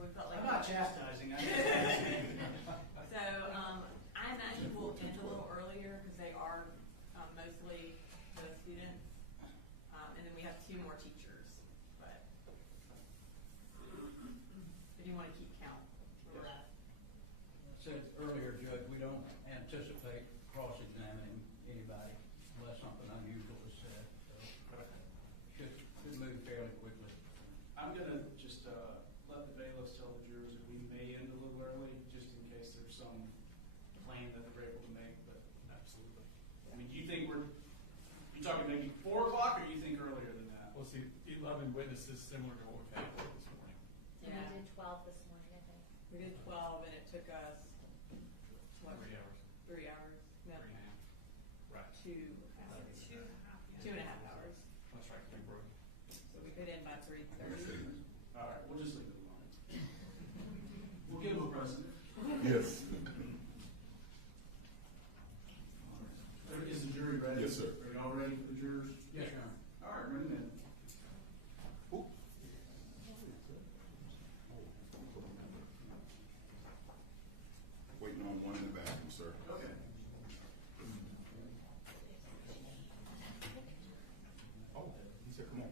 so we felt like. I'm not chastising, I'm just asking. So, I imagine we'll end a little earlier because they are mostly the students. And then we have 2 more teachers, but if you want to keep count. Yes. I said earlier, Judge, we don't anticipate cross-examining anybody unless something unusual is said. So should move fairly quickly. I'm gonna just let the bailiffs tell the jurors that we may end a little early, just in case there's some plan that they're able to make, but absolutely. I mean, do you think you talking maybe 4 o'clock, or you think earlier than that? We'll see, 11 witnesses similar to what we've had this morning. And we did 12 this morning, I think. We did 12 and it took us, what? 3 hours. 3 hours? No. 3.5. Right. 2 hours. 2.5 hours. That's right, we broke. So we could end by 3:30. All right, we'll just leave it alone. We'll give them a precedent. Yes. Is the jury ready? Yes, sir. Are y'all ready for the jurors? Yes, Your Honor. All right, bring them in. Waiting on one in the bathroom, sir. Okay. Oh, he said, come on.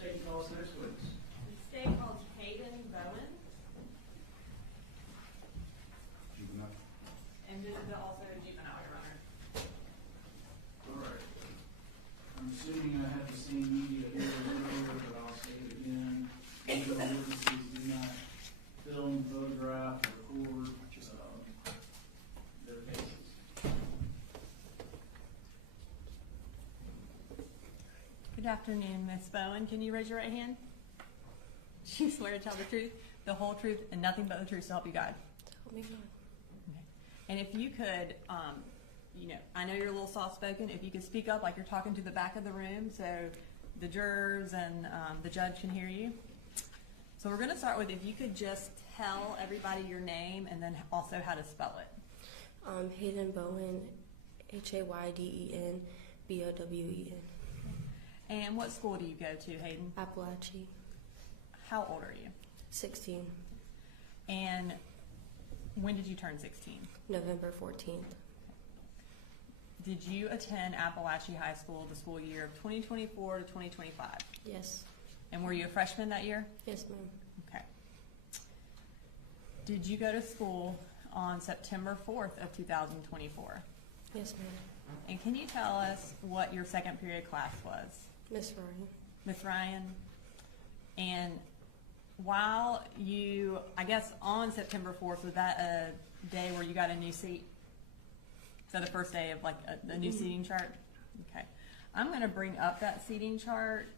State calls next witness. The state called Hayden Bowen, Juvenile. and this is also a juvenile, Your Honor. All right. I'm assuming I have the same media here earlier, but I'll say it again. Legal witnesses do not film, photograph, or record their cases. Good afternoon, Ms. Bowen. Can you raise your right hand? Do you swear to tell the truth, the whole truth, and nothing but the truth to help you God? Help me God. Okay. And if you could, I know you're a little soft-spoken. If you could speak up like you're talking to the back of the room so the jurors and the judge can hear you. So we're going to start with if you could just tell everybody your name and then also how to spell it. Hayden Bowen, Hayden Bowen. And what school do you go to, Hayden? Apalachee. How old are you? 16. And when did you turn 16? November 14th. Did you attend Apalachee High School the school year of 2024 to 2025? Yes. And were you a freshman that year? Yes, ma'am. Okay. Did you go to school on September 4th of 2024? Yes, ma'am. And can you tell us what your second period class was? Miss Ryan. Miss Ryan. And while you, I guess on September 4th, was that a day where you got a new seat? Is that the first day of like a new seating chart? Okay. I'm going to bring up that seating chart.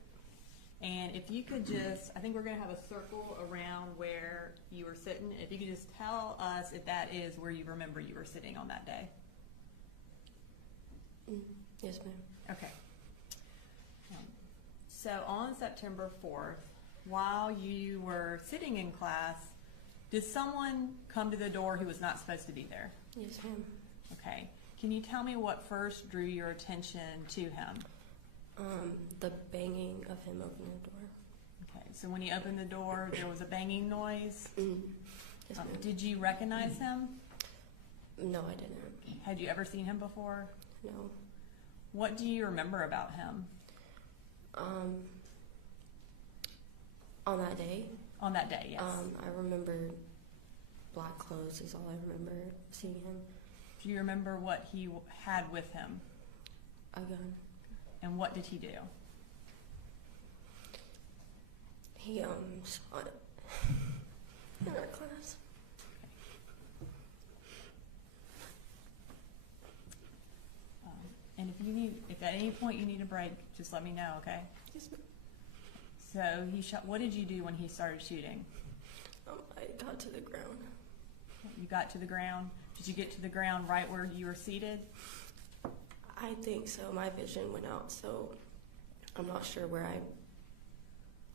And if you could just, I think we're going to have a circle around where you were sitting. If you could just tell us if that is where you remember you were sitting on that day. Yes, ma'am. Okay. So on September 4th, while you were sitting in class, did someone come to the door who was not supposed to be there? Yes, ma'am. Okay. Can you tell me what first drew your attention to him? The banging of him opening the door. Okay. So when he opened the door, there was a banging noise? Yes, ma'am. Did you recognize him? No, I didn't. Had you ever seen him before? No. What do you remember about him? On that day? On that day, yes. I remember black clothes is all I remember seeing him. Do you remember what he had with him? A gun. And what did he do? He shot it in our class. And if at any point you need a break, just let me know, okay? Yes, ma'am. So he shot. What did you do when he started shooting? I got to the ground. You got to the ground. Did you get to the ground right where you were seated? I think so. My vision went out, so I'm not sure where I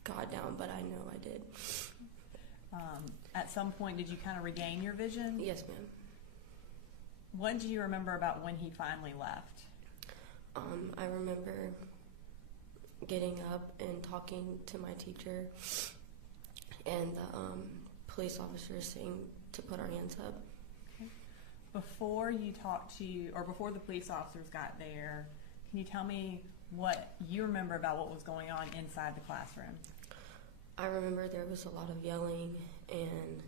got down, but I know I did. At some point, did you kind of regain your vision? Yes, ma'am. What do you remember about when he finally left? I remember getting up and talking to my teacher and the police officer saying to put our hands up. Okay. Before you talked to, or before the police officers got there, can you tell me what you remember about what was going on inside the classroom? I remember there was a lot of yelling and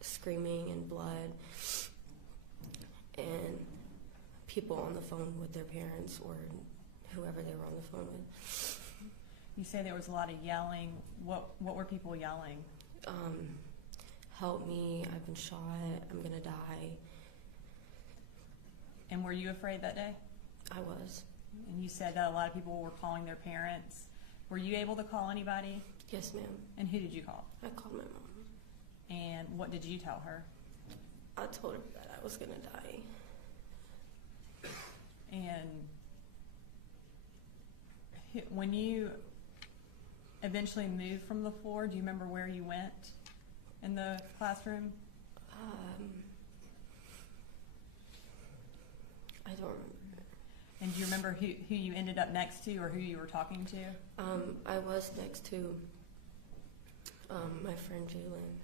screaming and blood and people on the phone with their parents or whoever they were on the phone with. You say there was a lot of yelling. What were people yelling? Help me, I've been shot, I'm gonna die. And were you afraid that day? I was. And you said that a lot of people were calling their parents. Were you able to call anybody? Yes, ma'am. And who did you call? I called my mom. And what did you tell her? I told her that I was gonna die. And when you eventually moved from the floor, do you remember where you went in the classroom? I don't remember. And do you remember who you ended up next to or who you were talking to? I was next to my friend Jalen.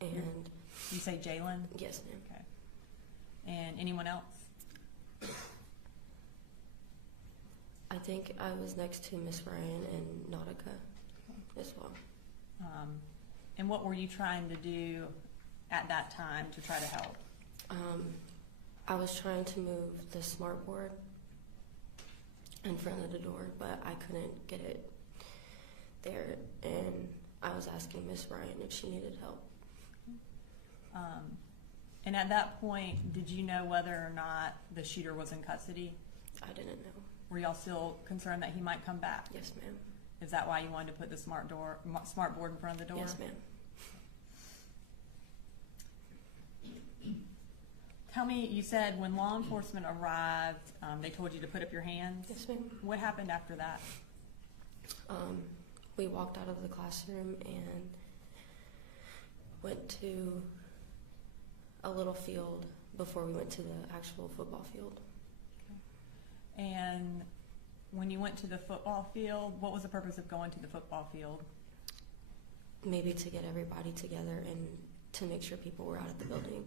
And you say Jalen? Yes, ma'am. Okay. And anyone else? I think I was next to Miss Ryan and Nautica as well. And what were you trying to do at that time to try to help? I was trying to move the smart board in front of the door, but I couldn't get it there, and I was asking Miss Ryan if she needed help. And at that point, did you know whether or not the shooter was in custody? I didn't know. Were y'all still concerned that he might come back? Yes, ma'am. Is that why you wanted to put the smart board in front of the door? Yes, ma'am. Tell me, you said when law enforcement arrived, they told you to put up your hands? Yes, ma'am. What happened after that? We walked out of the classroom and went to a little field before we went to the actual football field. Okay. And when you went to the football field, what was the purpose of going to the football field? Maybe to get everybody together and to make sure people were out of the building.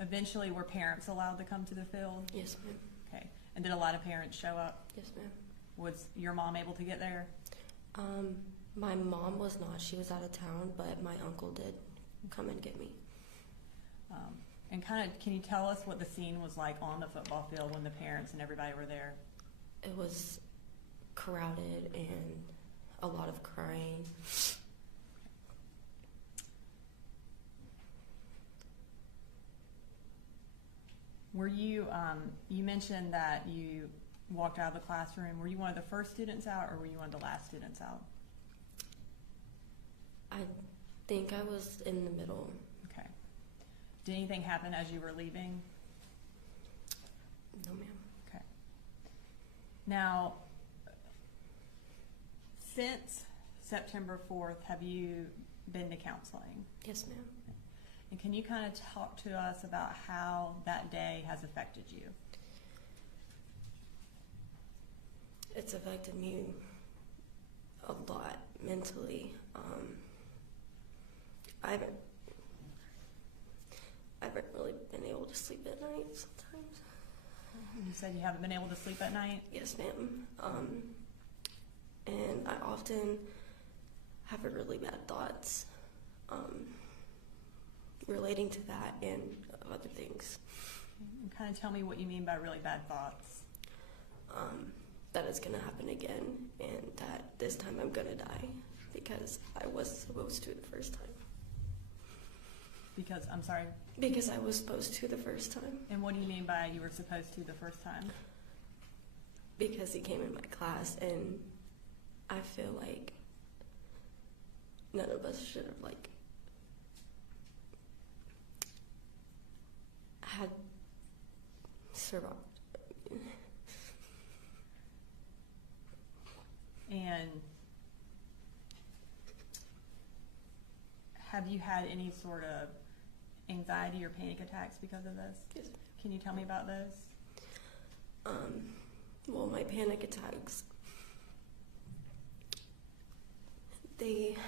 Eventually, were parents allowed to come to the field? Yes, ma'am. Okay. And did a lot of parents show up? Yes, ma'am. Was your mom able to get there? My mom was not. She was out of town, but my uncle did come and get me. And can you tell us what the scene was like on the football field when the parents and everybody were there? It was crowded and a lot of crying. Were you, you mentioned that you walked out of the classroom. Were you one of the first students out or were you one of the last students out? I think I was in the middle. Okay. Did anything happen as you were leaving? No, ma'am. Okay. Now, since September 4th, have you been to counseling? Yes, ma'am. And can you kind of talk to us about how that day has affected you? It's affected me a lot mentally. I haven't really been able to sleep at night sometimes. You said you haven't been able to sleep at night? Yes, ma'am. And I often have really bad thoughts relating to that and other things. kind of tell me what you mean by really bad thoughts? That it's gonna happen again, and that this time I'm gonna die because I was supposed to the first time. Because, I'm sorry? Because I was supposed to the first time. And what do you mean by you were supposed to the first time? Because he came in my class, and I feel like none of us should have, like, had survived. And have you had any sort of anxiety or panic attacks because of this? Yes. Can you tell me about those? Well, my panic attacks, they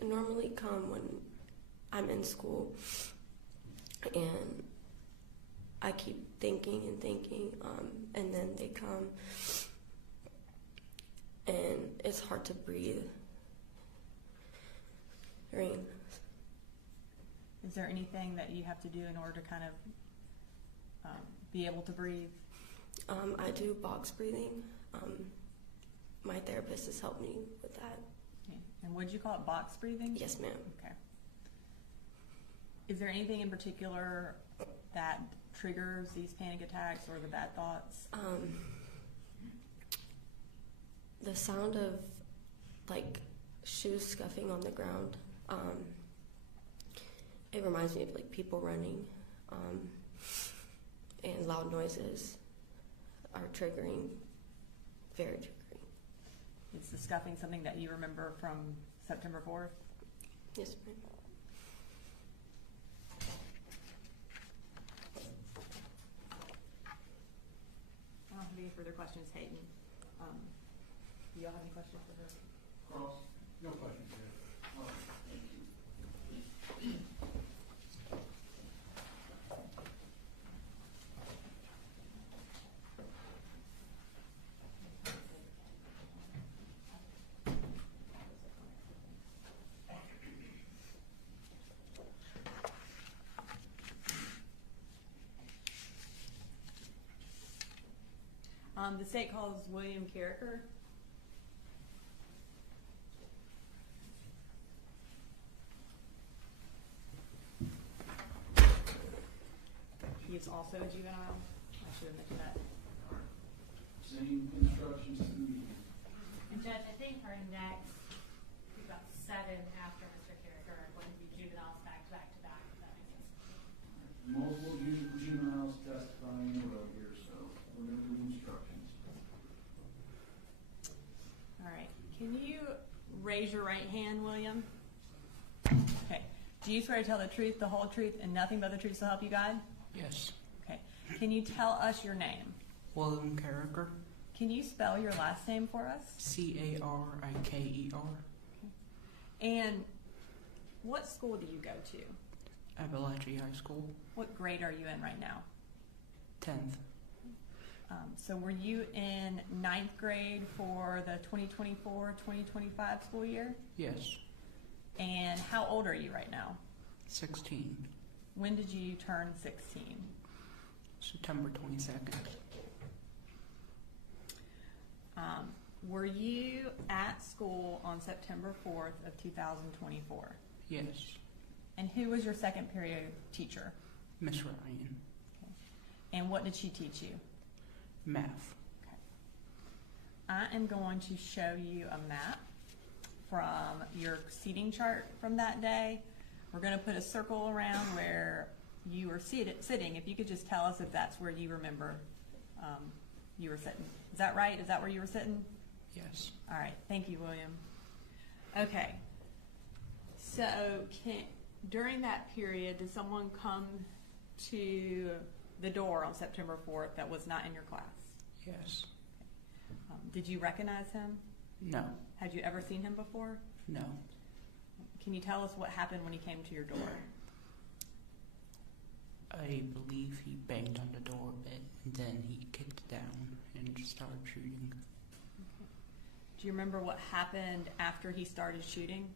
normally come when I'm in school, and I keep thinking and thinking, and then they come, and it's hard to breathe. Is there anything that you have to do in order to kind of be able to breathe? I do box breathing. My therapist has helped me with that. Okay. And what did you call it, box breathing? Yes, ma'am. Okay. Is there anything in particular that triggers these panic attacks or the bad thoughts? The sound of, like, shoes scuffing on the ground. It reminds me of, like, people running, and loud noises are triggering, very triggering. Is the scuffing something that you remember from September 4th? Yes, ma'am. I don't have any further questions, Hayden. Do y'all have any questions for her? Cross? No questions here. All right. The state calls William Carricker. He is also a juvenile. I should have mentioned that. Same instructions to me. And Judge, I think our next, about 7 after Mr. Carricker are going to be juveniles back to back to back, if that makes sense. Multiple juveniles testifying in a row here, so we're going to do instructions. All right. Can you raise your right hand, William? Okay. Do you swear to tell the truth, the whole truth, and nothing but the truth to help you God? Yes. Okay. Can you tell us your name? William Carricker. Can you spell your last name for us? Carriker. And what school do you go to? Apalachee High School. What grade are you in right now? 10th. So were you in 9th grade for the 2024-2025 school year? Yes. And how old are you right now? 16. When did you turn 16? September 22nd. Were you at school on September 4th of 2024? Yes. And who was your second period teacher? Miss Ryan. Okay. And what did she teach you? Math. Okay. I am going to show you a map from your seating chart from that day. We're going to put a circle around where you were sitting. If you could just tell us if that's where you remember you were sitting. Is that right? Is that where you were sitting? Yes. All right. Thank you, William. Okay. So during that period, did someone come to the door on September 4th that was not in your class? Yes. Did you recognize him? No. Had you ever seen him before? No. Can you tell us what happened when he came to your door? I believe he banged on the door a bit, and then he kicked it down and just started shooting. Okay. Do you remember what happened after he started shooting?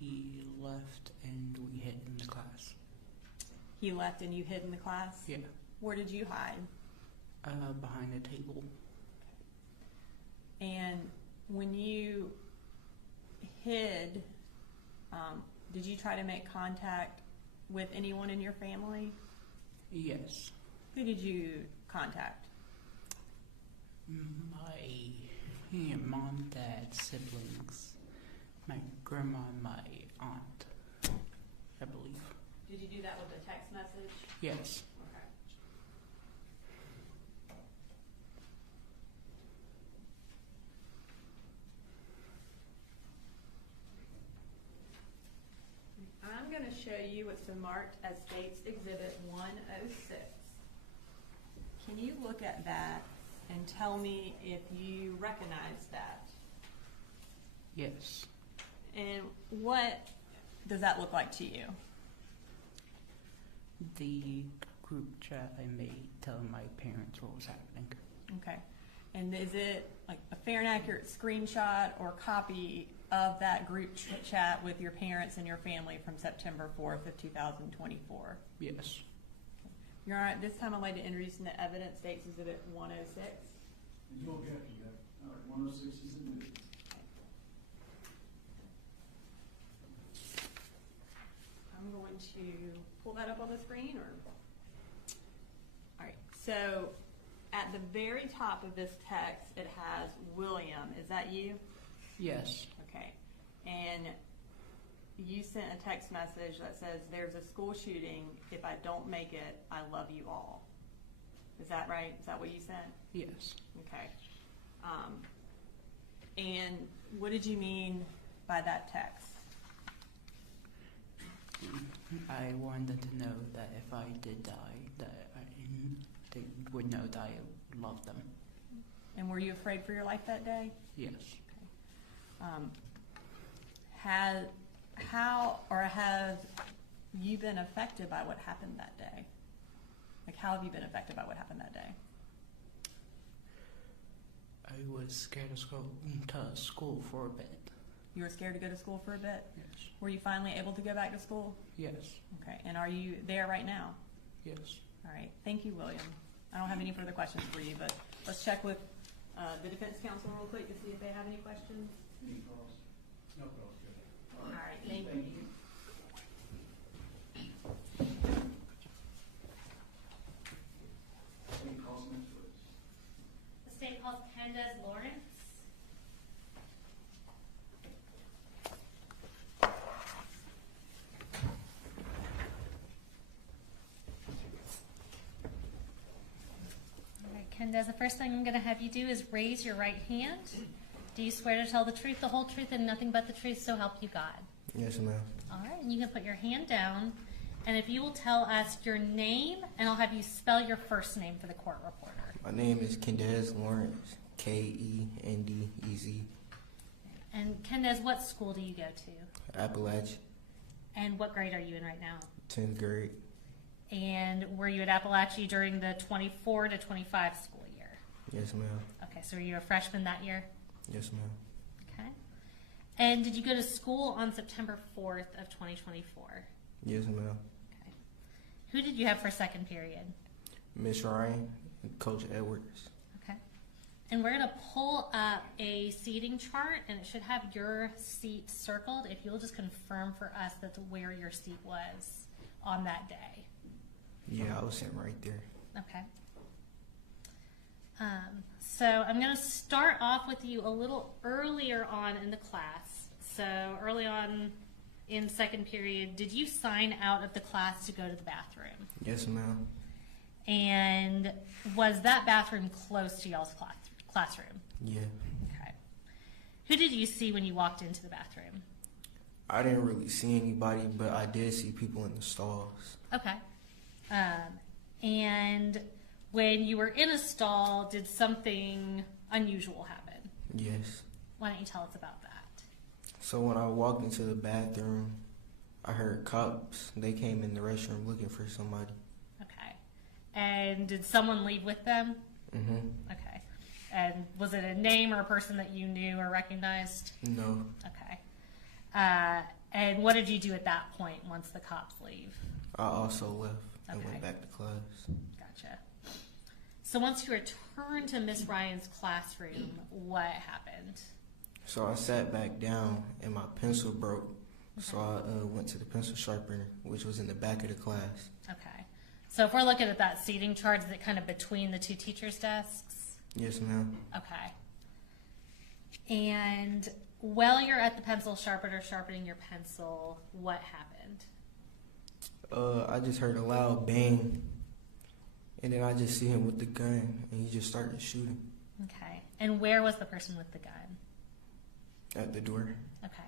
He left and we hid in the class. He left and you hid in the class? Yeah. Where did you hide? Behind a table. And when you hid, did you try to make contact with anyone in your family? Yes. Who did you contact? My mom, dad, siblings, my grandma, and my aunt, I believe. Did you do that with a text message? Yes. Okay. I'm going to show you what's been marked as State's Exhibit 106. Can you look at that and tell me if you recognize that? Yes. And what does that look like to you? The group chat I made telling my parents what was happening. Okay. And is it like a fair and accurate screenshot or copy of that group chat with your parents and your family from September 4th of 2024? Yes. Your Honor, at this time I'd like to introduce into evidence State's Exhibit 106. You don't get to that. All right, 106 is admitted. I'm going to pull that up on the screen, or? All right, so at the very top of this text, it has William. Is that you? Yes. Okay. And you sent a text message that says, there's a school shooting. If I don't make it, I love you all. Is that right? Is that what you sent? Yes. Okay. And what did you mean by that text? I wanted to know that if I did die, that they would know that I loved them. And were you afraid for your life that day? Yes. Have you been affected by what happened that day? Like, how have you been affected by what happened that day? I was scared to go to school for a bit. You were scared to go to school for a bit? Yes. Were you finally able to go back to school? Yes. Okay. And are you there right now? Yes. All right. Thank you, William. I don't have any further questions for you, but let's check with the defense counsel real quick to see if they have any questions. Any calls? No calls, Judge. All right. Thank you. Any calls next, please? The state calls Candace Lawrence. All right, Candace, the first thing I'm going to have you do is raise your right hand. Do you swear to tell the truth, the whole truth, and nothing but the truth, so help you God? Yes, ma'am. All right, and you can put your hand down. And if you will tell us your name, and I'll have you spell your first name for the court reporter. My name is Kendez Lawrence, Kendez. And Kendez, what school do you go to? Apalachee, And what grade are you in right now? 10th grade. And were you at Apalachee during the 24 to 25 school year? Yes, ma'am. Okay, so were you a freshman that year? Yes, ma'am. Okay. And did you go to school on September 4th of 2024? Yes, ma'am. Okay. Who did you have for second period? Miss Ryan and Coach Edwards. Okay. And we're going to pull up a seating chart, and it should have your seat circled. If you'll just confirm for us that's where your seat was on that day. Yeah, I was sitting right there. Okay. So I'm going to start off with you a little earlier on in the class. So early on in second period, did you sign out of the class to go to the bathroom? Yes, ma'am. And was that bathroom close to y'all's classroom? Yeah. Okay. Who did you see when you walked into the bathroom? I didn't really see anybody, but I did see people in the stalls. Okay. And when you were in a stall, did something unusual happen? Yes. Why don't you tell us about that? So when I walked into the bathroom, I heard cops. They came in the restroom looking for somebody. Okay. And did someone leave with them? Mm-hmm. Okay. And was it a name or a person that you knew or recognized? No. Okay. And what did you do at that point once the cops leave? I also left and Okay. went back to class. Gotcha. So once you returned to Miss Ryan's classroom, what happened? So I sat back down and my pencil broke. So I went to the pencil sharpener, which was in the back of the class. Okay. So if we're looking at that seating chart, is it kind of between the two teachers' desks? Yes, ma'am. Okay. And while you're at the pencil sharpener sharpening your pencil, what happened? I just heard a loud bang, and then I just see him with the gun, and he just started shooting Okay. And where was the person with the gun? at the door. Okay.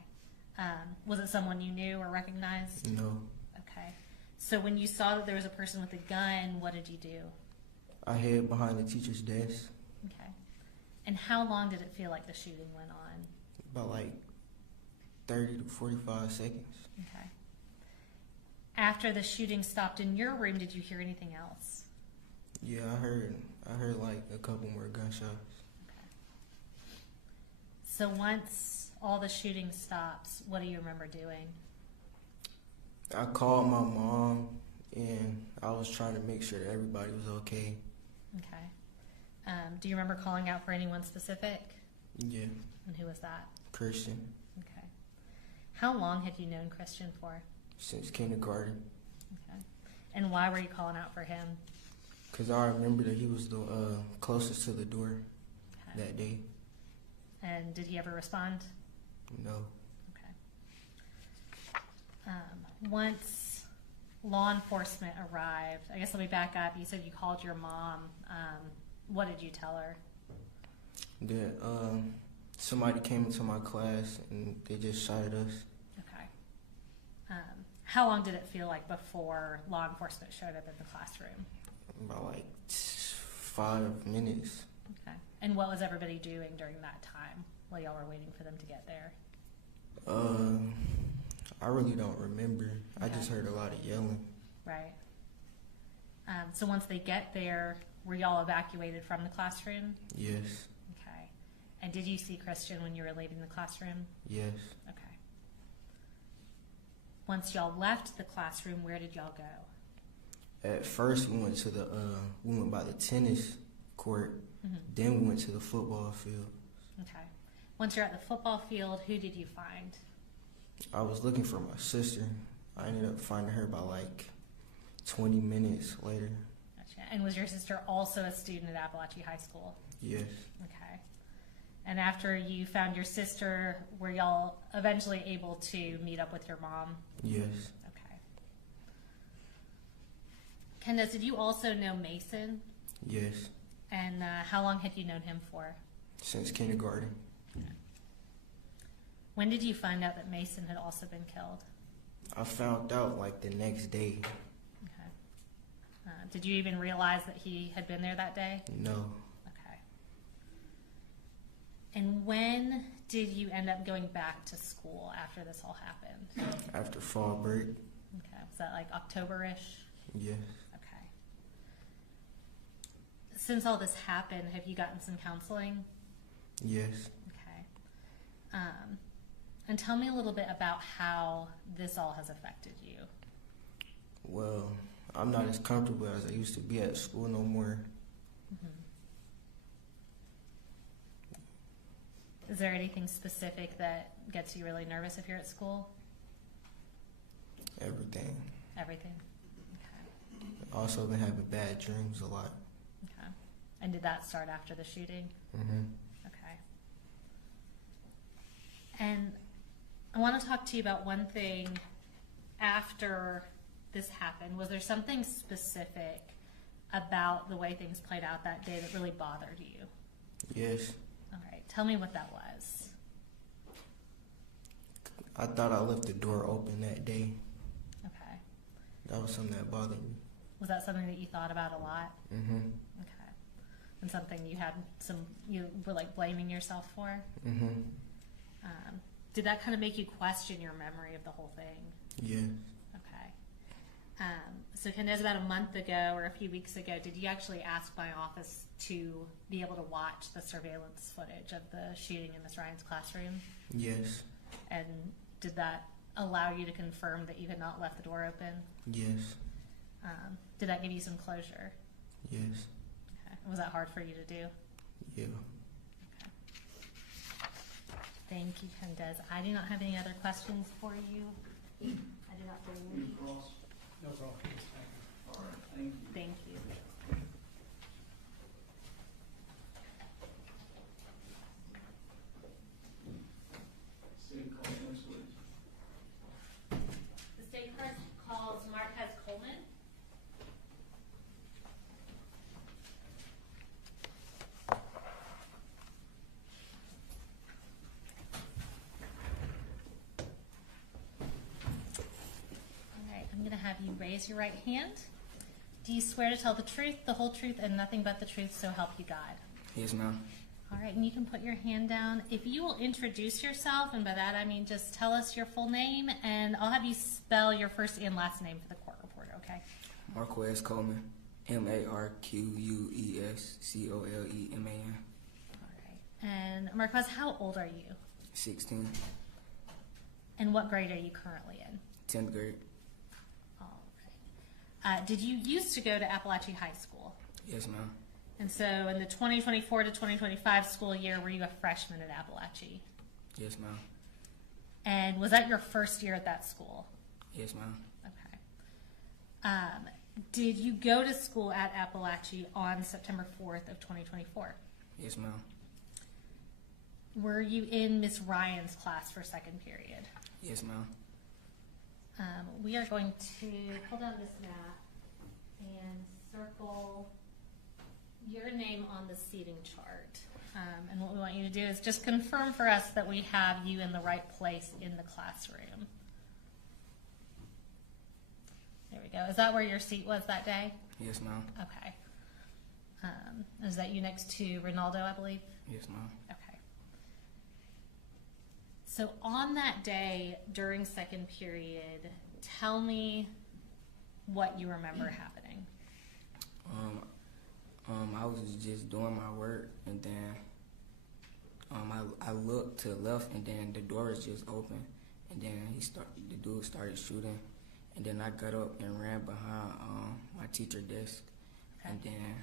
Was it someone you knew or recognized? No, Okay. So when you saw that there was a person with a gun, what did you do? I hid behind the teacher's desk Okay. And how long did it feel like the shooting went on? about like 30 to 45 seconds. Okay. After the shooting stopped in your room, did you hear anything else? Yeah, I heard like a couple more gunshots. So once all the shooting stops, what do you remember doing? I called my mom, and I was trying to make sure that everybody was okay. Okay. Do you remember calling out for anyone specific? Yeah, And who was that? Christian, Okay. How long had you known Christian for? since kindergarten. Okay. And why were you calling out for him? Because I remember that he was the closest to the door Okay. that day. And did he ever respond? No. Okay. Once law enforcement arrived, I guess let me back up. You said you called your mom. What did you tell her? That somebody came into my class and they just shot at us. Okay. How long did it feel like before law enforcement showed up in the classroom? About like 5 minutes. Okay. And what was everybody doing during that time while y'all were waiting for them to get there? I really don't remember. I Okay. just heard a lot of yelling. Right. So once they get there, were y'all evacuated from the classroom? Yes, Okay. And did you see Christian when you were leaving the classroom? yes. Okay. Once y'all left the classroom, where did y'all go? At first, we went by the tennis court. Mhm. Then we went to the football field. Okay. Once you're at the football field, who did you find? I was looking for my sister. I ended up finding her by like 20 minutes later. Gotcha. And was your sister also a student at Apalachee High School? Yes, Okay. And after you found your sister, were y'all eventually able to meet up with your mom? yes, Okay. Candace, did you also know Mason? yes. And how long had you known him for? Since kindergarten. When did you find out that Mason had also been killed? I found out like the next day. Okay. Did you even realize that he had been there that day? No, Okay. And when did you end up going back to school after this all happened? after fall break. Okay. Was that like October-ish? Yes, Okay. Since all this happened, have you gotten some counseling? yes. Okay. And tell me a little bit about how this all has affected you. Well, I'm not as comfortable as I used to be at school no more. Is there anything specific that gets you really nervous if you're at school? Everything. Everything? Okay. Also been having bad dreams a lot. Okay. And did that start after the shooting? Mm-hmm. Okay. And I want to talk to you about one thing after this happened. Was there something specific about the way things played out that day that really bothered you? Yes. All right. Tell me what that was. I thought I left the door open that day. Okay. That was something that bothered me. Was that something that you thought about a lot? Mm-hmm. Okay. And something you were like blaming yourself for? Mm-hmm. Did that kind of make you question your memory of the whole thing? Yeah. Okay. So Candace, about a month ago or a few weeks ago, did you actually ask my office to be able to watch the surveillance footage of the shooting in Miss Ryan's classroom? Yes. And did that allow you to confirm that you had not left the door open? Yes. Did that give you some closure? Yes. Okay. Was that hard for you to do? Yeah. Thank you, Kendez. I do not have any other questions for you. I do not believe. No problem. All right, thank you. Thank you. State call next, please. The state court calls Marquez Coleman. All right, I'm going to have you raise your right hand. Do you swear to tell the truth, the whole truth, and nothing but the truth, so help you God? Yes, ma'am. All right, and you can put your hand down. If you will introduce yourself, and by that I mean just tell us your full name, and I'll have you spell your first and last name for the court reporter, okay? Marquez Coleman, MarquezColeman. All right. And Marquez, how old are you? 16, And what grade are you currently in? 10th grade. All right. Did you used to go to Apalachee High School? Yes, ma'am. And so in the 2024 to 2025 school year, were you a freshman at Apalachee? Yes, ma'am. And was that your first year at that school? Yes, ma'am. Okay. Did you go to school at Apalachee on September 4th of 2024? Yes, ma'am. Were you in Miss Ryan's class for second period? Yes, ma'am. We are going to pull down this map and circle your name on the seating chart. And what we want you to do is just confirm for us that we have you in the right place in the classroom. There we go. Is that where your seat was that day? Yes, ma'am. Okay. Is that you next to Ronaldo, I believe? Yes, ma'am. Okay. So on that day during second period, tell me what you remember happening. I was just doing my work, and then I looked to the left, and then the door was just open, and then the dude started shooting, and then I got up and ran behind my teacher desk, Okay. and then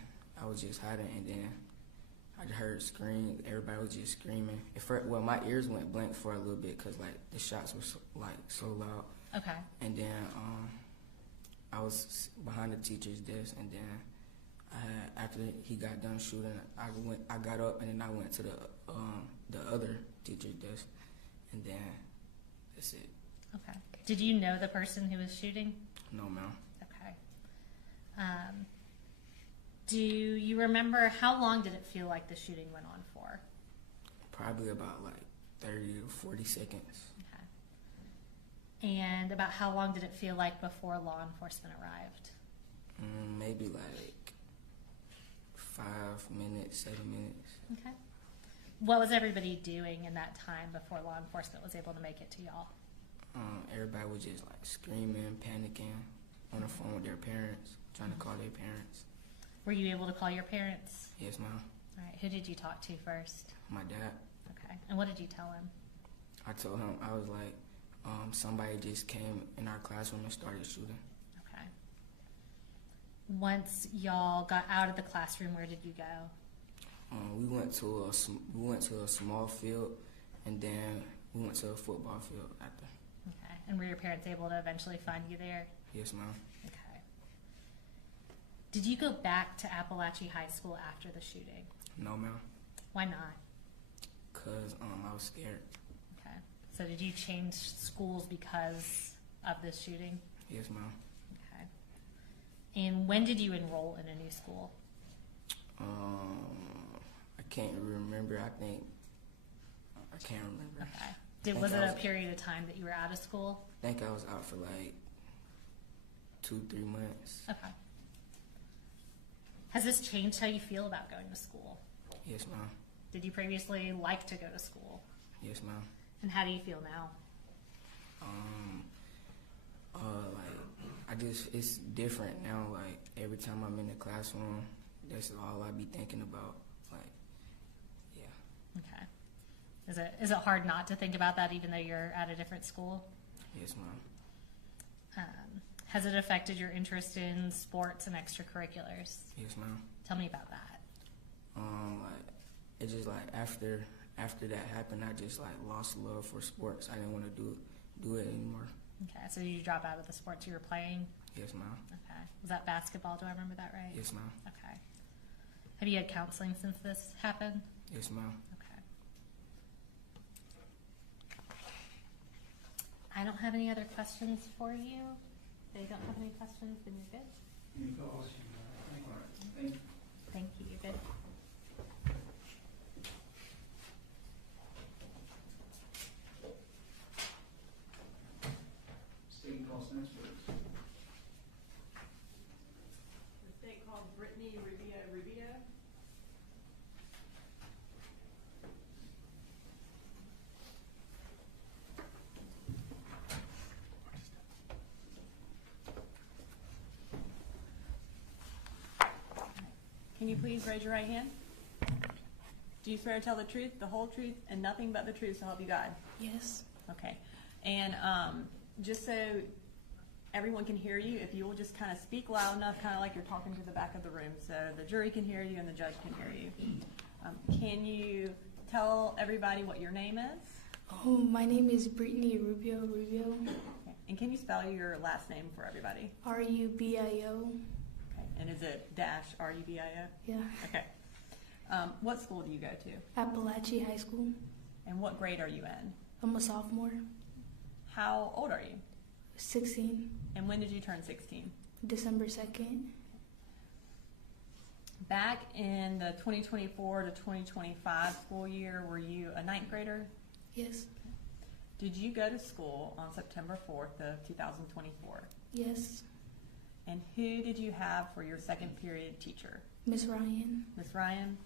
I was just hiding, and then I heard screams. Everybody was just screaming. Well, my ears went blank for a little bit because like the shots were so loud. Okay. And then I was behind the teacher's desk, and then after he got done shooting, I got up, and then I went to the other teacher's desk, and then that's it. Okay. Did you know the person who was shooting? No, ma'am. Okay. Do you remember how long did it feel like the shooting went on for? Probably about like 30 to 40 seconds. Okay. And about how long did it feel like before law enforcement arrived? Maybe like 5 minutes, 7 minutes. Okay. What was everybody doing in that time before law enforcement was able to make it to y'all? Everybody was just like screaming, panicking, on the phone with their parents, trying to call their parents. Were you able to call your parents? Yes, ma'am. All right. Who did you talk to first? My dad. Okay. And what did you tell him? I told him, I was like, somebody just came in our classroom and started shooting. Okay. Once y'all got out of the classroom, where did you go? We went to a small field, and then we went to a football field after. Okay. And were your parents able to eventually find you there? Yes, ma'am. Okay. Did you go back to Apalachee High School after the shooting? No, ma'am. Why not? Cause I was scared. Okay. So did you change schools because of this shooting? Yes, ma'am. Okay. And when did you enroll in a new school? I can't remember. I can't remember. Okay. Was it a period of time that you were out of school? I think I was out for like 2-3 months. Okay. Has this changed how you feel about going to school? Yes, ma'am. Did you previously like to go to school? Yes, ma'am. And how do you feel now? It's different now. Like every time I'm in the classroom, that's all I be thinking about. Like, yeah. Okay. Is it hard not to think about that even though you're at a different school? Yes, ma'am. Has it affected your interest in sports and extracurriculars? Yes, ma'am. Tell me about that. Like, it just like after that happened, I just like lost love for sports. I didn't want to do it anymore. Okay, so you drop out of the sports you were playing? Yes, ma'am. Okay. Was that basketball? Do I remember that right? Yes, ma'am. Okay. Have you had counseling since this happened? Yes, ma'am. Okay. I don't have any other questions for you. If they don't have any questions, then you're good. Thank you. You're good. State calls next, please. The state called Brittany Rubio. Can you please raise your right hand? Do you swear to tell the truth, the whole truth, and nothing but the truth to help you God? Yes. Okay. And just so everyone can hear you, if you will just kind of speak loud enough, kind of like you're talking to the back of the room, so the jury can hear you and the judge can hear you. Can you tell everybody what your name is? Oh, my name is Brittany Rubio. Okay. And can you spell your last name for everybody? Rubio. Okay. And is it dash Rubio? Yeah. Okay. What school do you go to? Apalachee High School. And what grade are you in? I'm a sophomore. How old are you? 16. And when did you turn 16? December 2nd. Back in the 2024 to 2025 school year, were you a ninth grader? Yes. Did you go to school on September 4th of 2024? Yes. And who did you have for your second period teacher? Miss Ryan. Miss Ryan?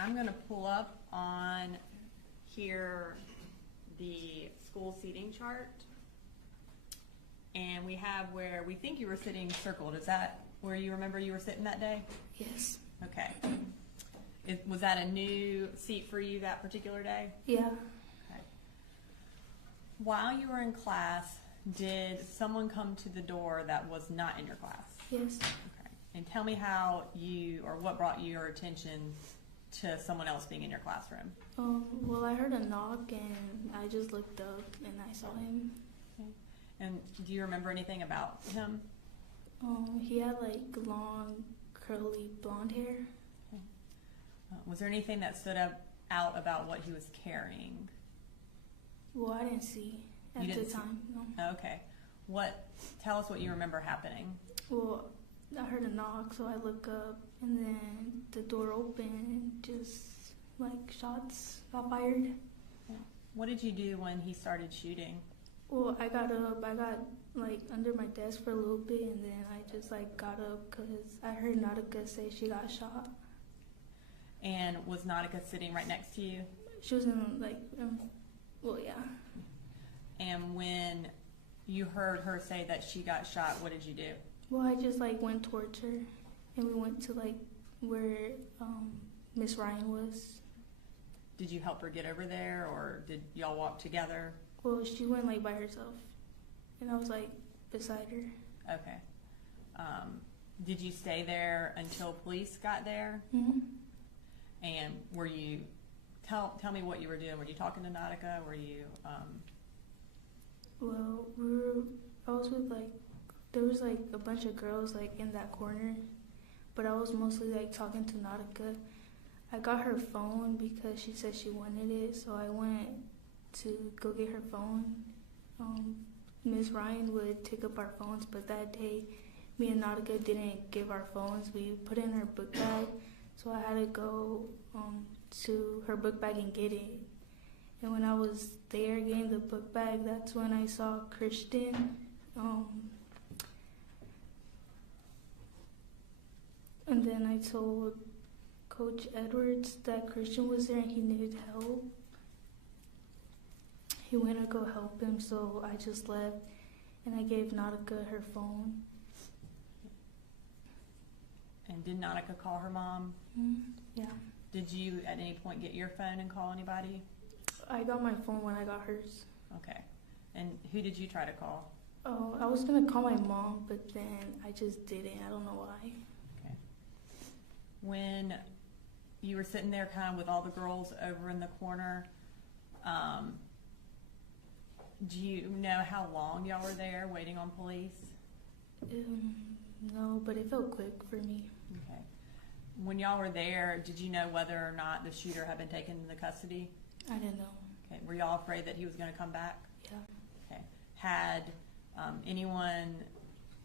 I'm going to pull up on here the school seating chart. And we have where we think you were sitting circled. Is that where you remember you were sitting that day? Yes. Okay. Was that a new seat for you that particular day? Yeah. Okay. While you were in class, did someone come to the door that was not in your class? Yes. Okay. And tell me how you, or what brought your attention to someone else being in your classroom? Well, I heard a knock and I just looked up and I saw him. Okay. And do you remember anything about him? He had like long, curly blonde hair. Okay. Was there anything that stood out about what he was carrying? Well, I didn't see at the time. No. Okay. Tell us what you remember happening. Well, I heard a knock, so I look up, and then the door opened, and just like shots got fired. Yeah. What did you do when he started shooting? Well, I got up. I got like under my desk for a little bit, and then I just like got up because I heard Nautica say she got shot. And was Nautica sitting right next to you? She was in like, well, yeah. And when you heard her say that she got shot, what did you do? Well, I just like went towards her, and we went to like where Miss Ryan was. Did you help her get over there, or did y'all walk together? Well, she went like by herself, and I was like beside her. Okay. Did you stay there until police got there? Mm-hmm. And were you, tell me what you were doing. Were you talking to Nautica? Were you, Well, I was with like, there was like a bunch of girls like in that corner, but I was mostly like talking to Nautica. I got her phone because she said she wanted it, so I went to go get her phone. Ms. Ryan would take up our phones, but that day, me and Nautica didn't give our phones. We put it in her book bag, so I had to go to her book bag and get it. And when I was there getting the book bag, that's when I saw Christian. And then I told Coach Edwards that Christian was there and he needed help. He went to go help him, so I just left and I gave Nautica her phone. And did Nautica call her mom? Yeah. Did you at any point get your phone and call anybody? I got my phone when I got hers. Okay. And who did you try to call? Oh, I was gonna call my mom, but then I just didn't. I don't know why. Okay. When you were sitting there kind of with all the girls over in the corner, do you know how long y'all were there waiting on police? No, but it felt quick for me. Okay. When y'all were there, did you know whether or not the shooter had been taken into custody? I didn't know. Okay. Were y'all afraid that he was going to come back? Yeah. Okay. Had anyone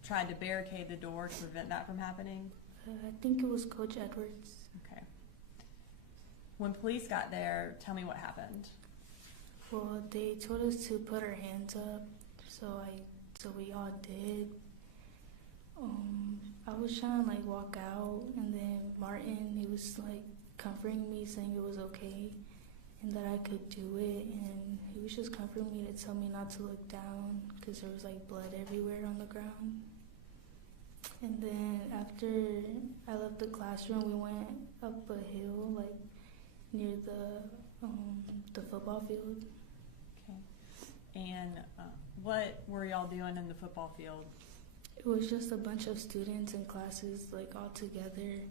tried to barricade the door to prevent that from happening? I think it was Coach Edwards. Okay. When police got there, tell me what happened. Well, they told us to put our hands up, so we all did. I was trying to like walk out, and then Martin, he was like comforting me, saying it was okay, and that I could do it, and he was just comforting me to tell me not to look down, because there was like blood everywhere on the ground. And then after I left the classroom, we went up a hill, like near the football field. Okay. And what were y'all doing in the football field? It was just a bunch of students and classes, like all together.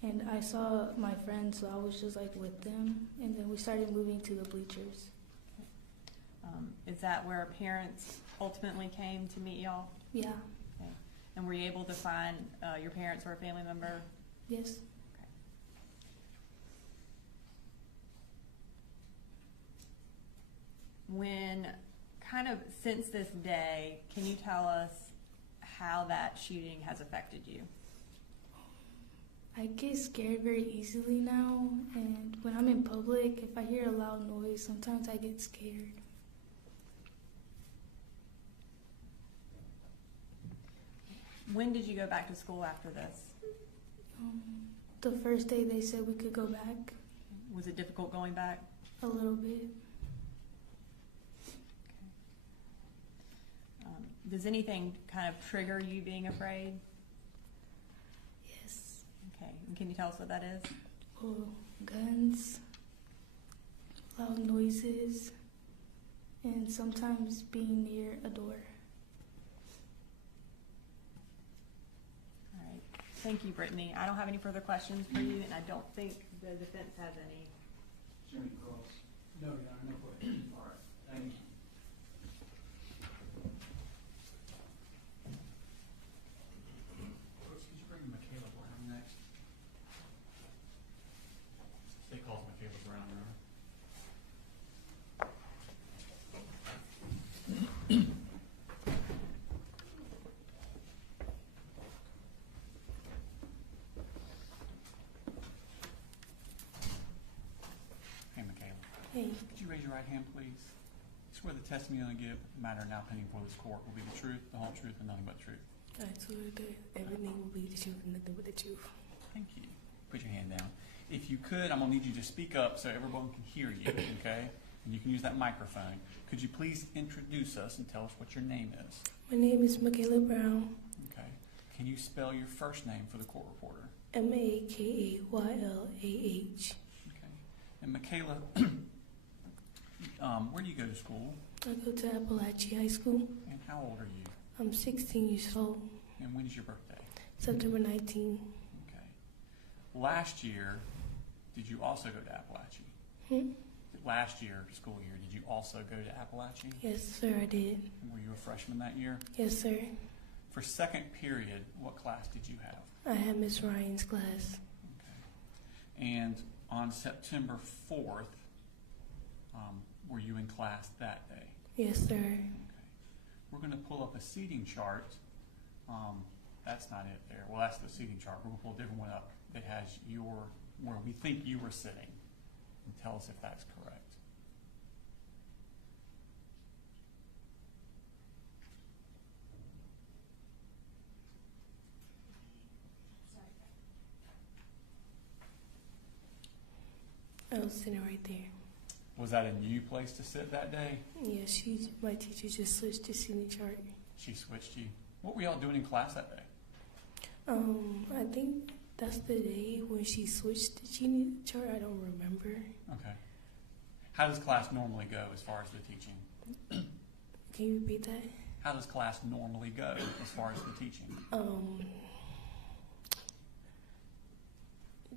And I saw my friends, so I was just like with them. And then we started moving to the bleachers. Is that where parents ultimately came to meet y'all? Yeah. Okay. And were you able to find your parents or a family member? Yes. Okay. When, kind of since this day, can you tell us how that shooting has affected you? I get scared very easily now, and when I'm in public, if I hear a loud noise, sometimes I get scared. When did you go back to school after this? The first day they said we could go back. Was it difficult going back? A little bit. Does anything kind of trigger you being afraid? Yes. Okay. And can you tell us what that is? Oh, guns, loud noises, and sometimes being near a door. All right. Thank you, Brittany. I don't have any further questions for you, and I don't think the defense has any. Attorney Cross? No, Your Honor, no questions. All right, thank you. Could you bring Michaela Brown next? They call Michaela Brown, right? Hey, Michaela. Hey. Could you raise your right hand, please? Swear the testimony you're going to give, the matter now pending before this court, will be the truth, the whole truth, and nothing but the truth. I swear that everything will be the truth and nothing but the truth. Thank you. Put your hand down. If you could, I'm going to need you to speak up so everyone can hear you, okay? And you can use that microphone. Could you please introduce us and tell us what your name is? My name is Michaela Brown. Okay. Can you spell your first name for the court reporter? Makaylah. Okay. And Michaela, where do you go to school? I go to Apalachee High School. And how old are you? I'm 16 years old. And when is your birthday? September 19. Okay. Last year, did you also go to Apalachee? Last year, school year, did you also go to Apalachee? Yes, sir, I did. And were you a freshman that year? Yes, sir. For second period, what class did you have? I had Miss Ryan's class. Okay. And on September 4th, were you in class that day? Yes, sir. Okay. We're going to pull up a seating chart. That's not it there. Well, that's the seating chart. We're going to pull a different one up that has where we think you were sitting. And tell us if that's correct. I was sitting right there. Was that a new place to sit that day? Yeah, my teacher just switched the seating chart. She switched you. What were y'all doing in class that day? I think That's the day when she switched the cheating chart. I don't remember. Okay. How does class normally go as far as the teaching? Can you repeat that? How does class normally go as far as the teaching?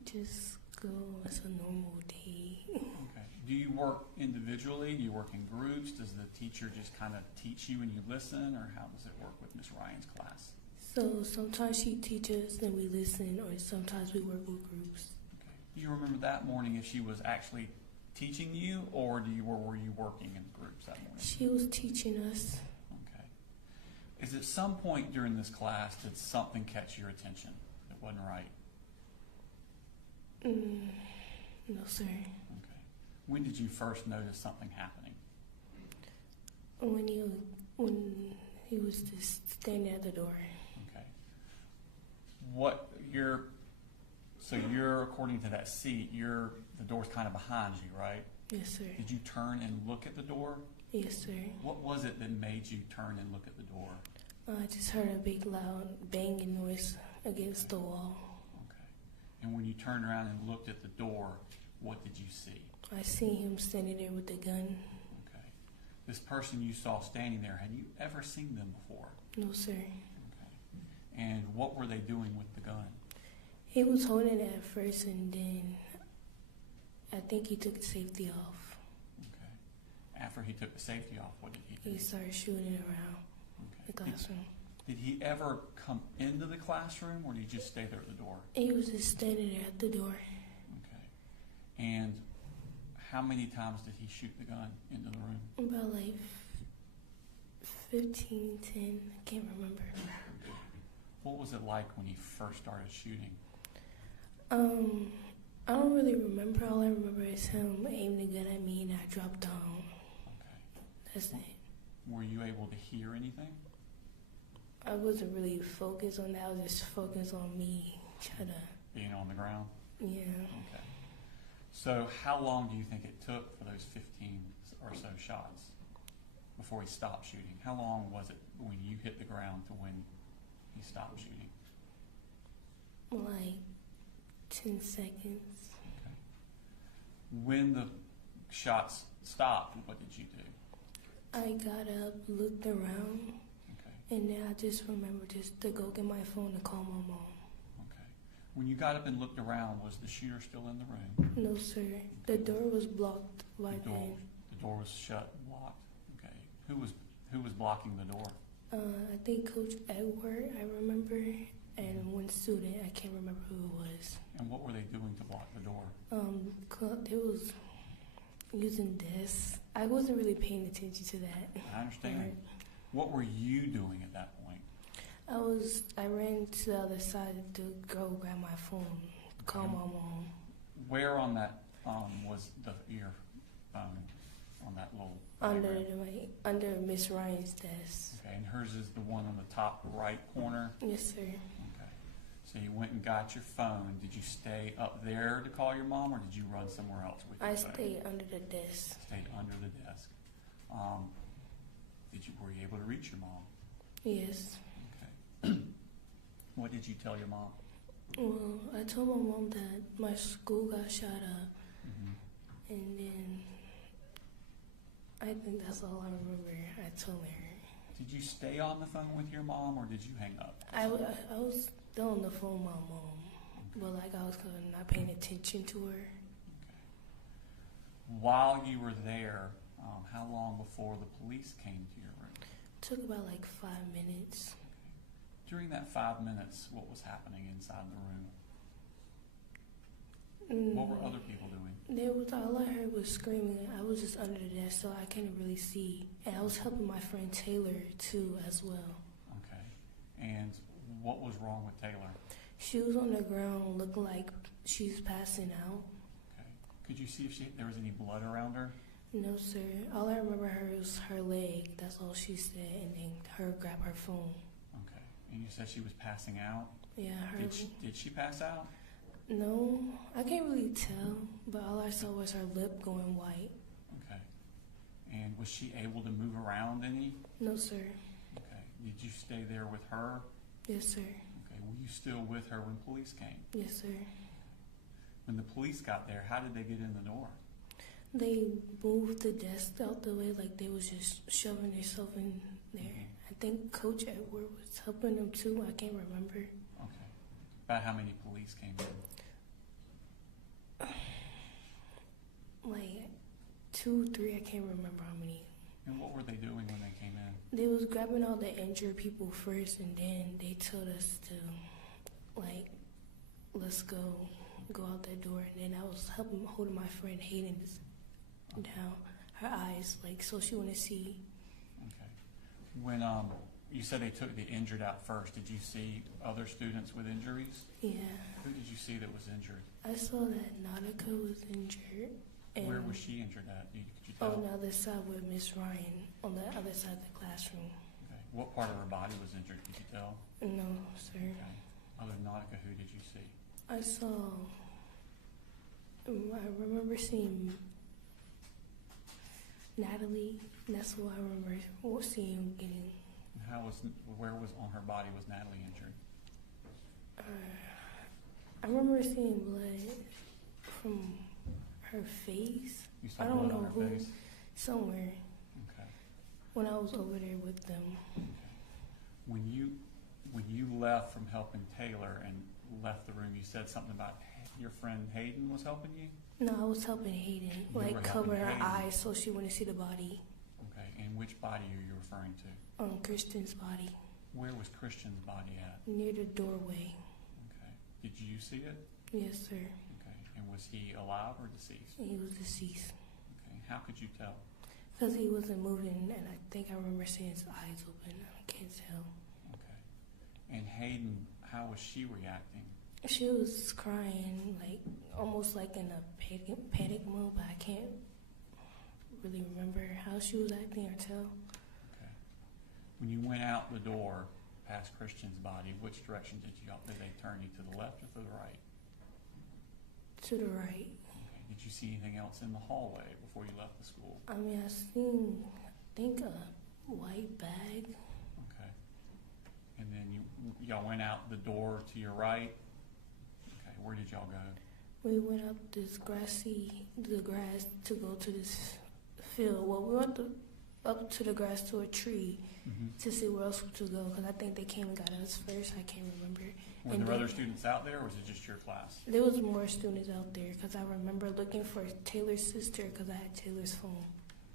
Just go as a normal day. Okay. Do you work individually? Do you work in groups? Does the teacher just kind of teach you and you listen, or how does it work with Miss Ryan's class? So sometimes she teaches and we listen, or sometimes we work with groups. Okay. Do you remember that morning if she was actually teaching you, or were you working in groups that morning? She was teaching us. Okay. Is at some point during this class did something catch your attention that wasn't right? No, sir. Okay. When did you first notice something happening? When he was just standing at the door. Okay. So you're according to that seat, the door's kind of behind you, right? Yes, sir. Did you turn and look at the door? Yes, sir. What was it that made you turn and look at the door? I just heard a big loud banging noise against the wall. Okay. And when you turned around and looked at the door, what did you see? I seen him standing there with the gun. Okay. This person you saw standing there, had you ever seen them before? No, sir. Okay. And what were they doing with the gun? He was holding it at first, and then I think he took the safety off. Okay. After he took the safety off, what did he do? He started shooting around the classroom. Did he ever come into the classroom, or did he just stay there at the door? He was just standing there at the door. Okay. And how many times did he shoot the gun into the room? About like 15, 10, I can't remember. What was it like when he first started shooting? I don't really remember. All I remember is him aiming the gun at me and I dropped down. Okay. That's it. Were you able to hear anything? I wasn't really focused on that. I was just focused on me being on the ground? Yeah. Okay. So how long do you think it took for those 15 or so shots before he stopped shooting? How long was it when you hit the ground to when he stopped shooting? Like 10 seconds. Okay. When the shots stopped, what did you do? I got up, looked around, and then I just remember just to go get my phone to call my mom. Okay. When you got up and looked around, was the shooter still in the room? No, sir. The door was blocked by then. The door was shut, blocked. Okay. Who was blocking the door? I think Coach Edward, I remember, and one student, I can't remember who it was. And what were they doing to block the door? They was using desks. I wasn't really paying attention to that. I understand. Right. What were you doing at that point? I ran to the other side to go grab my phone, call my mom. Where on that was your phone on that little under Miss Ryan's desk. Okay, and hers is the one on the top right corner? Yes, sir. Okay. So you went and got your phone. Did you stay up there to call your mom, or did you run somewhere else with your phone? I stayed under the desk. Stayed under the desk. Were you able to reach your mom? Yes. Okay. What did you tell your mom? Well, I told my mom that my school got shot up, and then I think that's all I remember. I told her. Did you stay on the phone with your mom, or did you hang up? I was still on the phone with my mom, but like I was kind of not paying attention to her. Okay. While you were there, how long before the police came to your room? It took about like 5 minutes. Okay. During that 5 minutes, what was happening inside the room? What were other people doing? All I heard was screaming. I was just under the desk, so I couldn't really see. And I was helping my friend Taylor too, as well. Okay. And what was wrong with Taylor? She was on the ground, looking like she's passing out. Okay. Could you see if there was any blood around her? No, sir. All I remember was her leg. That's all she said, and then her grab her phone. Okay. And you said she was passing out? Yeah. Did she pass out? No, I can't really tell, but all I saw was her lip going white. Okay. And was she able to move around any? No, sir. Okay. Did you stay there with her? Yes, sir. Okay. Were you still with her when police came? Yes, sir. When the police got there, how did they get in the door? They moved the desk out the way, like they was just shoving themselves in there. I think Coach Edward was helping them too. I can't remember. Okay. About how many police came in? Like 2, 3, I can't remember how many. And what were they doing when they came in? They was grabbing all the injured people first, and then they told us to, like, let's go out that door. And then I was holding my friend Hayden's down, her eyes, like, so she wouldn't see. Okay. When you said they took the injured out first, did you see other students with injuries? Yeah. Who did you see that was injured? I saw that Nautica was injured. And Where was she injured at? Could you on tell? the other side with Miss Ryan, on the other side of the classroom. Okay. What part of her body was injured? Could you tell? No, sir. Okay. Other than Nautica, who did you see? I remember seeing Natalie. That's who I remember seeing getting. And where was on her body was Natalie injured? I remember seeing blood from her face. You saw I don't blood on know her who. face? Somewhere. Okay. When I was over there with them. When you left from helping Taylor and left the room, you said something about your friend Hayden was helping you? No, I was helping Hayden, You like were cover helping her Hayden. eyes so she wouldn't see the body. Okay. And which body are you referring to? Kristen's body, Where was Christian's body at? near the doorway. Okay. Did you see it? Yes, sir. Okay. And was he alive or deceased? He was deceased. Okay. How could you tell? Because he wasn't moving, and I think I remember seeing his eyes open. I can't tell. Okay. And Hayden, how was she reacting? She was crying, like almost like in a panic mode, but I can't really remember how she was acting or tell. Okay. When you went out the door past Christian's body, which direction did they turn you, to the left or to the right? To the right. Okay. Did you see anything else in the hallway before you left the school? I mean, I think a white bag. Okay. And then y'all went out the door to your right? Okay. Where did y'all go? We went up the grass to go to this field. Well, we went up to the grass to a tree to see where else to go, because I think they came and got us first. I can't remember. Were there other students out there, or was it just your class? There was more students out there, because I remember looking for Taylor's sister, because I had Taylor's phone.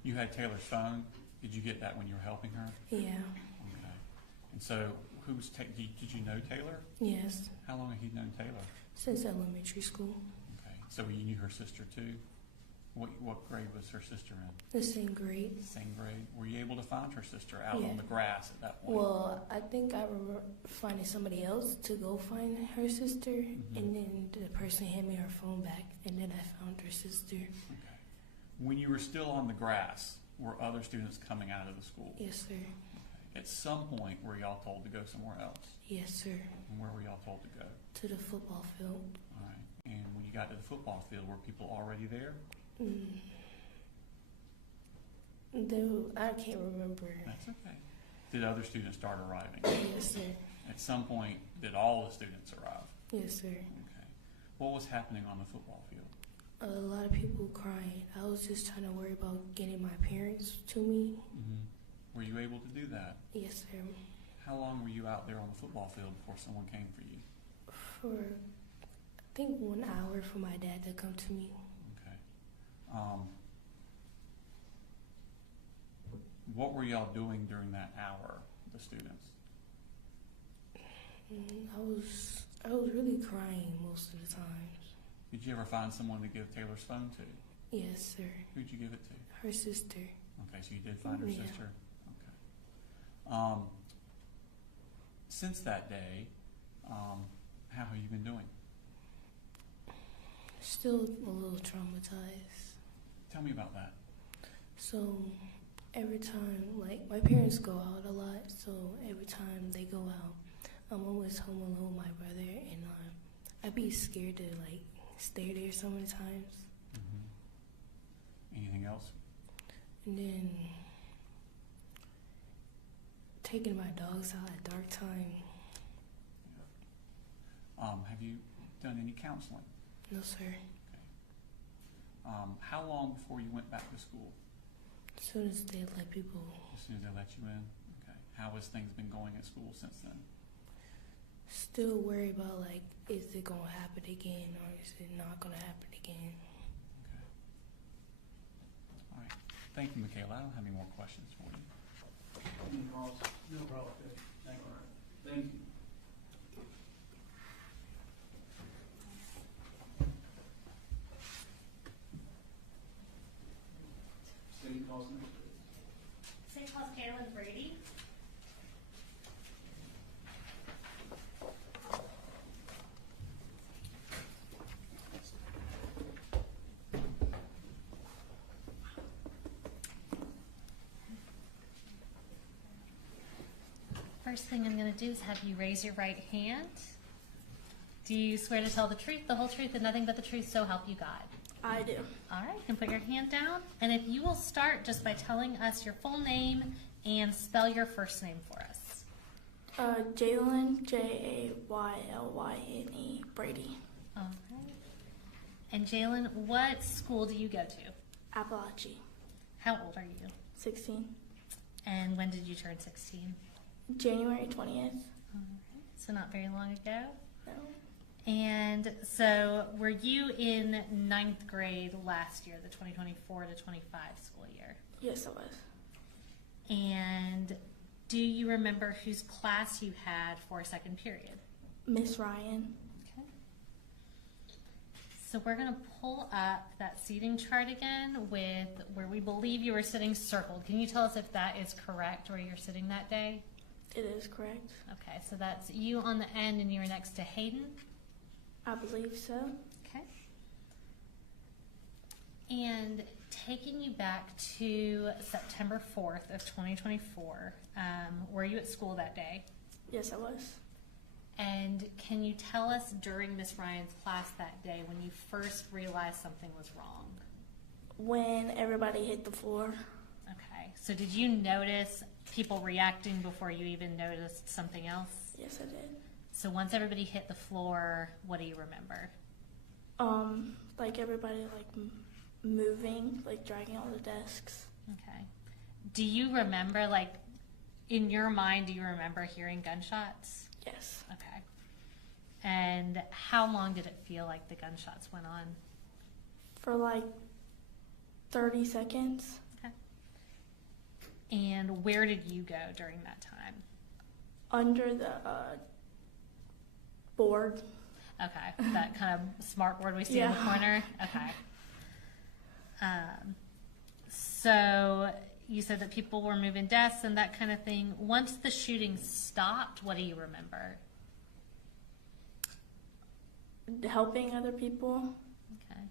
You had Taylor's phone? Did you get that when you were helping her? Yeah. Okay. And so, did you know Taylor? Yes. How long have you known Taylor? Since elementary school. Okay. So you knew her sister too? What grade was her sister in? The same grade. Same grade. Were you able to find her sister out on the grass at that point? Well, I think I remember finding somebody else to go find her sister, and then the person handed me her phone back, and then I found her sister. Okay. When you were still on the grass, were other students coming out of the school? Yes, sir. Okay. At some point, were y'all told to go somewhere else? Yes, sir. And where were y'all told to go? To the football field. All right. And when you got to the football field, were people already there? I can't remember. That's okay. Did other students start arriving? Yes, sir. At some point, did all the students arrive? Yes, sir. Okay. What was happening on the football field? A lot of people crying. I was just trying to worry about getting my parents to me. Were you able to do that? Yes, sir. How long were you out there on the football field before someone came for you? For, I think, 1 hour for my dad to come to me. Okay. What were y'all doing during that hour, the students? I was really crying most of the times. Did you ever find someone to give Taylor's phone to? Yes, sir. Who'd you give it to? Her sister. Okay, so you did find her sister? Okay. Since that day, how have you been doing? Still a little traumatized. Tell me about that. So every time, like, my parents go out a lot, so every time they go out, I'm always home alone with my brother, and I'd be scared to, like, stay there so many times. Anything else? And then taking my dogs out at dark time. Have you done any counseling? No, sir. How long before you went back to school? As soon as they let people. As soon as they let you in? Okay. How has things been going at school since then? Still worried about, like, is it going to happen again or is it not going to happen again? Okay. All right. Thank you, Michaela. I don't have any more questions for you. Any calls? No problem. Thank you. Thank you. City calls next. St. Paul's Carolyn Brady. First thing I'm going to do is have you raise your right hand. Do you swear to tell the truth, the whole truth, and nothing but the truth, so help you God? I do. All right, you can put your hand down. And if you will start just by telling us your full name and spell your first name for us. Jaylyn, Jaylynne, Brady. All right. And Jaylyn, what school do you go to? Apalachee. How old are you? 16. And when did you turn 16? January 20th. All right. So not very long ago. No. And so were you in 9th grade last year, the 2024 to 25 school year? Yes, I was. And do you remember whose class you had for a second period? Miss Ryan. Okay. So we're going to pull up that seating chart again with where we believe you were sitting circled. Can you tell us if that is correct where you're sitting that day? It is correct. Okay, so that's you on the end and you were next to Hayden? I believe so. Okay. And taking you back to September 4th of 2024, were you at school that day? Yes, I was. And can you tell us during Miss Ryan's class that day when you first realized something was wrong? When everybody hit the floor. Okay, so did you notice people reacting before you even noticed something else? Yes, I did. So once everybody hit the floor, what do you remember? Like everybody moving, like dragging all the desks. Okay. Do you remember, like, in your mind, do you remember hearing gunshots? Yes. Okay. And how long did it feel like the gunshots went on? For like 30 seconds. Okay. And where did you go during that time? Under the board. Okay, that kind of smart board we see in the corner. Okay. So you said that people were moving desks and that kind of thing. Once the shooting stopped, what do you remember? Helping other people. Okay.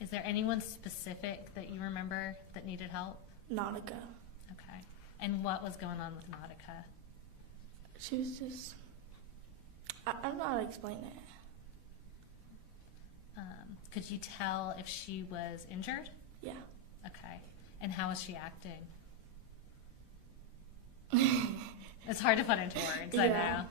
Is there anyone specific that you remember that needed help? Nautica. Okay. And what was going on with Nautica? She was just... I don't know how to explain it. Could you tell if she was injured? Yeah. Okay. And how was she acting? It's hard to put into words, I know.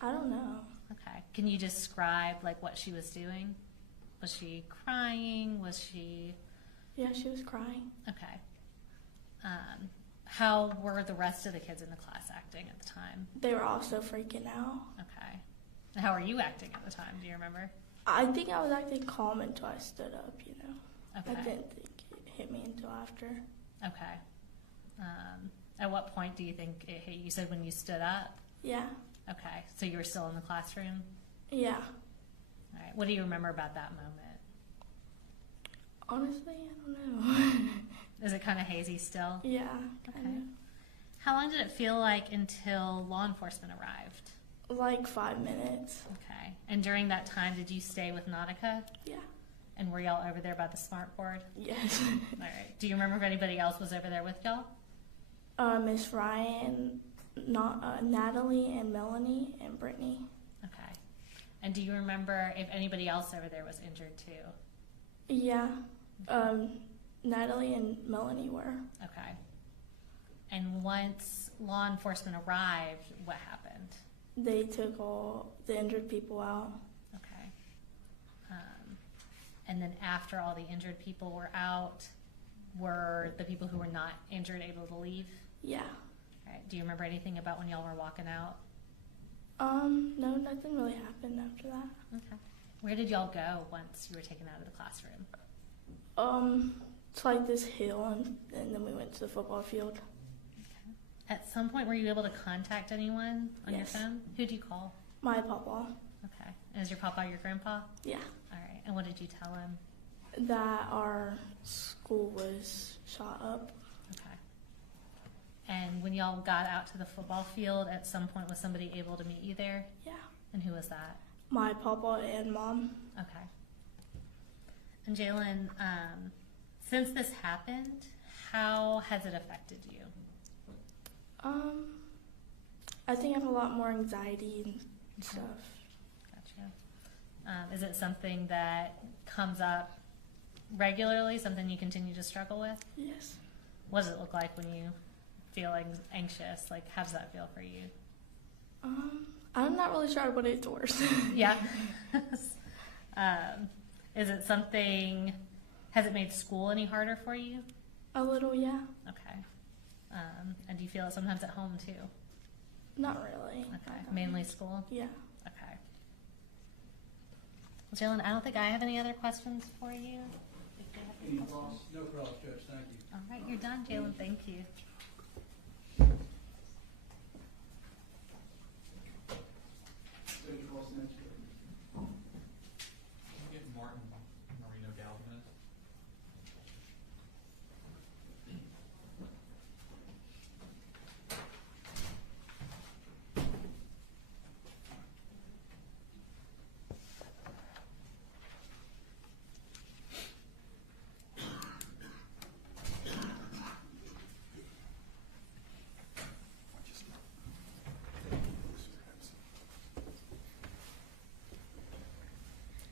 I don't know. Okay. Can you describe like what she was doing? Was she crying? Was she... Yeah, she was crying. Okay. How were the rest of the kids in the class acting at the time? They were also freaking out. Okay. And how were you acting at the time? Do you remember? I think I was acting calm until I stood up, you know. Okay. I didn't think it hit me until after. Okay. At what point do you think it hit you? You said when you stood up? Yeah. Okay. So you were still in the classroom? Yeah. All right. What do you remember about that moment? Honestly, I don't know. Is it kind of hazy still? Yeah. Okay. How long did it feel like until law enforcement arrived? Like 5 minutes. Okay. And during that time, did you stay with Nautica? Yeah. And were y'all over there by the smart board? Yes. All right. Do you remember if anybody else was over there with y'all? Miss Ryan, Natalie, and Melanie, and Brittany. Okay. And do you remember if anybody else over there was injured too? Yeah. Natalie and Melanie were. Okay. And once law enforcement arrived, what happened? They took all the injured people out. Okay. And then after all the injured people were out, were the people who were not injured able to leave? Yeah. Okay. Do you remember anything about when y'all were walking out? No, nothing really happened after that. Okay. Where did y'all go once you were taken out of the classroom? It's like this hill, and then we went to the football field. Okay. At some point, were you able to contact anyone on your Yes. phone? Who'd you call? My papa. Okay. And is your papa your grandpa? Yeah. All right. And what did you tell him? That our school was shot up. Okay. And when y'all got out to the football field, at some point was somebody able to meet you there? Yeah. And who was that? My papa and mom. Okay. And Jalen, since this happened, how has it affected you? I think I have a lot more anxiety and stuff. Gotcha. Is it something that comes up regularly, something you continue to struggle with? Yes. What does it look like when you feel anxious? Like, how does that feel for you? I'm not really sure what it's worse. Yeah. Is it something, has it made school any harder for you? A little, yeah. Okay. And do you feel it sometimes at home too? Not really. Okay. Mainly school? Yeah. Okay. Jalen, I don't think I have any other questions for you. If you have any questions. No problem, Judge, thank you. All right, you're done, Jalen. Thank you. Get Martin Marino Galvin.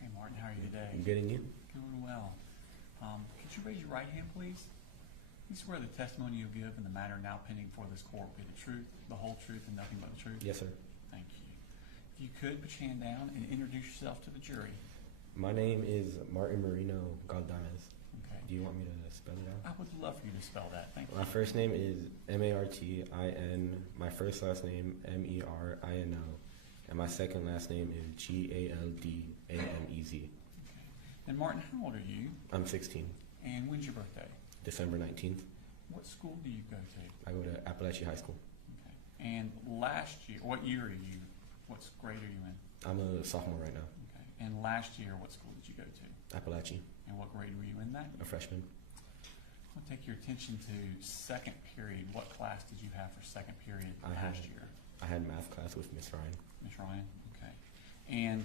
Hey Martin, how are you today? I'm getting you. Doing well. Could you raise your right hand, please? You swear the testimony you give in the matter now pending before this court will be the truth, the whole truth, and nothing but the truth? Yes, sir. Thank you. If you could, put your hand down and introduce yourself to the jury. My name is Martin Marino Galdames. Okay. Do you want me to spell it out? I would love for you to spell that. Thank you. My first name is Martin. My first last name Merino, and my second last name is Galdamez. Okay. And Martin, how old are you? I'm 16. And when's your birthday? December 19th. What school do you go to? I go to Apalachee High School. Okay. And last year, what year are you? What grade are you in? I'm a sophomore right now. Okay. And last year, what school did you go to? Apalachee. And what grade were you in that? A freshman. I'll take your attention to second period. What class did you have for second period last year? I had math class with Miss Ryan. Miss Ryan? Okay. And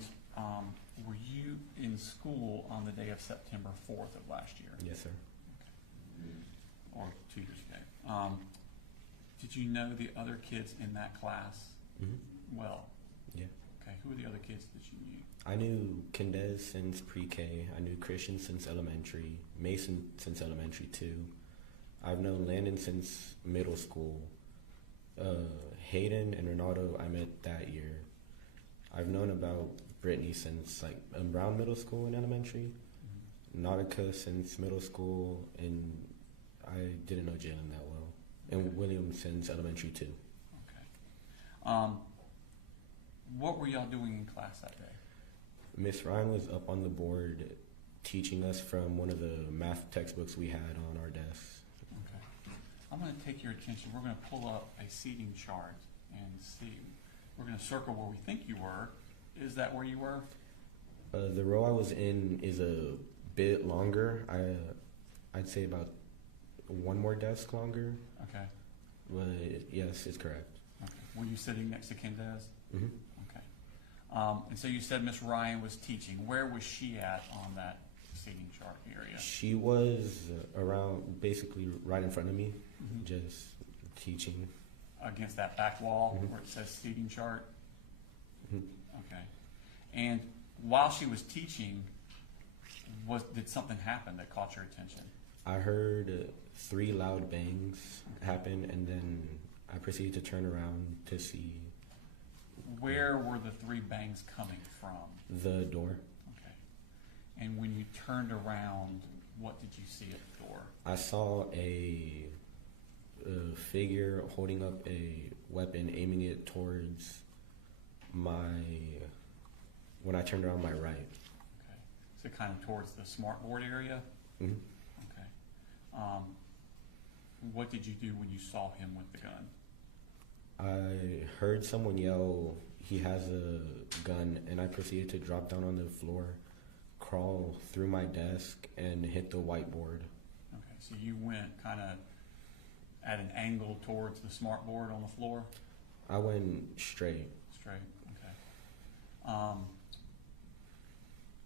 were you in school on the day of September 4th of last year? Yes, sir. Okay. Or 2 years ago. Did you know the other kids in that class well? Yeah. Okay. Who were the other kids that you knew? I knew Kendez since pre-K. I knew Christian since elementary. Mason since elementary too. I've known Landon since middle school. Hayden and Ronaldo I met that year. I've known about Brittany since around middle school and elementary. Nautica since middle school, and I didn't know Jalen that well. And William since elementary too. Okay. What were y'all doing in class that day? Miss Ryan was up on the board teaching us from one of the math textbooks we had on our desks. Okay. I'm going to take your attention. We're going to pull up a seating chart and see. We're going to circle where we think you were. Is that where you were? The row I was in is a bit longer. I'd say about one more desk longer. Okay. But yes, it's correct. Okay. Were you sitting next to Kendez? Mm-hmm. Okay. And so you said Miss Ryan was teaching. Where was she at on that seating chart area? She was around, basically right in front of me, just teaching. Against that back wall where it says seating chart? Okay. And while she was teaching, did something happen that caught your attention? I heard 3 loud bangs happen, and then I proceeded to turn around to see. Where were the 3 bangs coming from? The door. Okay. And when you turned around, what did you see at the door? I saw a figure holding up a weapon, aiming it towards when I turned around my right. Okay. So kind of towards the smartboard area? Mm-hmm. Okay. What did you do when you saw him with the gun? I heard someone yell, "He has a gun," and I proceeded to drop down on the floor, crawl through my desk, and hit the whiteboard. Okay, so you went kind of at an angle towards the smartboard on the floor? I went straight. Straight, okay.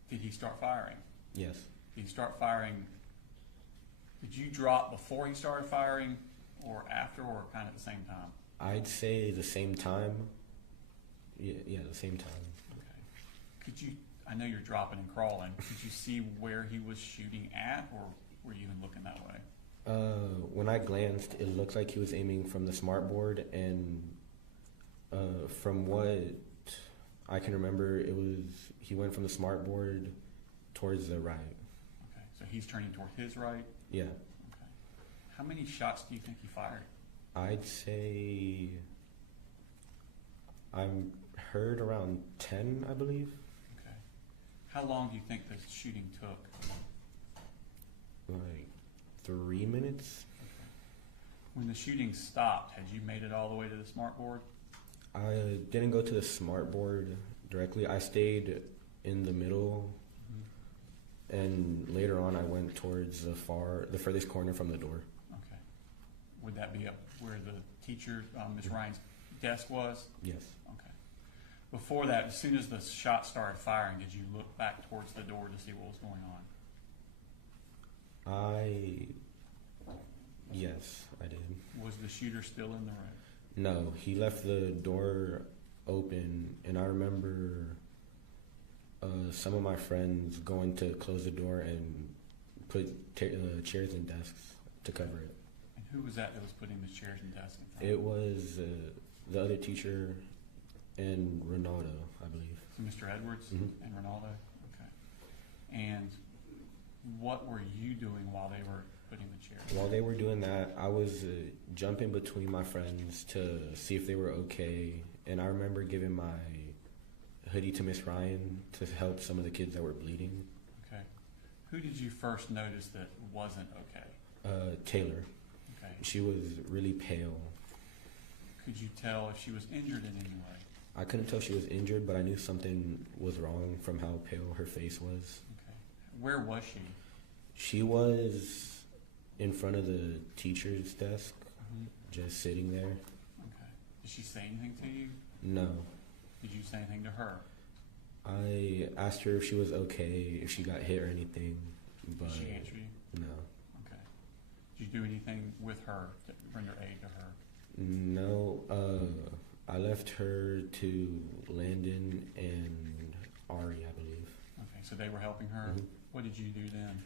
Did he start firing? Yes. Did he start firing? Did you drop before he started firing, or after, or kind of at the same time? I'd say the same time. Yeah, the same time. Okay. Could you, I know you're dropping and crawling, could you see where he was shooting at, or were you even looking that way? When I glanced, it looked like he was aiming from the smartboard, and from what I can remember, he went from the smartboard towards the right. Okay, so he's turning toward his right? Yeah. Okay. How many shots do you think he fired? I'd say I heard around 10, I believe. Okay. How long do you think the shooting took? Like 3 minutes. Okay. When the shooting stopped, had you made it all the way to the smartboard? I didn't go to the smartboard directly. I stayed in the middle, and later on I went towards the furthest corner from the door. Okay. Would that be up where the teacher, Ms. Ryan's desk was? Yes. Okay. Before that, as soon as the shot started firing, did you look back towards the door to see what was going on? Yes, I did. Was the shooter still in the room? No, he left the door open, and I remember some of my friends going to close the door and put chairs and desks to cover it. And who was that was putting the chairs and desks in front? It was the other teacher and Ronaldo, I believe. So Mr. Edwards and Ronaldo? Okay. And what were you doing while they were putting the chairs? While they were doing that, I was jumping between my friends to see if they were okay. And I remember giving my hoodie to Miss Ryan to help some of the kids that were bleeding. Okay. Who did you first notice that wasn't okay? Taylor. Okay. She was really pale. Could you tell if she was injured in any way? I couldn't tell she was injured, but I knew something was wrong from how pale her face was. Okay. Where was she? She was in front of the teacher's desk, just sitting there. Okay. Did she say anything to you? No. Did you say anything to her? I asked her if she was okay, if she got hit or anything, but Did she answer you? No. Okay. Did you do anything with her to render aid to her? No. I left her to Landon and Ari, I believe. Okay, so they were helping her. What did you do then?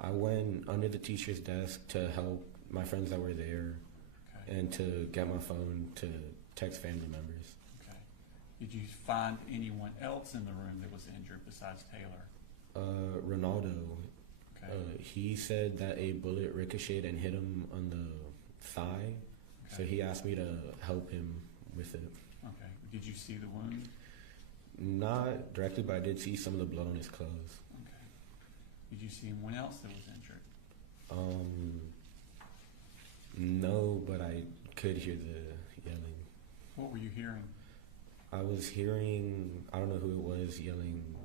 I went under the teacher's desk to help my friends that were there, and to get my phone to text family members. Okay. Did you find anyone else in the room that was injured besides Taylor? Ronaldo. Okay. He said that a bullet ricocheted and hit him on the thigh, so he asked me to help him with it. Okay. Did you see the wound? Not directly, but I did see some of the blood on his clothes. Okay. Did you see anyone else that was injured? No, but I could hear the yelling. What were you hearing? I was hearing, I don't know who it was, yelling,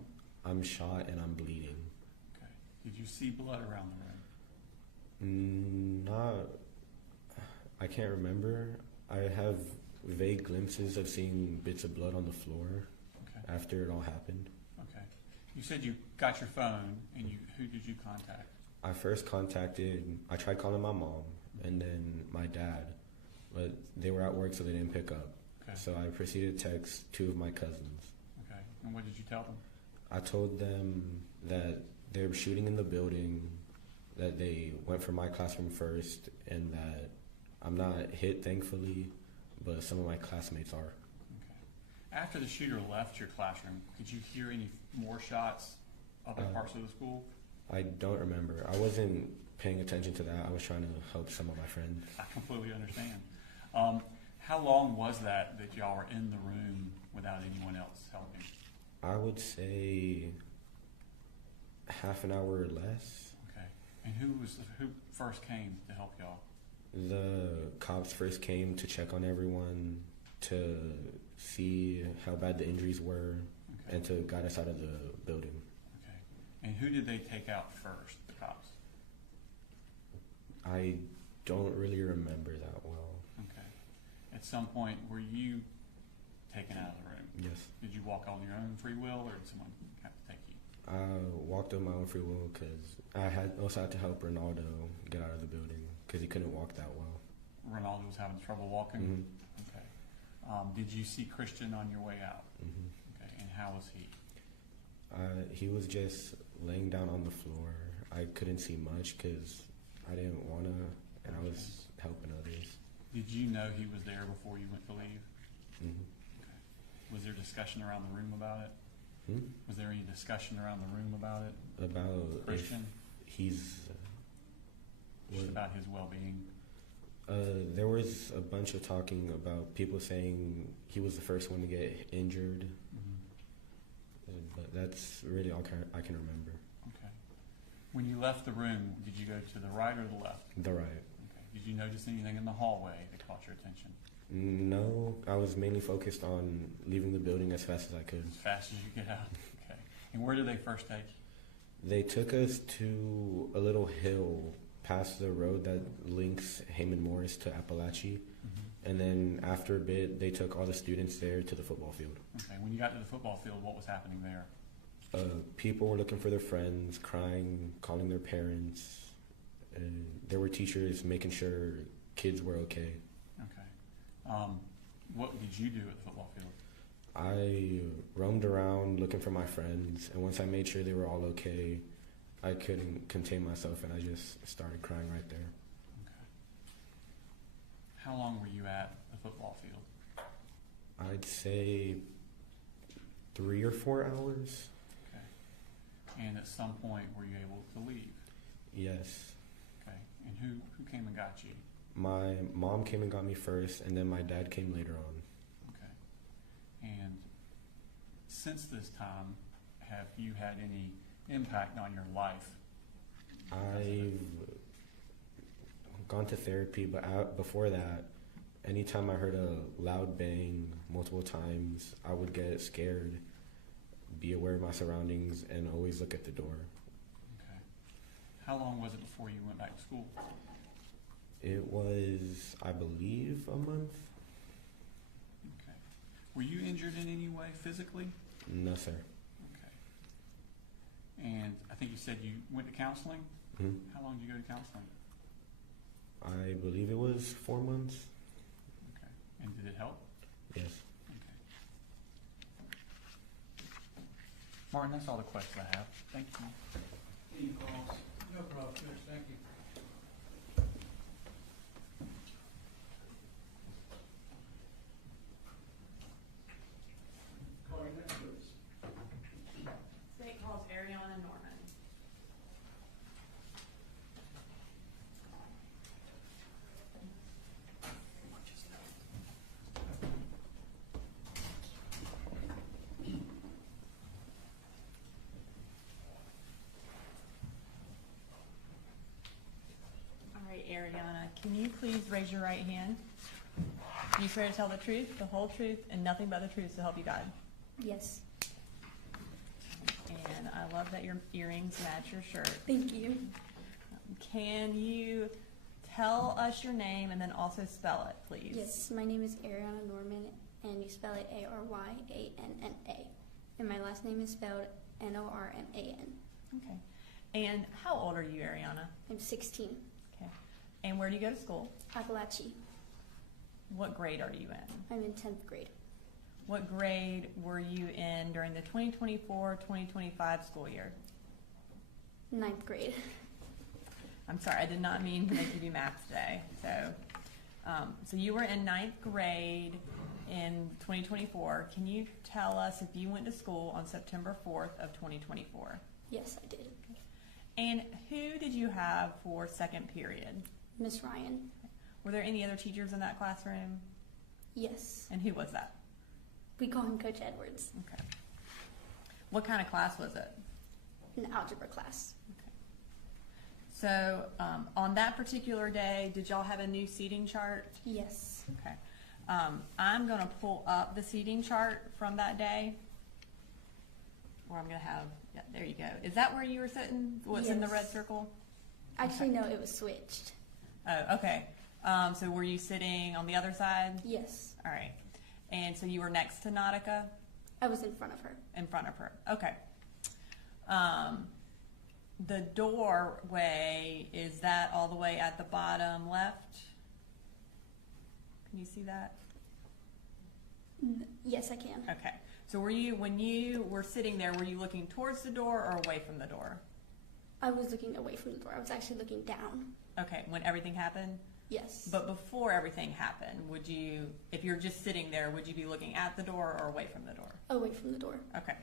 "I'm shot and I'm bleeding." Okay. Did you see blood around the room? I can't remember. I have vague glimpses of seeing bits of blood on the floor after it all happened. Okay. You said you got your phone, and who did you contact? I tried calling my mom and then my dad, but they were at work, so they didn't pick up. Okay. So I proceeded to text 2 of my cousins. Okay. And what did you tell them? I told them that they were shooting in the building, that they went for my classroom first, and that I'm not hit, thankfully, but some of my classmates are. Okay. After the shooter left your classroom, could you hear any more shots other parts of the school? I don't remember. I wasn't paying attention to that. I was trying to help some of my friends. I completely understand. How long was that y'all were in the room without anyone else helping? I would say half an hour or less. Okay. And who first came to help y'all? The cops first came to check on everyone, to see how bad the injuries were, Okay. and to guide us out of the building. Okay. And who did they take out first, the cops? I don't really remember that well. Okay. At some point, were you taken out of the room? Yes. Did you walk on your own free will, or did someone have to take you? I walked on my own free will because I also had to help Ronaldo get out of the building because he couldn't walk that well. Ronaldo was having trouble walking? Mm-hmm. Okay. Did you see Christian on your way out? Mm-hmm. Okay. And how was he? He was just laying down on the floor. I couldn't see much because I didn't want to, and I was helping others. Did you know he was there before you went to leave? Mm-hmm. Okay. Was there discussion around the room about it? Hmm? Was there any discussion around the room about it? About Christian? if he's Just about his well-being? there was a bunch of talking about people saying he was the first one to get injured. Mm-hmm. But that's really all I can remember. Okay. When you left the room, did you go to the right or the left? The right. Okay. Did you notice anything in the hallway that caught your attention? No, I was mainly focused on leaving the building as fast as I could. As fast as you get out? Okay. And where did they first take you? They took us to a little hill past the road that links Heyman Morris to Apalachee. Mm-hmm. And then after a bit, they took all the students there to the football field. Okay. When you got to the football field, what was happening there? People were looking for their friends, crying, calling their parents. And there were teachers making sure kids were okay. Okay. What did you do at the football field? I roamed around looking for my friends, and once I made sure they were all okay, I couldn't contain myself, and I just started crying right there. Okay. How long were you at the football field? I'd say 3 or 4 hours. Okay. And at some point, were you able to leave? Yes. Okay. And who came and got you? My mom came and got me first, and then my dad came later on. Okay. And since this time, have you had any impact on your life? I've gone to therapy, but before that, anytime I heard a loud bang multiple times, I would get scared, be aware of my surroundings, and always look at the door. Okay. How long was it before you went back to school? It was, I believe, a month. Okay. Were you injured in any way physically? No, sir. Okay. And I think you said you went to counseling? Mm-hmm. How long did you go to counseling? I believe it was 4 months. Okay. And did it help? Yes. Okay. Martin, that's all the questions I have. Thank you. Any calls? No problem, Judge, thank you. Call your next witness. State calls Ariana Norman. All right, Ariana, can you please raise your right hand? Do you swear to tell the truth, the whole truth, and nothing but the truth to help you God? Yes. And I love that your earrings match your shirt. Thank you. Can you tell us your name and then also spell it, please? Yes, my name is Ariana Norman, and you spell it Aryanna. And my last name is spelled Norman. Okay. And how old are you, Ariana? I'm 16. Okay. And where do you go to school? Apalachee. What grade are you in? I'm in 10th grade. What grade were you in during the 2024-2025 school year? 9th grade. I'm sorry, I did not mean to make you do math today. So you were in 9th grade, in 2024. Can you tell us if you went to school on September 4th of 2024? Yes, I did. And who did you have for second period? Miss Ryan. Were there any other teachers in that classroom? Yes. And who was that? We call him Coach Edwards. Okay. What kind of class was it? An algebra class. Okay. So on that particular day, did y'all have a new seating chart? Yes. Okay. I'm going to pull up the seating chart from that day. Or I'm going to have, yeah, there you go. Is that where you were sitting? What's in the red circle? Actually, no, it was switched. Oh, okay. So were you sitting on the other side? Yes. All right. And so you were next to Nautica? I was in front of her. In front of her. Okay. The doorway, is that all the way at the bottom left? Can you see that? Yes, I can. Okay. So were you, when you were sitting there, were you looking towards the door or away from the door? I was looking away from the door. I was actually looking down. Okay, when everything happened? Yes. But before everything happened, would you, if you're just sitting there, would you be looking at the door or away from the door? Away from the door. Okay.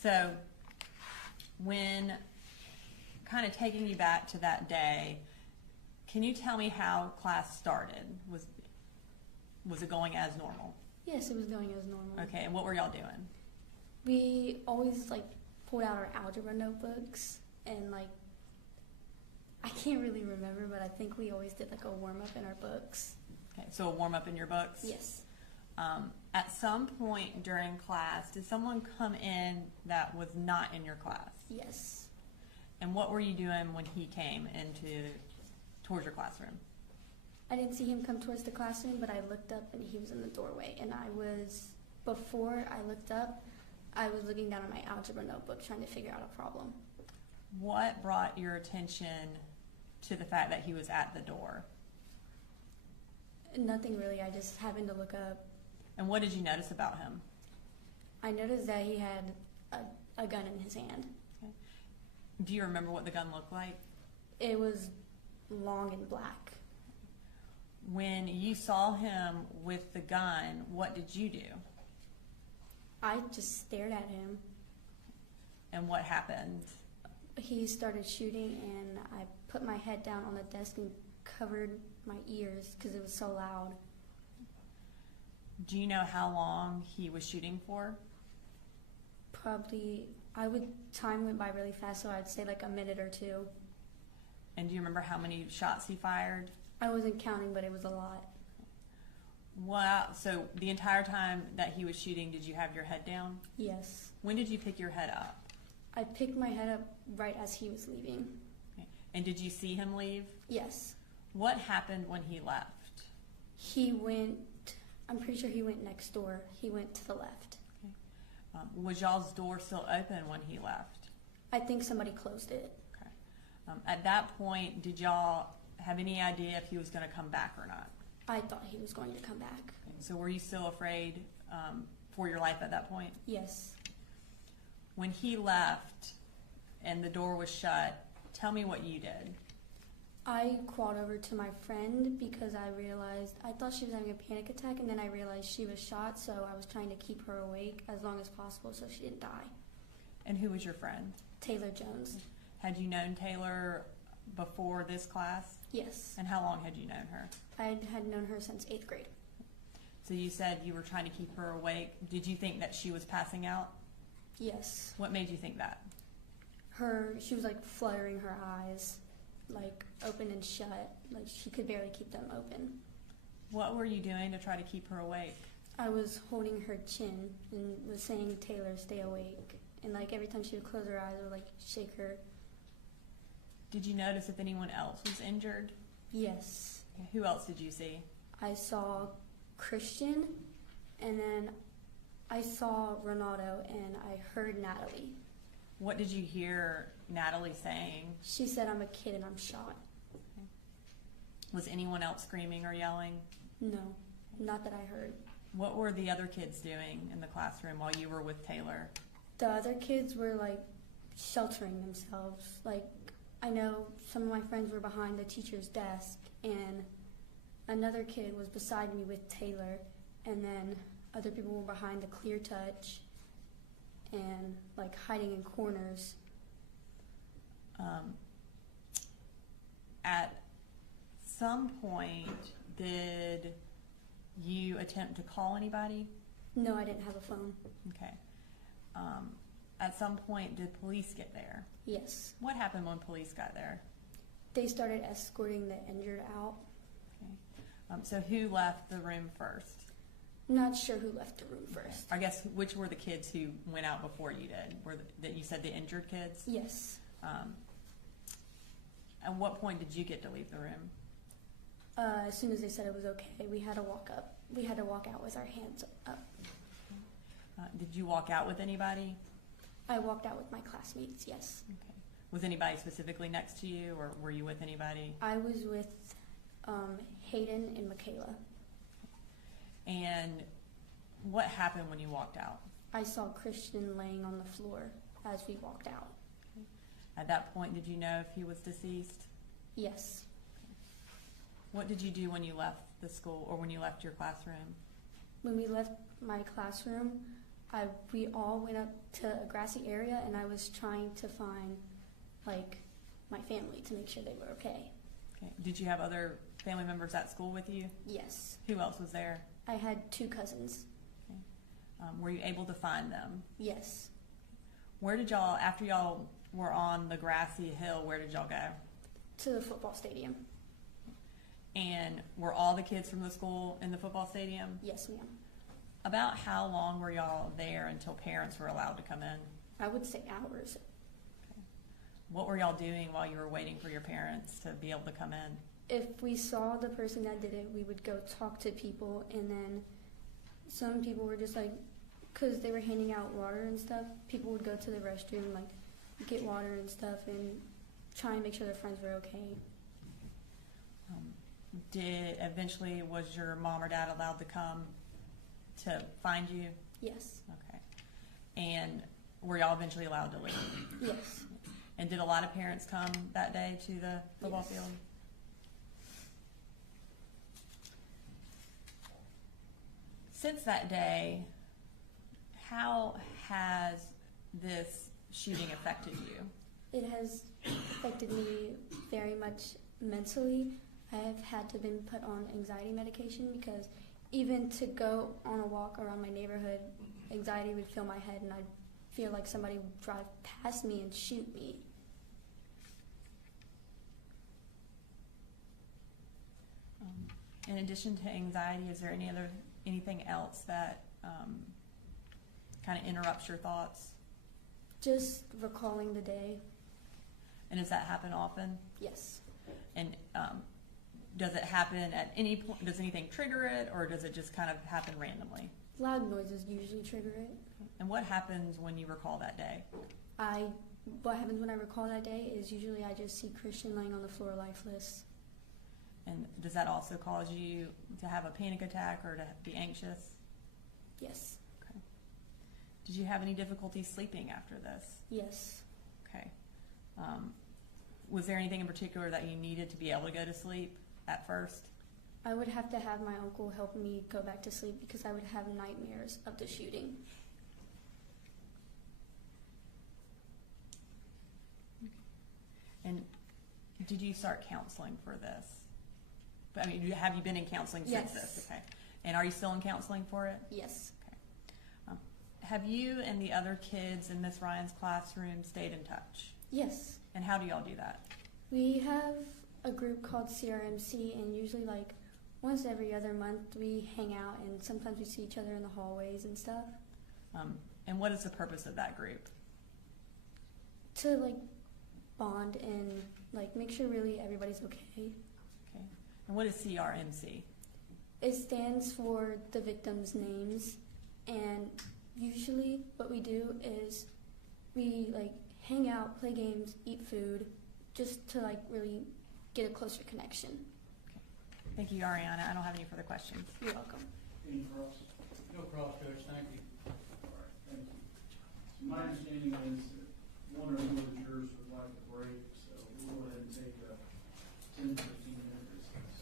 So when kind of taking you back to that day, can you tell me how class started? Was it going as normal? Yes, it was going as normal. Okay, and what were y'all doing? We always pulled out our algebra notebooks and I can't really remember, but I think we always did a warm up in our books. Okay, so a warm up in your books? Yes. At some point during class, did someone come in that was not in your class? Yes. And what were you doing when he came towards your classroom? I didn't see him come towards the classroom, but I looked up and he was in the doorway. And before I looked up, I was looking down at my algebra notebook trying to figure out a problem. What brought your attention to the fact that he was at the door? Nothing really. I just happened to look up. And what did you notice about him? I noticed that he had a gun in his hand. Okay. Do you remember what the gun looked like? It was long and black. When you saw him with the gun, what did you do? I just stared at him. And what happened? He started shooting, and I put my head down on the desk and covered my ears because it was so loud. Do you know how long he was shooting for? Probably, time went by really fast, so I'd say a minute or two. And do you remember how many shots he fired? I wasn't counting, but it was a lot. Wow, so the entire time that he was shooting, did you have your head down? Yes. When did you pick your head up? I picked my head up right as he was leaving. Okay. And did you see him leave? Yes. What happened when he left? I'm pretty sure he went next door. He went to the left. Okay. Was y'all's door still open when he left? I think somebody closed it. Okay. At that point, did y'all have any idea if he was going to come back or not? I thought he was going to come back. Okay. So were you still afraid for your life at that point? Yes. When he left and the door was shut, tell me what you did. I crawled over to my friend because I thought she was having a panic attack, and then I realized she was shot, so I was trying to keep her awake as long as possible so she didn't die. And who was your friend? Taylor Jones. Had you known Taylor before this class? Yes. And how long had you known her? I had known her since 8th grade. So you said you were trying to keep her awake. Did you think that she was passing out? Yes. What made you think that? She was fluttering her eyes, open and shut. She could barely keep them open. What were you doing to try to keep her awake? I was holding her chin and was saying, "Taylor, stay awake." And every time she would close her eyes, I would shake her. Did you notice if anyone else was injured? Yes. Okay. Who else did you see? I saw Christian, and then I saw Ronaldo, and I heard Natalie. What did you hear Natalie saying? She said, "I'm a kid and I'm shot." Okay. Was anyone else screaming or yelling? No, not that I heard. What were the other kids doing in the classroom while you were with Taylor? The other kids were sheltering themselves. I know some of my friends were behind the teacher's desk, and another kid was beside me with Taylor, and then other people were behind the clear touch and like hiding in corners. At some point, did you attempt to call anybody? No, I didn't have a phone. Okay. At some point, did police get there? Yes. What happened when police got there? They started escorting the injured out. Okay. So who left the room first? Not sure who left the room first. I guess which were the kids who went out before you did? That you said the injured kids? Yes. At what point did you get to leave the room? As soon as they said it was okay, we had to walk up. We had to walk out with our hands up. Did you walk out with anybody? I walked out with my classmates, yes. Okay. Was anybody specifically next to you, or were you with anybody? I was with Hayden and Michaela. And what happened when you walked out? I saw Christian laying on the floor as we walked out. Okay. At that point, did you know if he was deceased? Yes. What did you do when you left the school, or when you left your classroom? When we left my classroom, we all went up to a grassy area, and I was trying to find, like, my family to make sure they were okay. Okay. Did you have other family members at school with you? Yes. Who else was there? I had 2 cousins. Okay. Were you able to find them? Yes. Where did y'all, after y'all were on the grassy hill, where did y'all go? To the football stadium. And were all the kids from the school in the football stadium? Yes, ma'am. About how long were y'all there until parents were allowed to come in? I would say hours. Okay. What were y'all doing while you were waiting for your parents to be able to come in? If we saw the person that did it, we would go talk to people, and then some people were just like, because they were handing out water and stuff, people would go to the restroom, like, get water and stuff, and try and make sure their friends were okay. Eventually, was your mom or dad allowed to come to find you? Yes. Okay. And were y'all eventually allowed to leave? Yes. And did a lot of parents come that day to the football field? Since that day, how has this shooting affected you? It has affected me very much mentally. I have had to been put on anxiety medication because even to go on a walk around my neighborhood, anxiety would fill my head and I'd feel like somebody would drive past me and shoot me. In addition to anxiety, is there anything else that kind of interrupts your thoughts? Just recalling the day. And does that happen often? Yes. And does it happen at any point? Does anything trigger it, or does it just kind of happen randomly? Loud noises usually trigger it. And what happens when you recall that day? What happens when I recall that day is usually I just see Christian laying on the floor lifeless. And does that also cause you to have a panic attack or to be anxious? Yes. Okay. Did you have any difficulty sleeping after this? Yes. Okay. Was there anything in particular that you needed to be able to go to sleep at first? I would have to have my uncle help me go back to sleep because I would have nightmares of the shooting. And did you start counseling for this? I mean, have you been in counseling since this? Okay. And are you still in counseling for it? Yes. Okay. Have you and the other kids in Miss Ryan's classroom stayed in touch? Yes. And how do y'all do that? We have a group called CRMC, and usually like once every other month we hang out, and sometimes we see each other in the hallways and stuff. And what is the purpose of that group? To like bond and like make sure really everybody's okay. Okay. And what is CRMC? It stands for the victims' names, and usually what we do is we like hang out, play games, eat food, just to like really get a closer connection. Okay. Thank you, Ariana. I don't have any further questions. You're welcome. Any cross? No cross, Judge, thank you. All right, thank you. So my understanding is that one or more of the jurors would like a break, so we'll go ahead and take a 10 to 15 minute recess.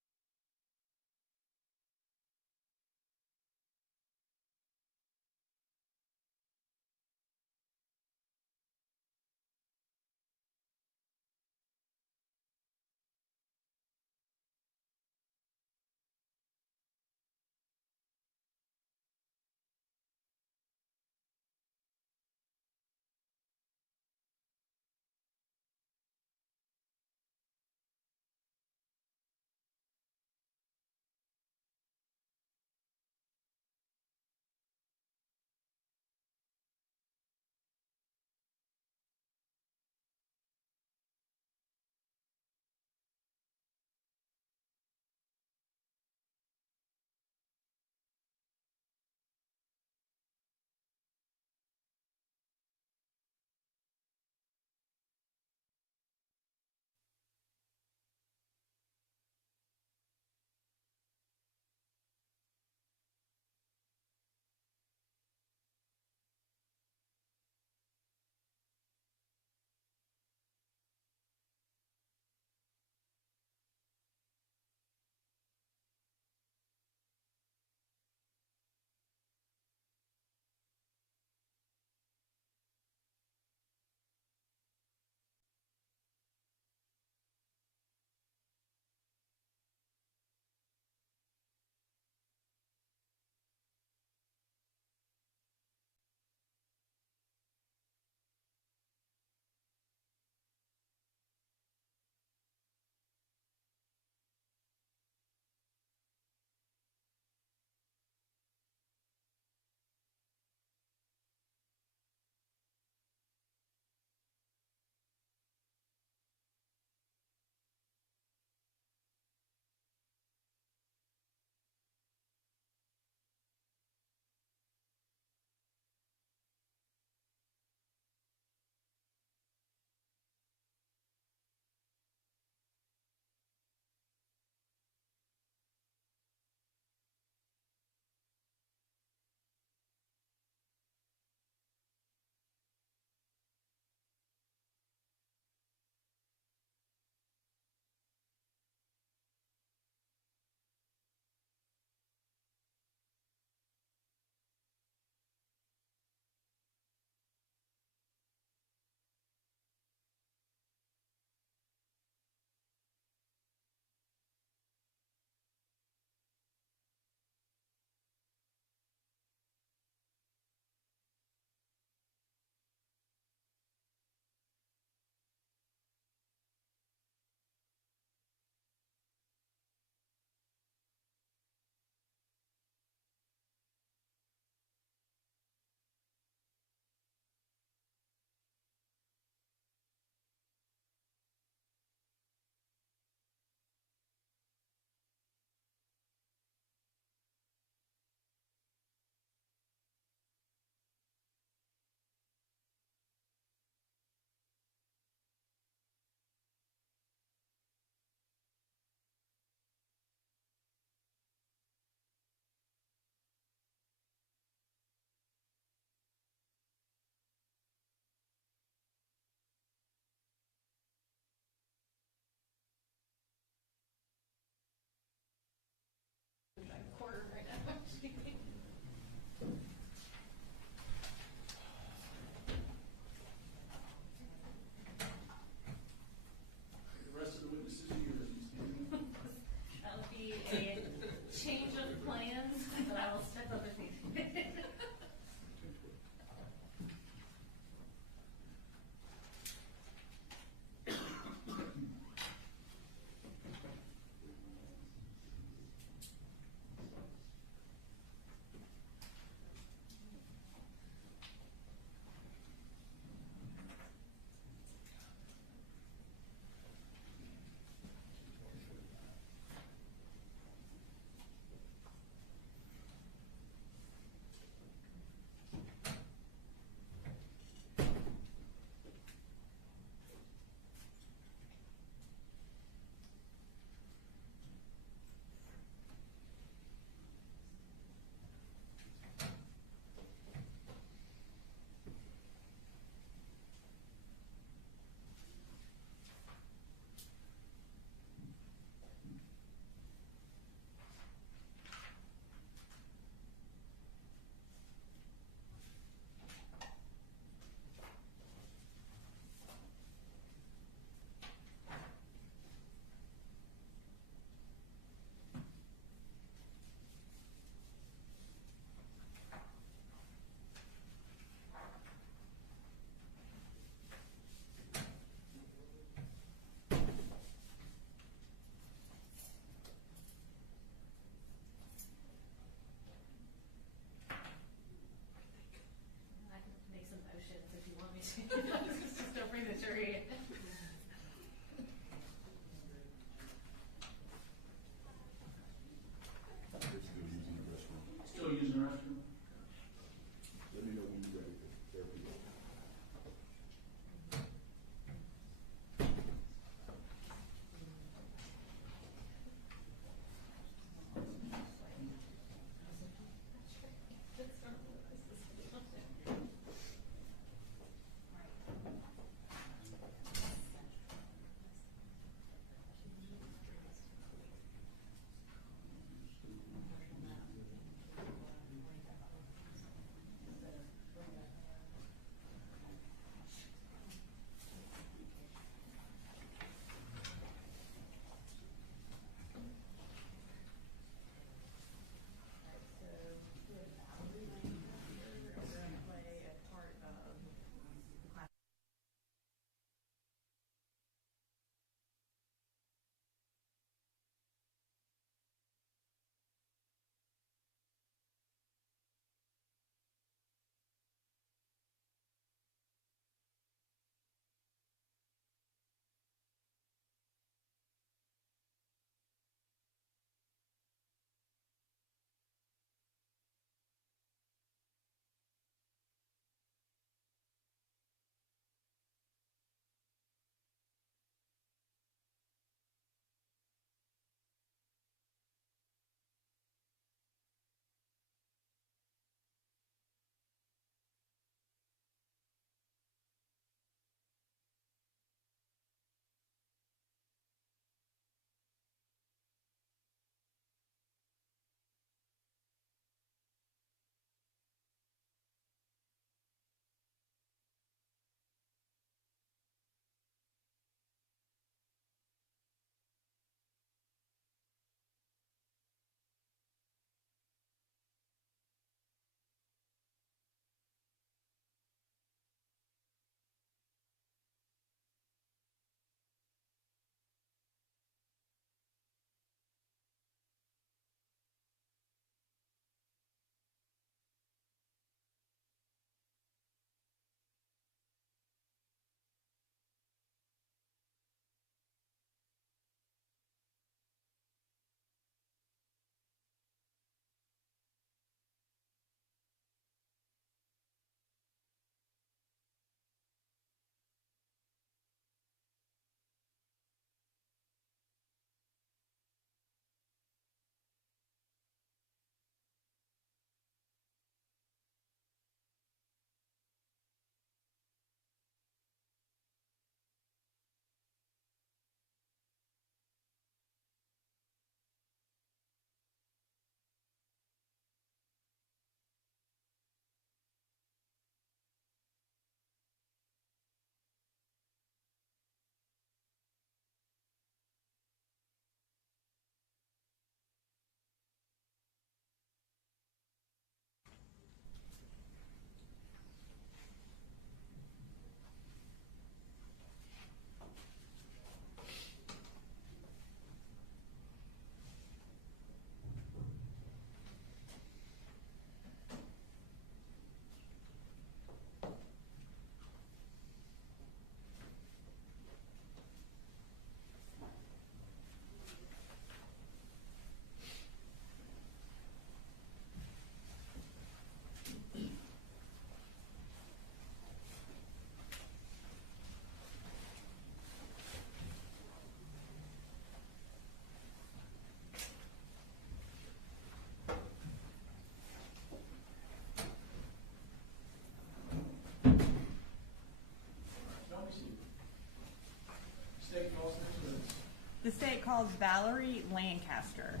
calls Valerie Lancaster.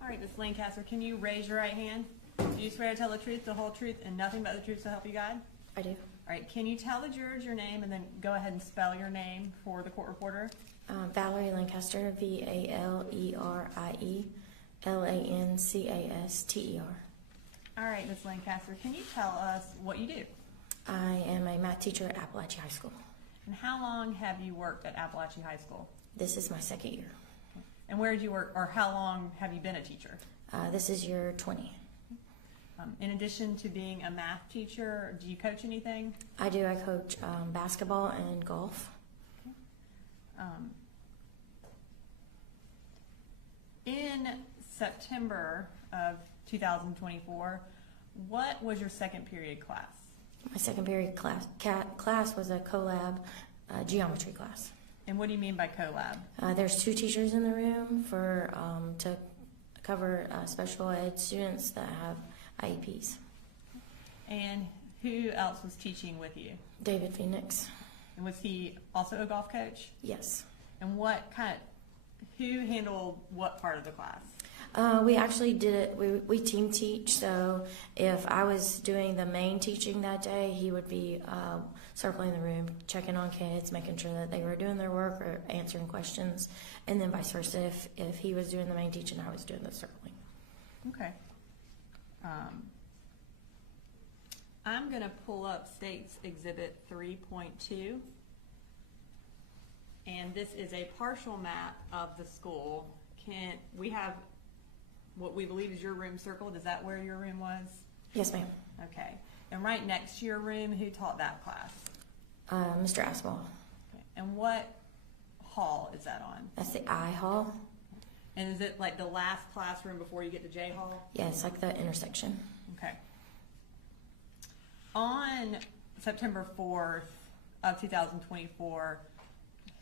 All right, Ms. Lancaster, can you raise your right hand? Do you swear to tell the truth, the whole truth, and nothing but the truth to help you God? I do. All right, can you tell the jurors your name and then go ahead and spell your name for the court reporter? Valerie Lancaster, VALERIE LANCASTER. All right, Ms. Lancaster, can you tell us what you do? I am a math teacher at Apalachee High School. And how long have you worked at Apalachee High School? This is my second year. And where did you work, or how long have you been a teacher? This is year 20. In addition to being a math teacher, do you coach anything? I do. I coach basketball and golf. In September of 2024, what was your second period class? My second period class was a collab geometry class. And what do you mean by collab? There's 2 teachers in the room for to cover special ed students that have IEPs. And who else was teaching with you? David Phoenix. And was he also a golf coach? Yes. And who handled what part of the class? We actually did it, we team teach, so if I was doing the main teaching that day, he would be circling the room, checking on kids, making sure that they were doing their work or answering questions, and then vice versa. If he was doing the main teaching, I was doing the circling. Okay. I'm going to pull up State's Exhibit 3.2. And this is a partial map of the school. We have what we believe is your room circled. Is that where your room was? Yes, ma'am. Okay. And right next to your room, who taught that class? Mr. Aspel. Okay. And what hall is that on? That's the I hall. And is it like the last classroom before you get to J hall? Yeah, it's like the intersection. Okay. On September 4th of 2024,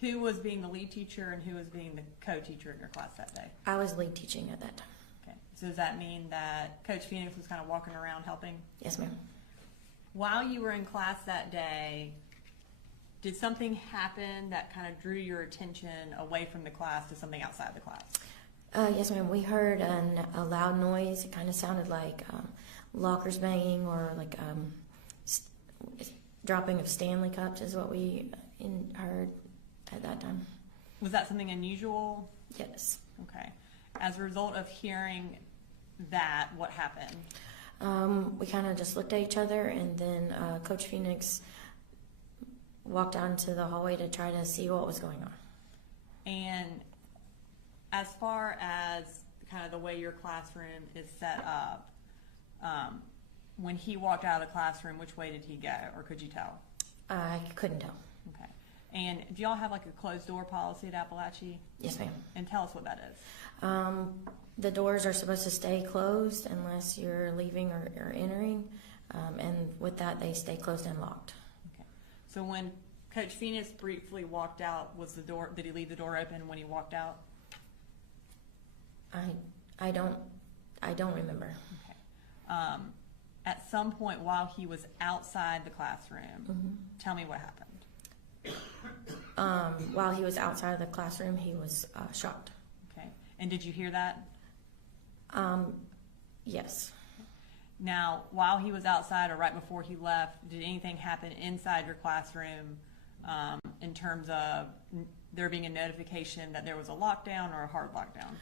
who was being the lead teacher and who was being the co-teacher in your class that day? I was lead teaching at that time. Okay. So does that mean that Coach Phoenix was kind of walking around helping? Yes, ma'am. While you were in class that day, did something happen that kind of drew your attention away from the class to something outside the class? Yes, ma'am. We heard a loud noise. It kind of sounded like lockers banging or like dropping of Stanley cups is what we heard at that time. Was that something unusual? Yes. Okay. As a result of hearing that, what happened? We kind of just looked at each other, and then Coach Phoenix walked out into the hallway to try to see what was going on. And as far as kind of the way your classroom is set up, when he walked out of the classroom, which way did he go, or could you tell? I couldn't tell. Okay. And do y'all have like a closed door policy at Apalachee? Yes, ma'am. And tell us what that is. The doors are supposed to stay closed unless you're leaving or entering, and with that, they stay closed and locked. Okay. So when Coach Phoenix briefly walked out, did he leave the door open when he walked out? I don't remember. Okay. At some point while he was outside the classroom, tell me what happened. While he was outside of the classroom, he was shot. Okay. And did you hear that? Yes. Now, while he was outside or right before he left, did anything happen inside your classroom in terms of there being a notification that there was a lockdown or a hard lockdown?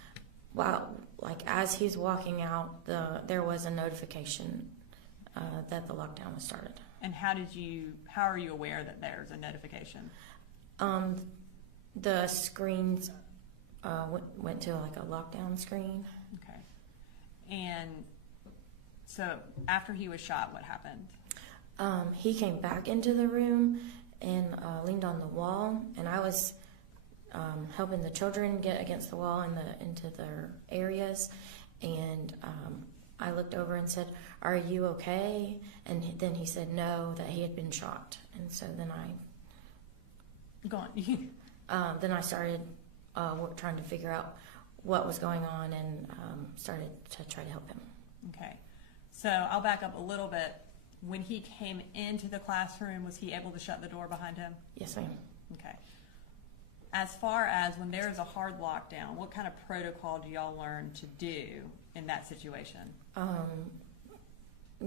Well, like as he's walking out, there was a notification that the lockdown was started. And how are you aware that there's a notification? The screens went to like a lockdown screen. Okay. And so after he was shot, what happened? He came back into the room and leaned on the wall, and I was helping the children get against the wall and into their areas, and I looked over and said, "Are you okay?" And then he said no, that he had been shot, and so then Go on. Then I started trying to figure out what was going on and started to try to help him. Okay. So I'll back up a little bit. When he came into the classroom, was he able to shut the door behind him? Yes, ma'am. Okay. As far as when there is a hard lockdown, what kind of protocol do y'all learn to do in that situation?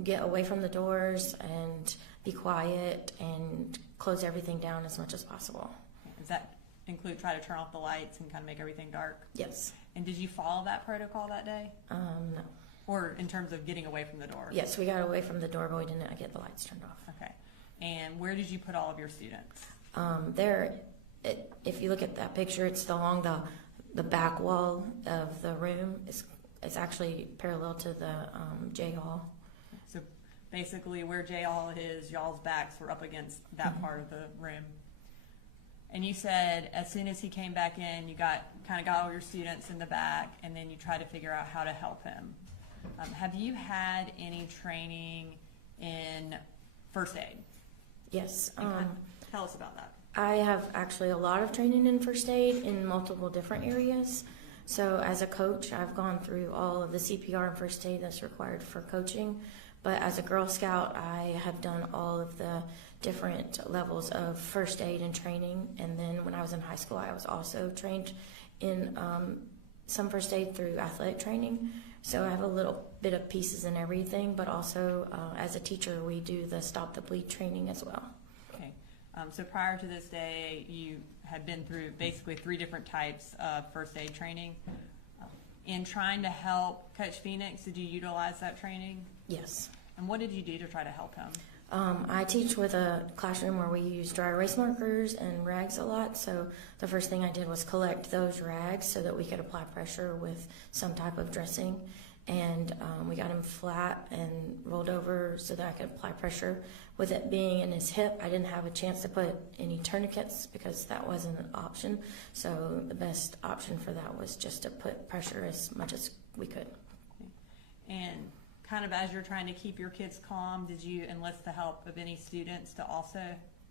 Get away from the doors and be quiet and close everything down as much as possible. Does that include try to turn off the lights and kind of make everything dark? Yes. And did you follow that protocol that day? No. Or in terms of getting away from the door? Yes, we got away from the door, but we didn't get the lights turned off. Okay. And where did you put all of your students? If you look at that picture, it's along the back wall of the room. It's actually parallel to the J Hall. So basically where J Hall is, y'all's backs were up against that part of the room. And you said as soon as he came back in, you got all your students in the back, and then you tried to figure out how to help him. Have you had any training in first aid? Yes. Tell us about that. I have actually a lot of training in first aid in multiple different areas. So as a coach, I've gone through all of the CPR and first aid that's required for coaching. But as a Girl Scout, I have done all of the different levels of first aid and training. And then when I was in high school, I was also trained in some first aid through athletic training. So I have a little bit of pieces in everything, but also as a teacher, we do the Stop the Bleed training as well. Okay. So prior to this day, you had been through basically 3 different types of first aid training. In trying to help Coach Phoenix, did you utilize that training? Yes. And what did you do to try to help him? I teach with a classroom where we use dry erase markers and rags a lot, so the first thing I did was collect those rags so that we could apply pressure with some type of dressing, and we got him flat and rolled over so that I could apply pressure. With it being in his hip, I didn't have a chance to put any tourniquets because that wasn't an option, so the best option for that was just to put pressure as much as we could. And kind of as you're trying to keep your kids calm, did you enlist the help of any students to also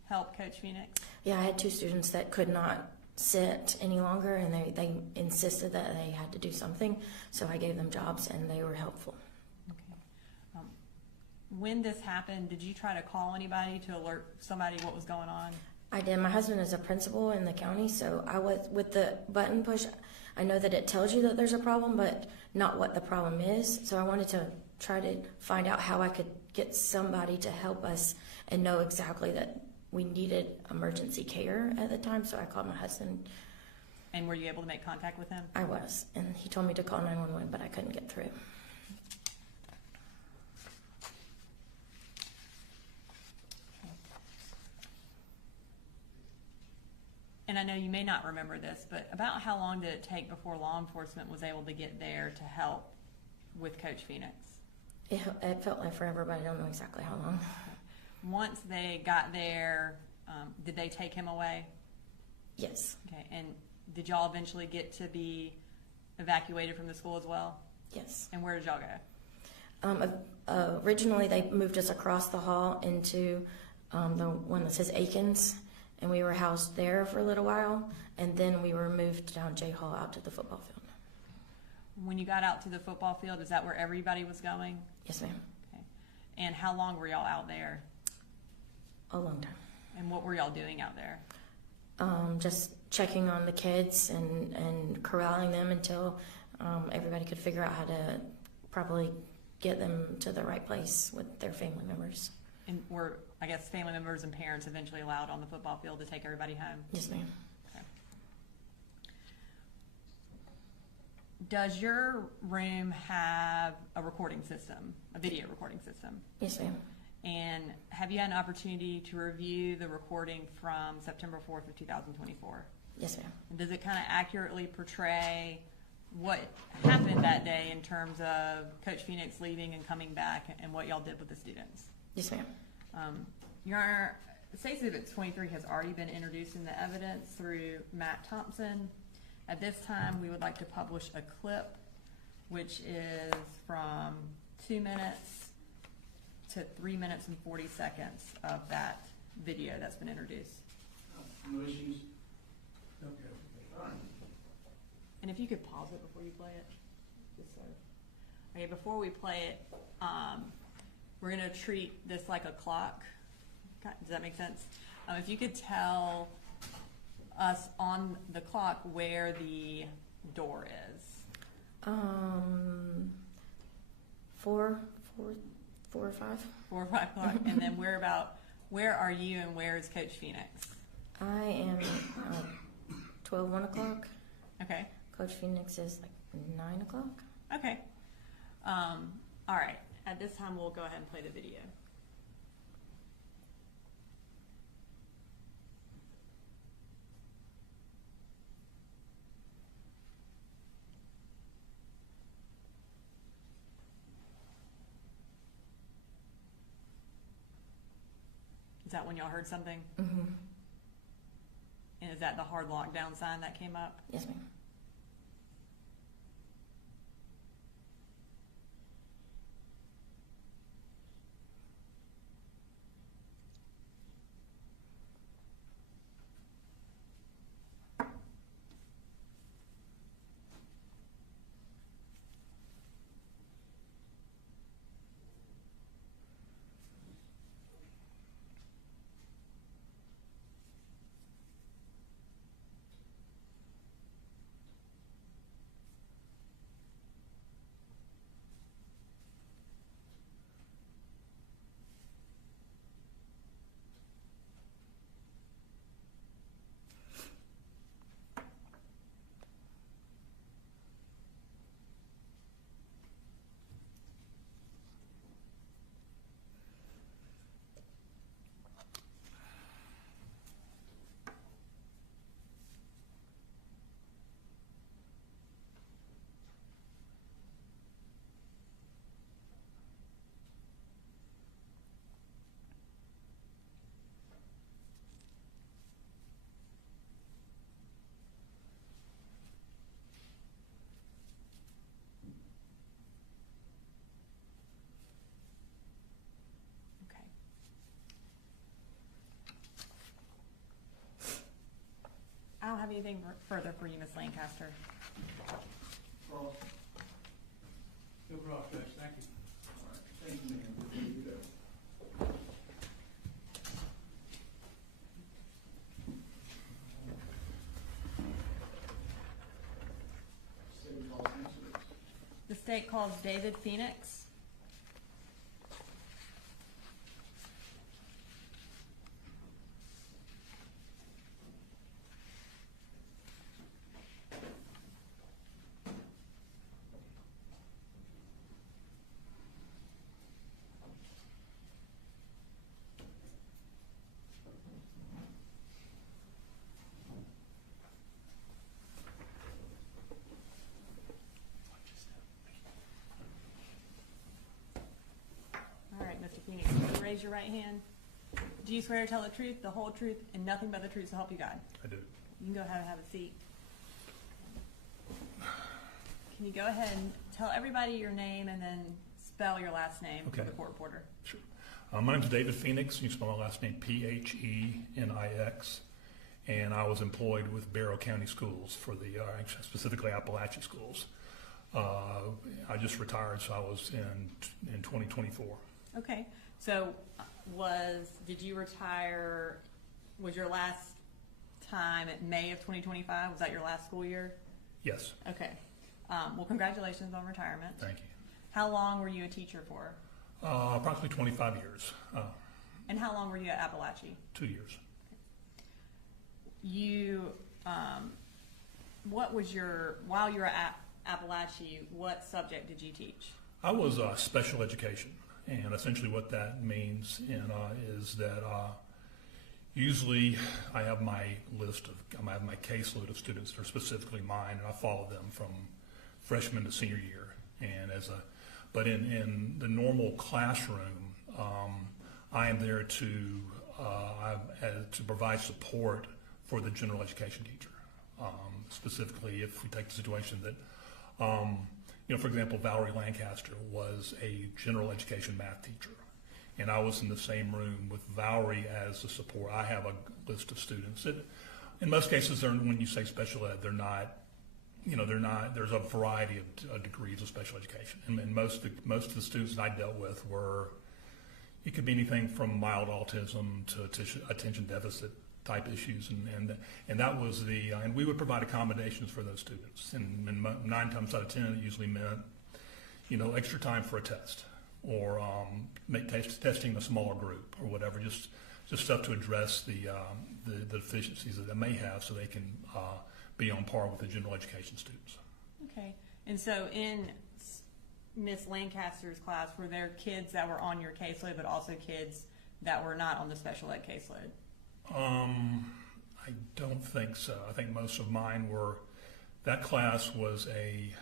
help Coach Phoenix? Yeah, I had 2 students that could not sit any longer, and they insisted that they had to do something, so I gave them jobs and they were helpful. Okay. When this happened, did you try to call anybody to alert somebody what was going on? I did. My husband is a principal in the county, so I was with the button push. I know that it tells you that there's a problem, but not what the problem is, so I wanted to try to find out how I could get somebody to help us and know exactly that we needed emergency care at the time, so I called my husband. And were you able to make contact with him? I was, and he told me to call 911, but I couldn't get through. And I know you may not remember this, but about how long did it take before law enforcement was able to get there to help with Coach Phoenix? It felt like forever, but I don't know exactly how long. Once they got there, did they take him away? Yes. Okay, and did y'all eventually get to be evacuated from the school as well? Yes. And where did y'all go? Originally, they moved us across the hall into the one that says Aikens, and we were housed there for a little while, and then we were moved down J Hall out to the football field. When you got out to the football field, is that where everybody was going? Yes, ma'am. Okay. And how long were y'all out there? A long time. And what were y'all doing out there? Just checking on the kids and corralling them until everybody could figure out how to properly get them to the right place with their family members. And were, I guess, family members and parents eventually allowed on the football field to take everybody home? Yes, ma'am. Okay. Does your room have a recording system, a video recording system? Yes, ma'am. And have you had an opportunity to review the recording from September 4th of 2024? Yes, ma'am. And does it kind of accurately portray what happened that day in terms of Coach Phoenix leaving and coming back and what y'all did with the students? Yes, ma'am. Your Honor, State Exhibit 23 has already been introduced in the evidence through Matt Thompson. At this time, we would like to publish a clip, which is from 2 minutes to 3 minutes and 40 seconds of that video that's been introduced. No issues. And if you could pause it before you play it, just so. Okay, before we play it, we're gonna treat this like a clock. Does that make sense? If you could tell us on the clock where the door is. 4 or 5. 4 or 5 o'clock, and then where are you and where is Coach Phoenix? I am 12, 1 o'clock. Okay. Coach Phoenix is like 9 o'clock. Okay. All right. At this time, we'll go ahead and play the video. Is that when y'all heard something? Mm-hmm. And is that the hard lockdown sign that came up? Yes, ma'am. I don't have anything further for you, Ms. Lancaster. Cross. Go cross, Judge. Thank you. All right. Thank you, ma'am. Before you go. State calls answers. The state calls David Phoenix. Mr. Phoenix, you raise your right hand. Do you swear to tell the truth, the whole truth, and nothing but the truth to help you God? I do. You can go ahead and have a seat. Can you go ahead and tell everybody your name and then spell your last name for the court reporter? Sure. My name is David Phoenix. You spell my last name Phenix. And I was employed with Barrow County Schools for the, specifically Apalachee schools. I just retired, so I was in 2024. Okay, so did you retire, was your last time at May of 2025? Was that your last school year? Yes. Okay. Well, congratulations on retirement. Thank you. How long were you a teacher for? Approximately 25 years. And how long were you at Apalachee? 2 years. You, while you were at Apalachee, what subject did you teach? I was special education. And essentially what that means is that usually I have my caseload of students that are specifically mine, and I follow them from freshman to senior year. And but in the normal classroom, I am there to provide support for the general education teacher. Specifically, if we take the situation that for example, Valerie Lancaster was a general education math teacher, and I was in the same room with Valerie as the support. I have a list of students that In most cases, when you say special ed, they're not. There's a variety of degrees of special education, and most of the students that I dealt with it could be anything from mild autism to attention deficit type issues, and that was and we would provide accommodations for those students, and 9 times out of 10 it usually meant, extra time for a test, or testing a smaller group or whatever, just stuff to address the deficiencies that they may have, so they can be on par with the general education students. Okay. And so in Miss Lancaster's class, were there kids that were on your caseload, but also kids that were not on the special ed caseload? I don't think so. I think most of mine were. That class was a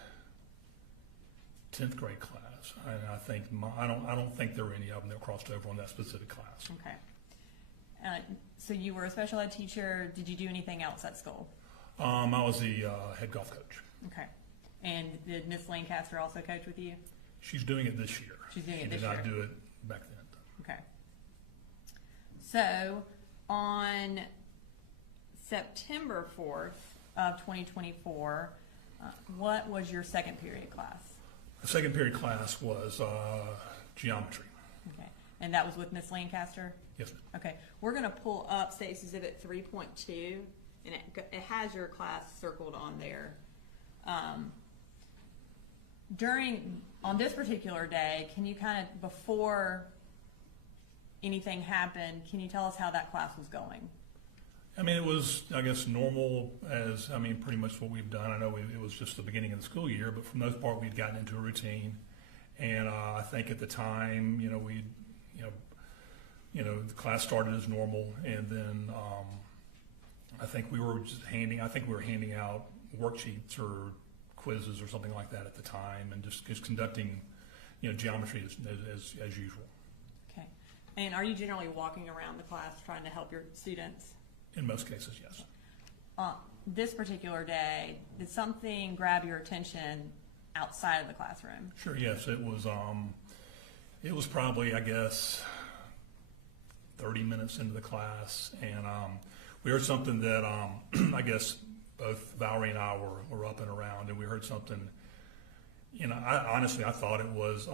10th grade class, and I think I don't think there were any of them that crossed over on that specific class. Okay. So you were a special ed teacher. Did you do anything else at school? I was the head golf coach. Okay. And did Miss Lancaster also coach with you? She's doing it this year. She's doing it this year. She did not do it back then. Okay. So on September 4th of 2024, what was your second period class? The second period class was geometry. Okay. And that was with Miss Lancaster? Yes, ma'am. Okay. We're going to pull up State's Exhibit 3.2. And it has your class circled on there. On this particular day, can you before anything happened, can you tell us how that class was going? I mean, it was, I guess, normal pretty much what we've done. I know it was just the beginning of the school year, but for the most part, we'd gotten into a routine. And I think at the time, the class started as normal, and then I think we were handing out worksheets or quizzes or something like that at the time, and just conducting, geometry as usual. Okay. And are you generally walking around the class trying to help your students? In most cases, yes. This particular day, did something grab your attention outside of the classroom? Sure. Yes, it was. It was probably, I guess, 30 minutes into the class, and we heard something that I guess both Valerie and I were up and around, and we heard something. I thought it was,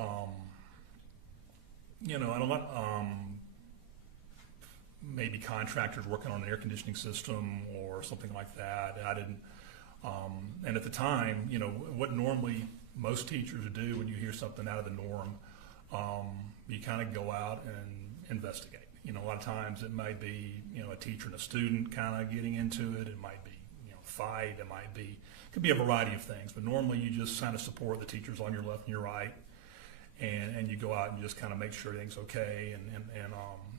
maybe contractors working on an air conditioning system or something like that. I didn't, and at the time, what normally most teachers do when you hear something out of the norm, you kind of go out and investigate. A lot of times it might be, a teacher and a student kind of getting into it. It might be, fight. Could be a variety of things. But normally you just kind of support the teachers on your left and your right, and you go out and just kind of make sure everything's okay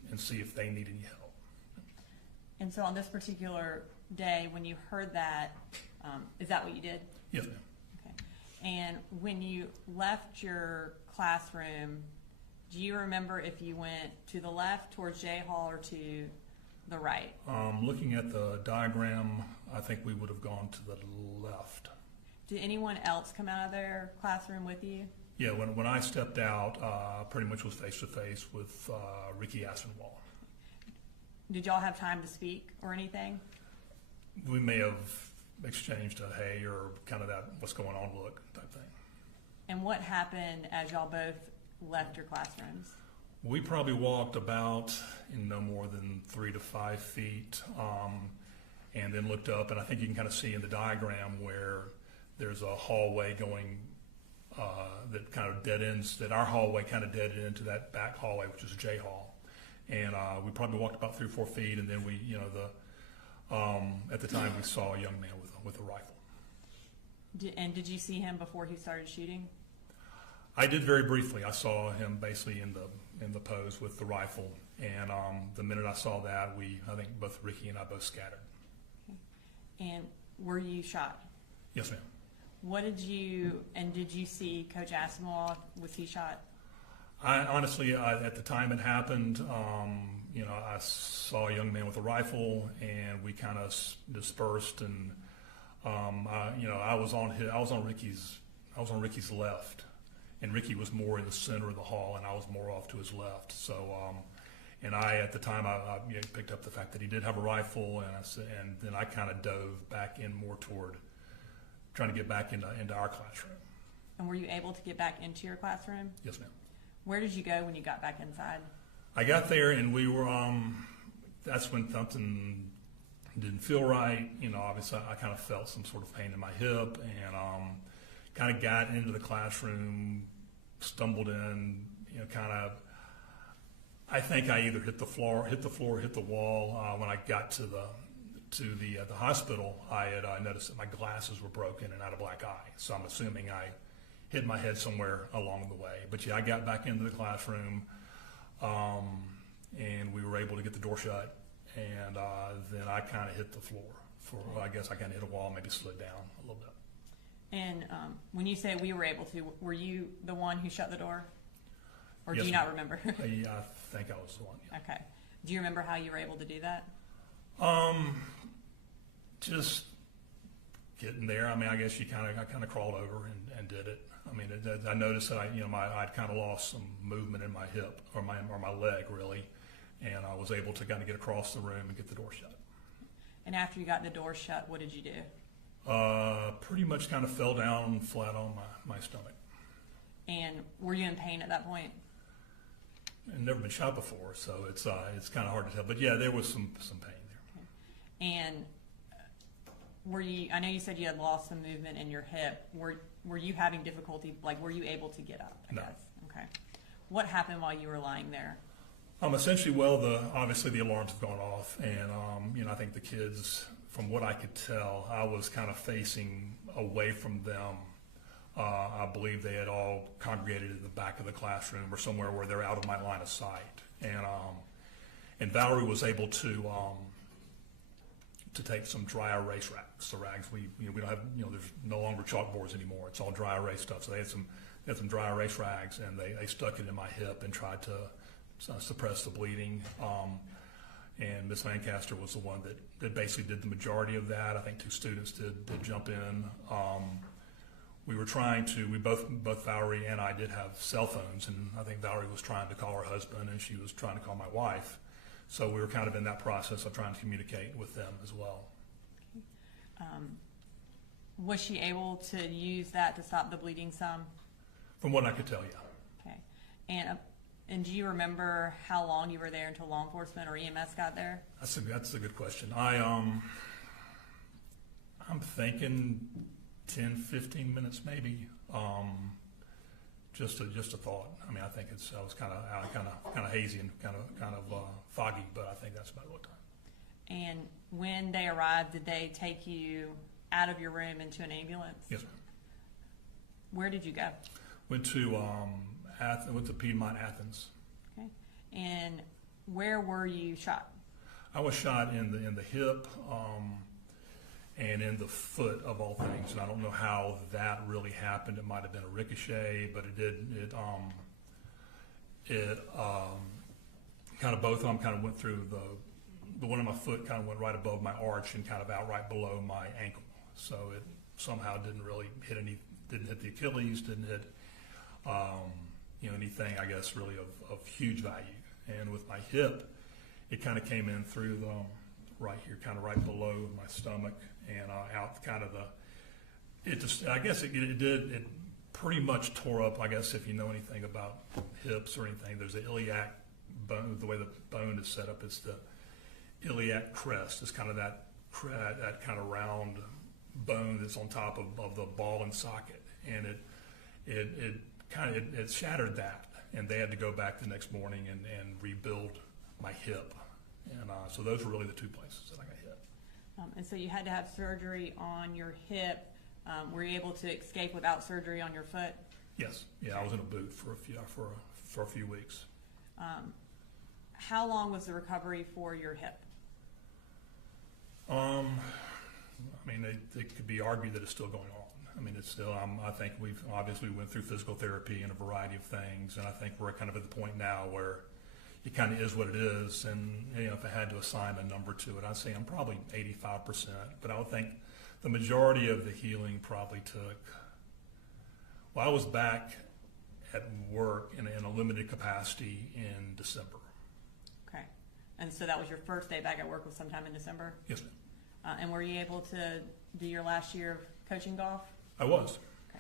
and see if they need any help. And so on this particular day, when you heard that, is that what you did? Yes, ma'am. Okay. And when you left your classroom, do you remember if you went to the left towards J Hall or to the right? Looking at the diagram, I think we would have gone to the left. Did anyone else come out of their classroom with you? Yeah, when I stepped out, pretty much was face to face with Ricky Asenwall. Did y'all have time to speak or anything? We may have exchanged a hey or kind of that what's going on look type thing. And what happened as y'all both left your classrooms? We probably walked about in no more than 3 to 5 feet, and then looked up, and I think you can kind of see in the diagram where there's a hallway going that kind of dead ends, that our hallway kind of dead into that back hallway, which is J Hall. And we probably walked about 3 or 4 feet, and then we, at the time we saw a young man with a rifle. Did you see him before he started shooting? I did very briefly. I saw him basically in the pose with the rifle, and the minute I saw that, I think both Ricky and I both scattered. Okay. And were you shot? Yes, ma'am. Did you see Coach Asimov? Was he shot? I honestly, at the time it happened, I saw a young man with a rifle, and we kind of dispersed, and I was on Ricky's left, and Ricky was more in the center of the hall, and I was more off to his left. So And I, at the time, I picked up the fact that he did have a rifle, and then I kind of dove back in more toward trying to get back into our classroom. And were you able to get back into your classroom? Yes, ma'am. Where did you go when you got back inside? I got there, and we were, that's when something didn't feel right. You know, obviously I kind of felt some sort of pain in my hip, and kind of got into the classroom, stumbled in, you know, kind of, I think I either hit the floor, hit the wall. When I got to the hospital, I had noticed that my glasses were broken and I had a black eye. So I'm assuming I hit my head somewhere along the way. But yeah, I got back into the classroom, and we were able to get the door shut. And then I kind of hit the floor. I guess I kind of hit a wall, maybe slid down a little bit. And when you say we were able to, were you the one who shut the door? Or Yes, do you not remember? Yeah, I think I was the one. Yeah. Okay. Do you remember how you were able to do that? Just getting there. I mean, I guess I kind of crawled over and did it. I mean, I noticed that I'd kind of lost some movement in my hip or my leg really, and I was able to kind of get across the room and get the door shut. And after you got the door shut, what did you do? Pretty much kind of fell down flat on my stomach. And were you in pain at that point? I've never been shot before, so it's kind of hard to tell. But yeah, there was some pain there. Okay. And were you? I know you said you had lost some movement in your hip. Were you having difficulty? Like, were you able to get up? I No. guess. Okay. What happened while you were lying there? Essentially, obviously the alarms have gone off, and I think the kids, from what I could tell, I was kind of facing away from them. I believe they had all congregated in the back of the classroom or somewhere where they're out of my line of sight. And Valerie was able to take some dry erase rags. The rags we don't have, there's no longer chalkboards anymore. It's all dry erase stuff. So they had some dry erase rags, and they stuck it in my hip and tried to suppress the bleeding. And Miss Lancaster was the one that basically did the majority of that. I think 2 students did jump in. We were trying to, both Valerie and I did have cell phones, and I think Valerie was trying to call her husband and she was trying to call my wife. So we were kind of in that process of trying to communicate with them as well. Was she able to use that to stop the bleeding some? From what I could tell, yeah. Okay. And do you remember how long you were there until law enforcement or EMS got there? That's a good question. I'm thinking 10, 15 minutes maybe. Just a thought. I mean, I think I was kind of hazy and kind of foggy, but I think that's about what time. And when they arrived, did they take you out of your room into an ambulance? Yes, ma'am. Where did you go? Went to Piedmont, Athens. Okay. And where were you shot? I was shot in the hip and in the foot, of all things. And I don't know how that really happened. It might have been a ricochet, but it did. Kind of both of them kind of went through the one on my foot kind of went right above my arch and kind of out right below my ankle. So it somehow didn't really didn't hit the Achilles, didn't hit anything, I guess, really of huge value. And with my hip, it kind of came in through the right here, kind of right below my stomach, and out kind of it pretty much tore up. I guess if you know anything about hips or anything, there's the iliac bone. The way the bone is set up is the iliac crest. It's kind of that kind of round bone that's on top of the ball and socket, and it shattered that, and they had to go back the next morning and rebuild my hip, and so those were really the 2 places that I got hit. And so you had to have surgery on your hip. Were you able to escape without surgery on your foot? Yes. Yeah, I was in a boot for a few weeks. How long was the recovery for your hip? I mean, it could be argued that it's still going on. I mean, it's still. I think we've obviously went through physical therapy and a variety of things, and I think we're kind of at the point now where it kind of is what it is. And if I had to assign a number to it, I'd say I'm probably 85%. But I would think the majority of the healing probably took. Well, I was back at work in a limited capacity in December. Okay. And so that was your first day back at work was sometime in December? Yes, ma'am. And were you able to do your last year of coaching golf? I was. Okay.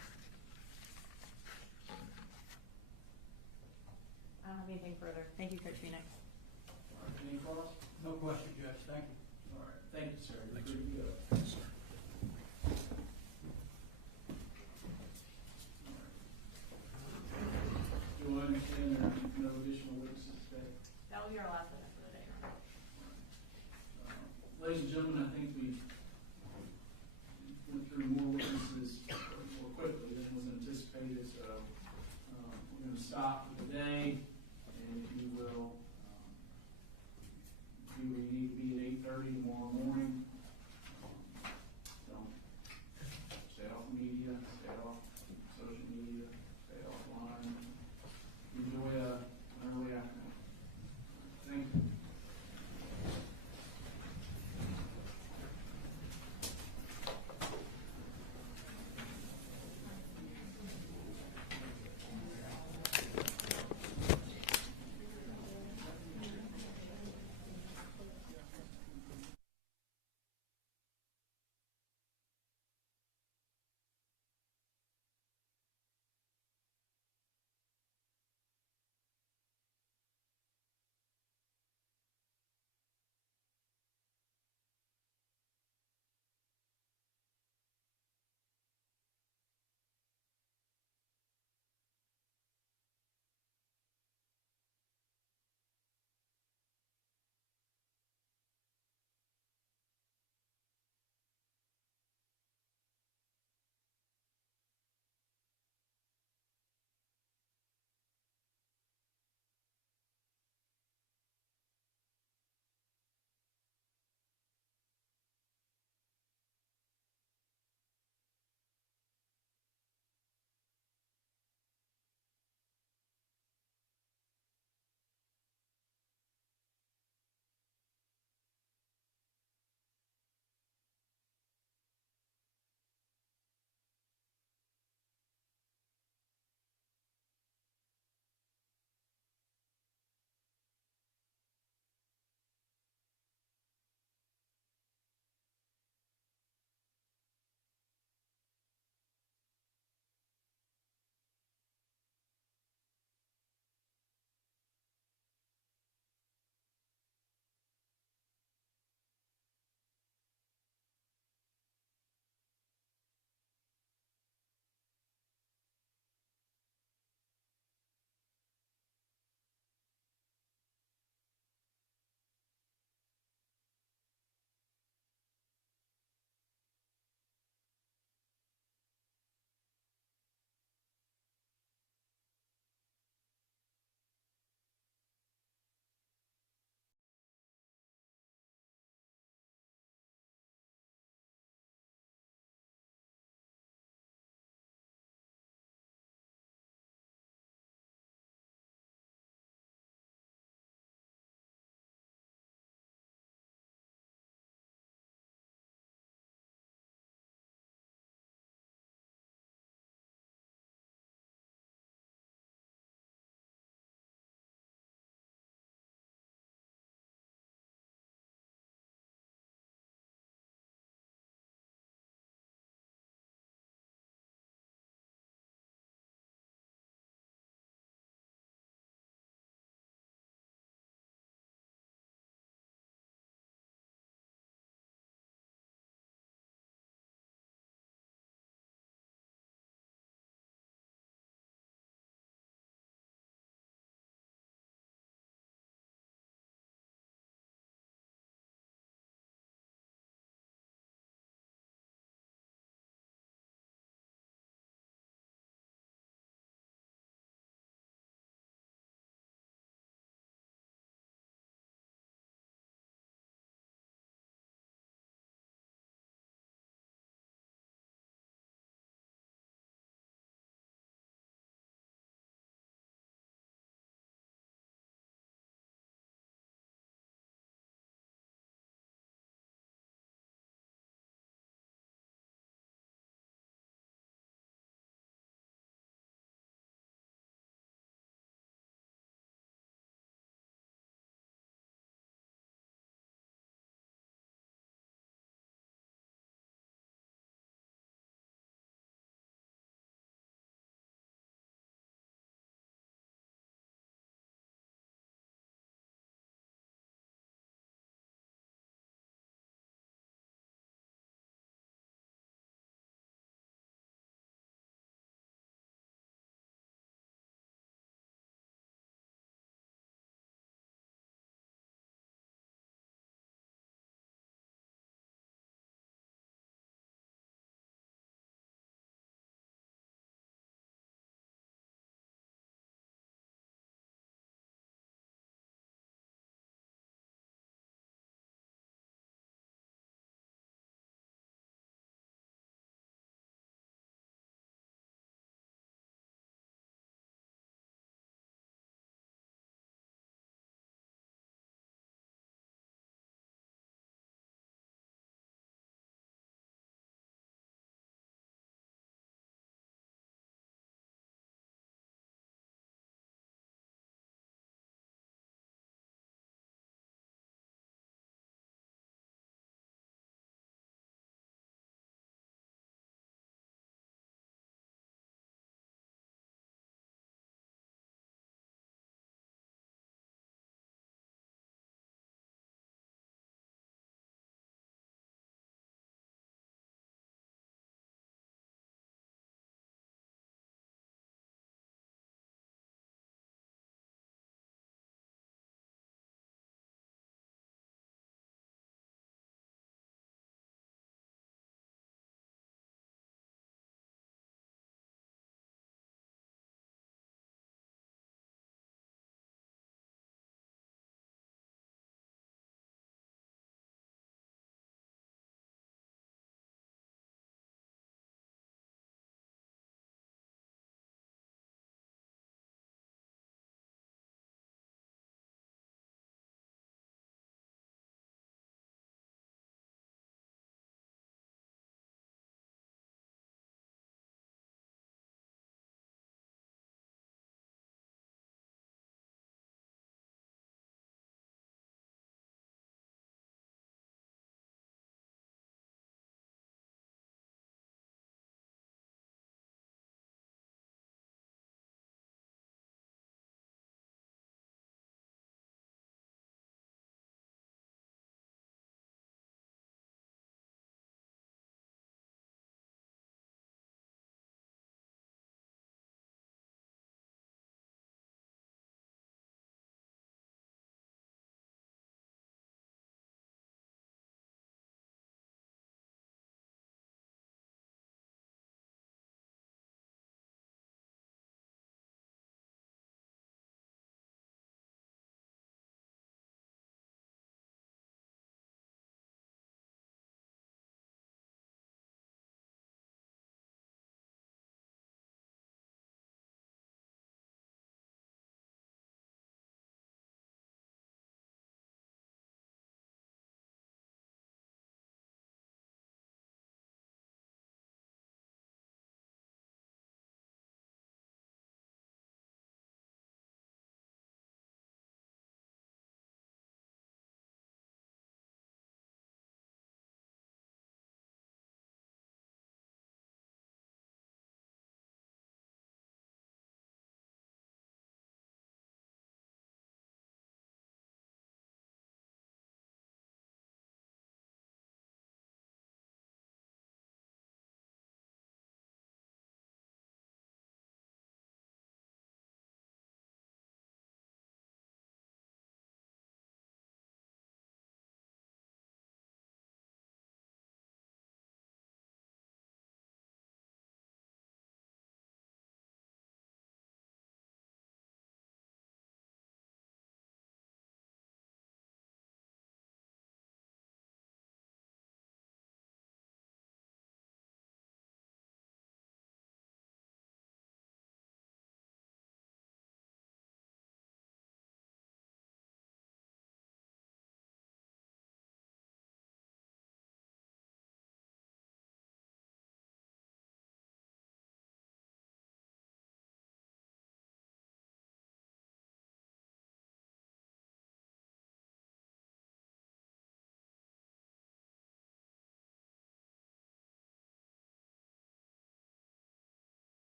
I don't have anything further. Thank you, Coach Phoenix. Any questions? No question, Judge. Thank you. All right, thank you, sir. Thanks. Pretty good.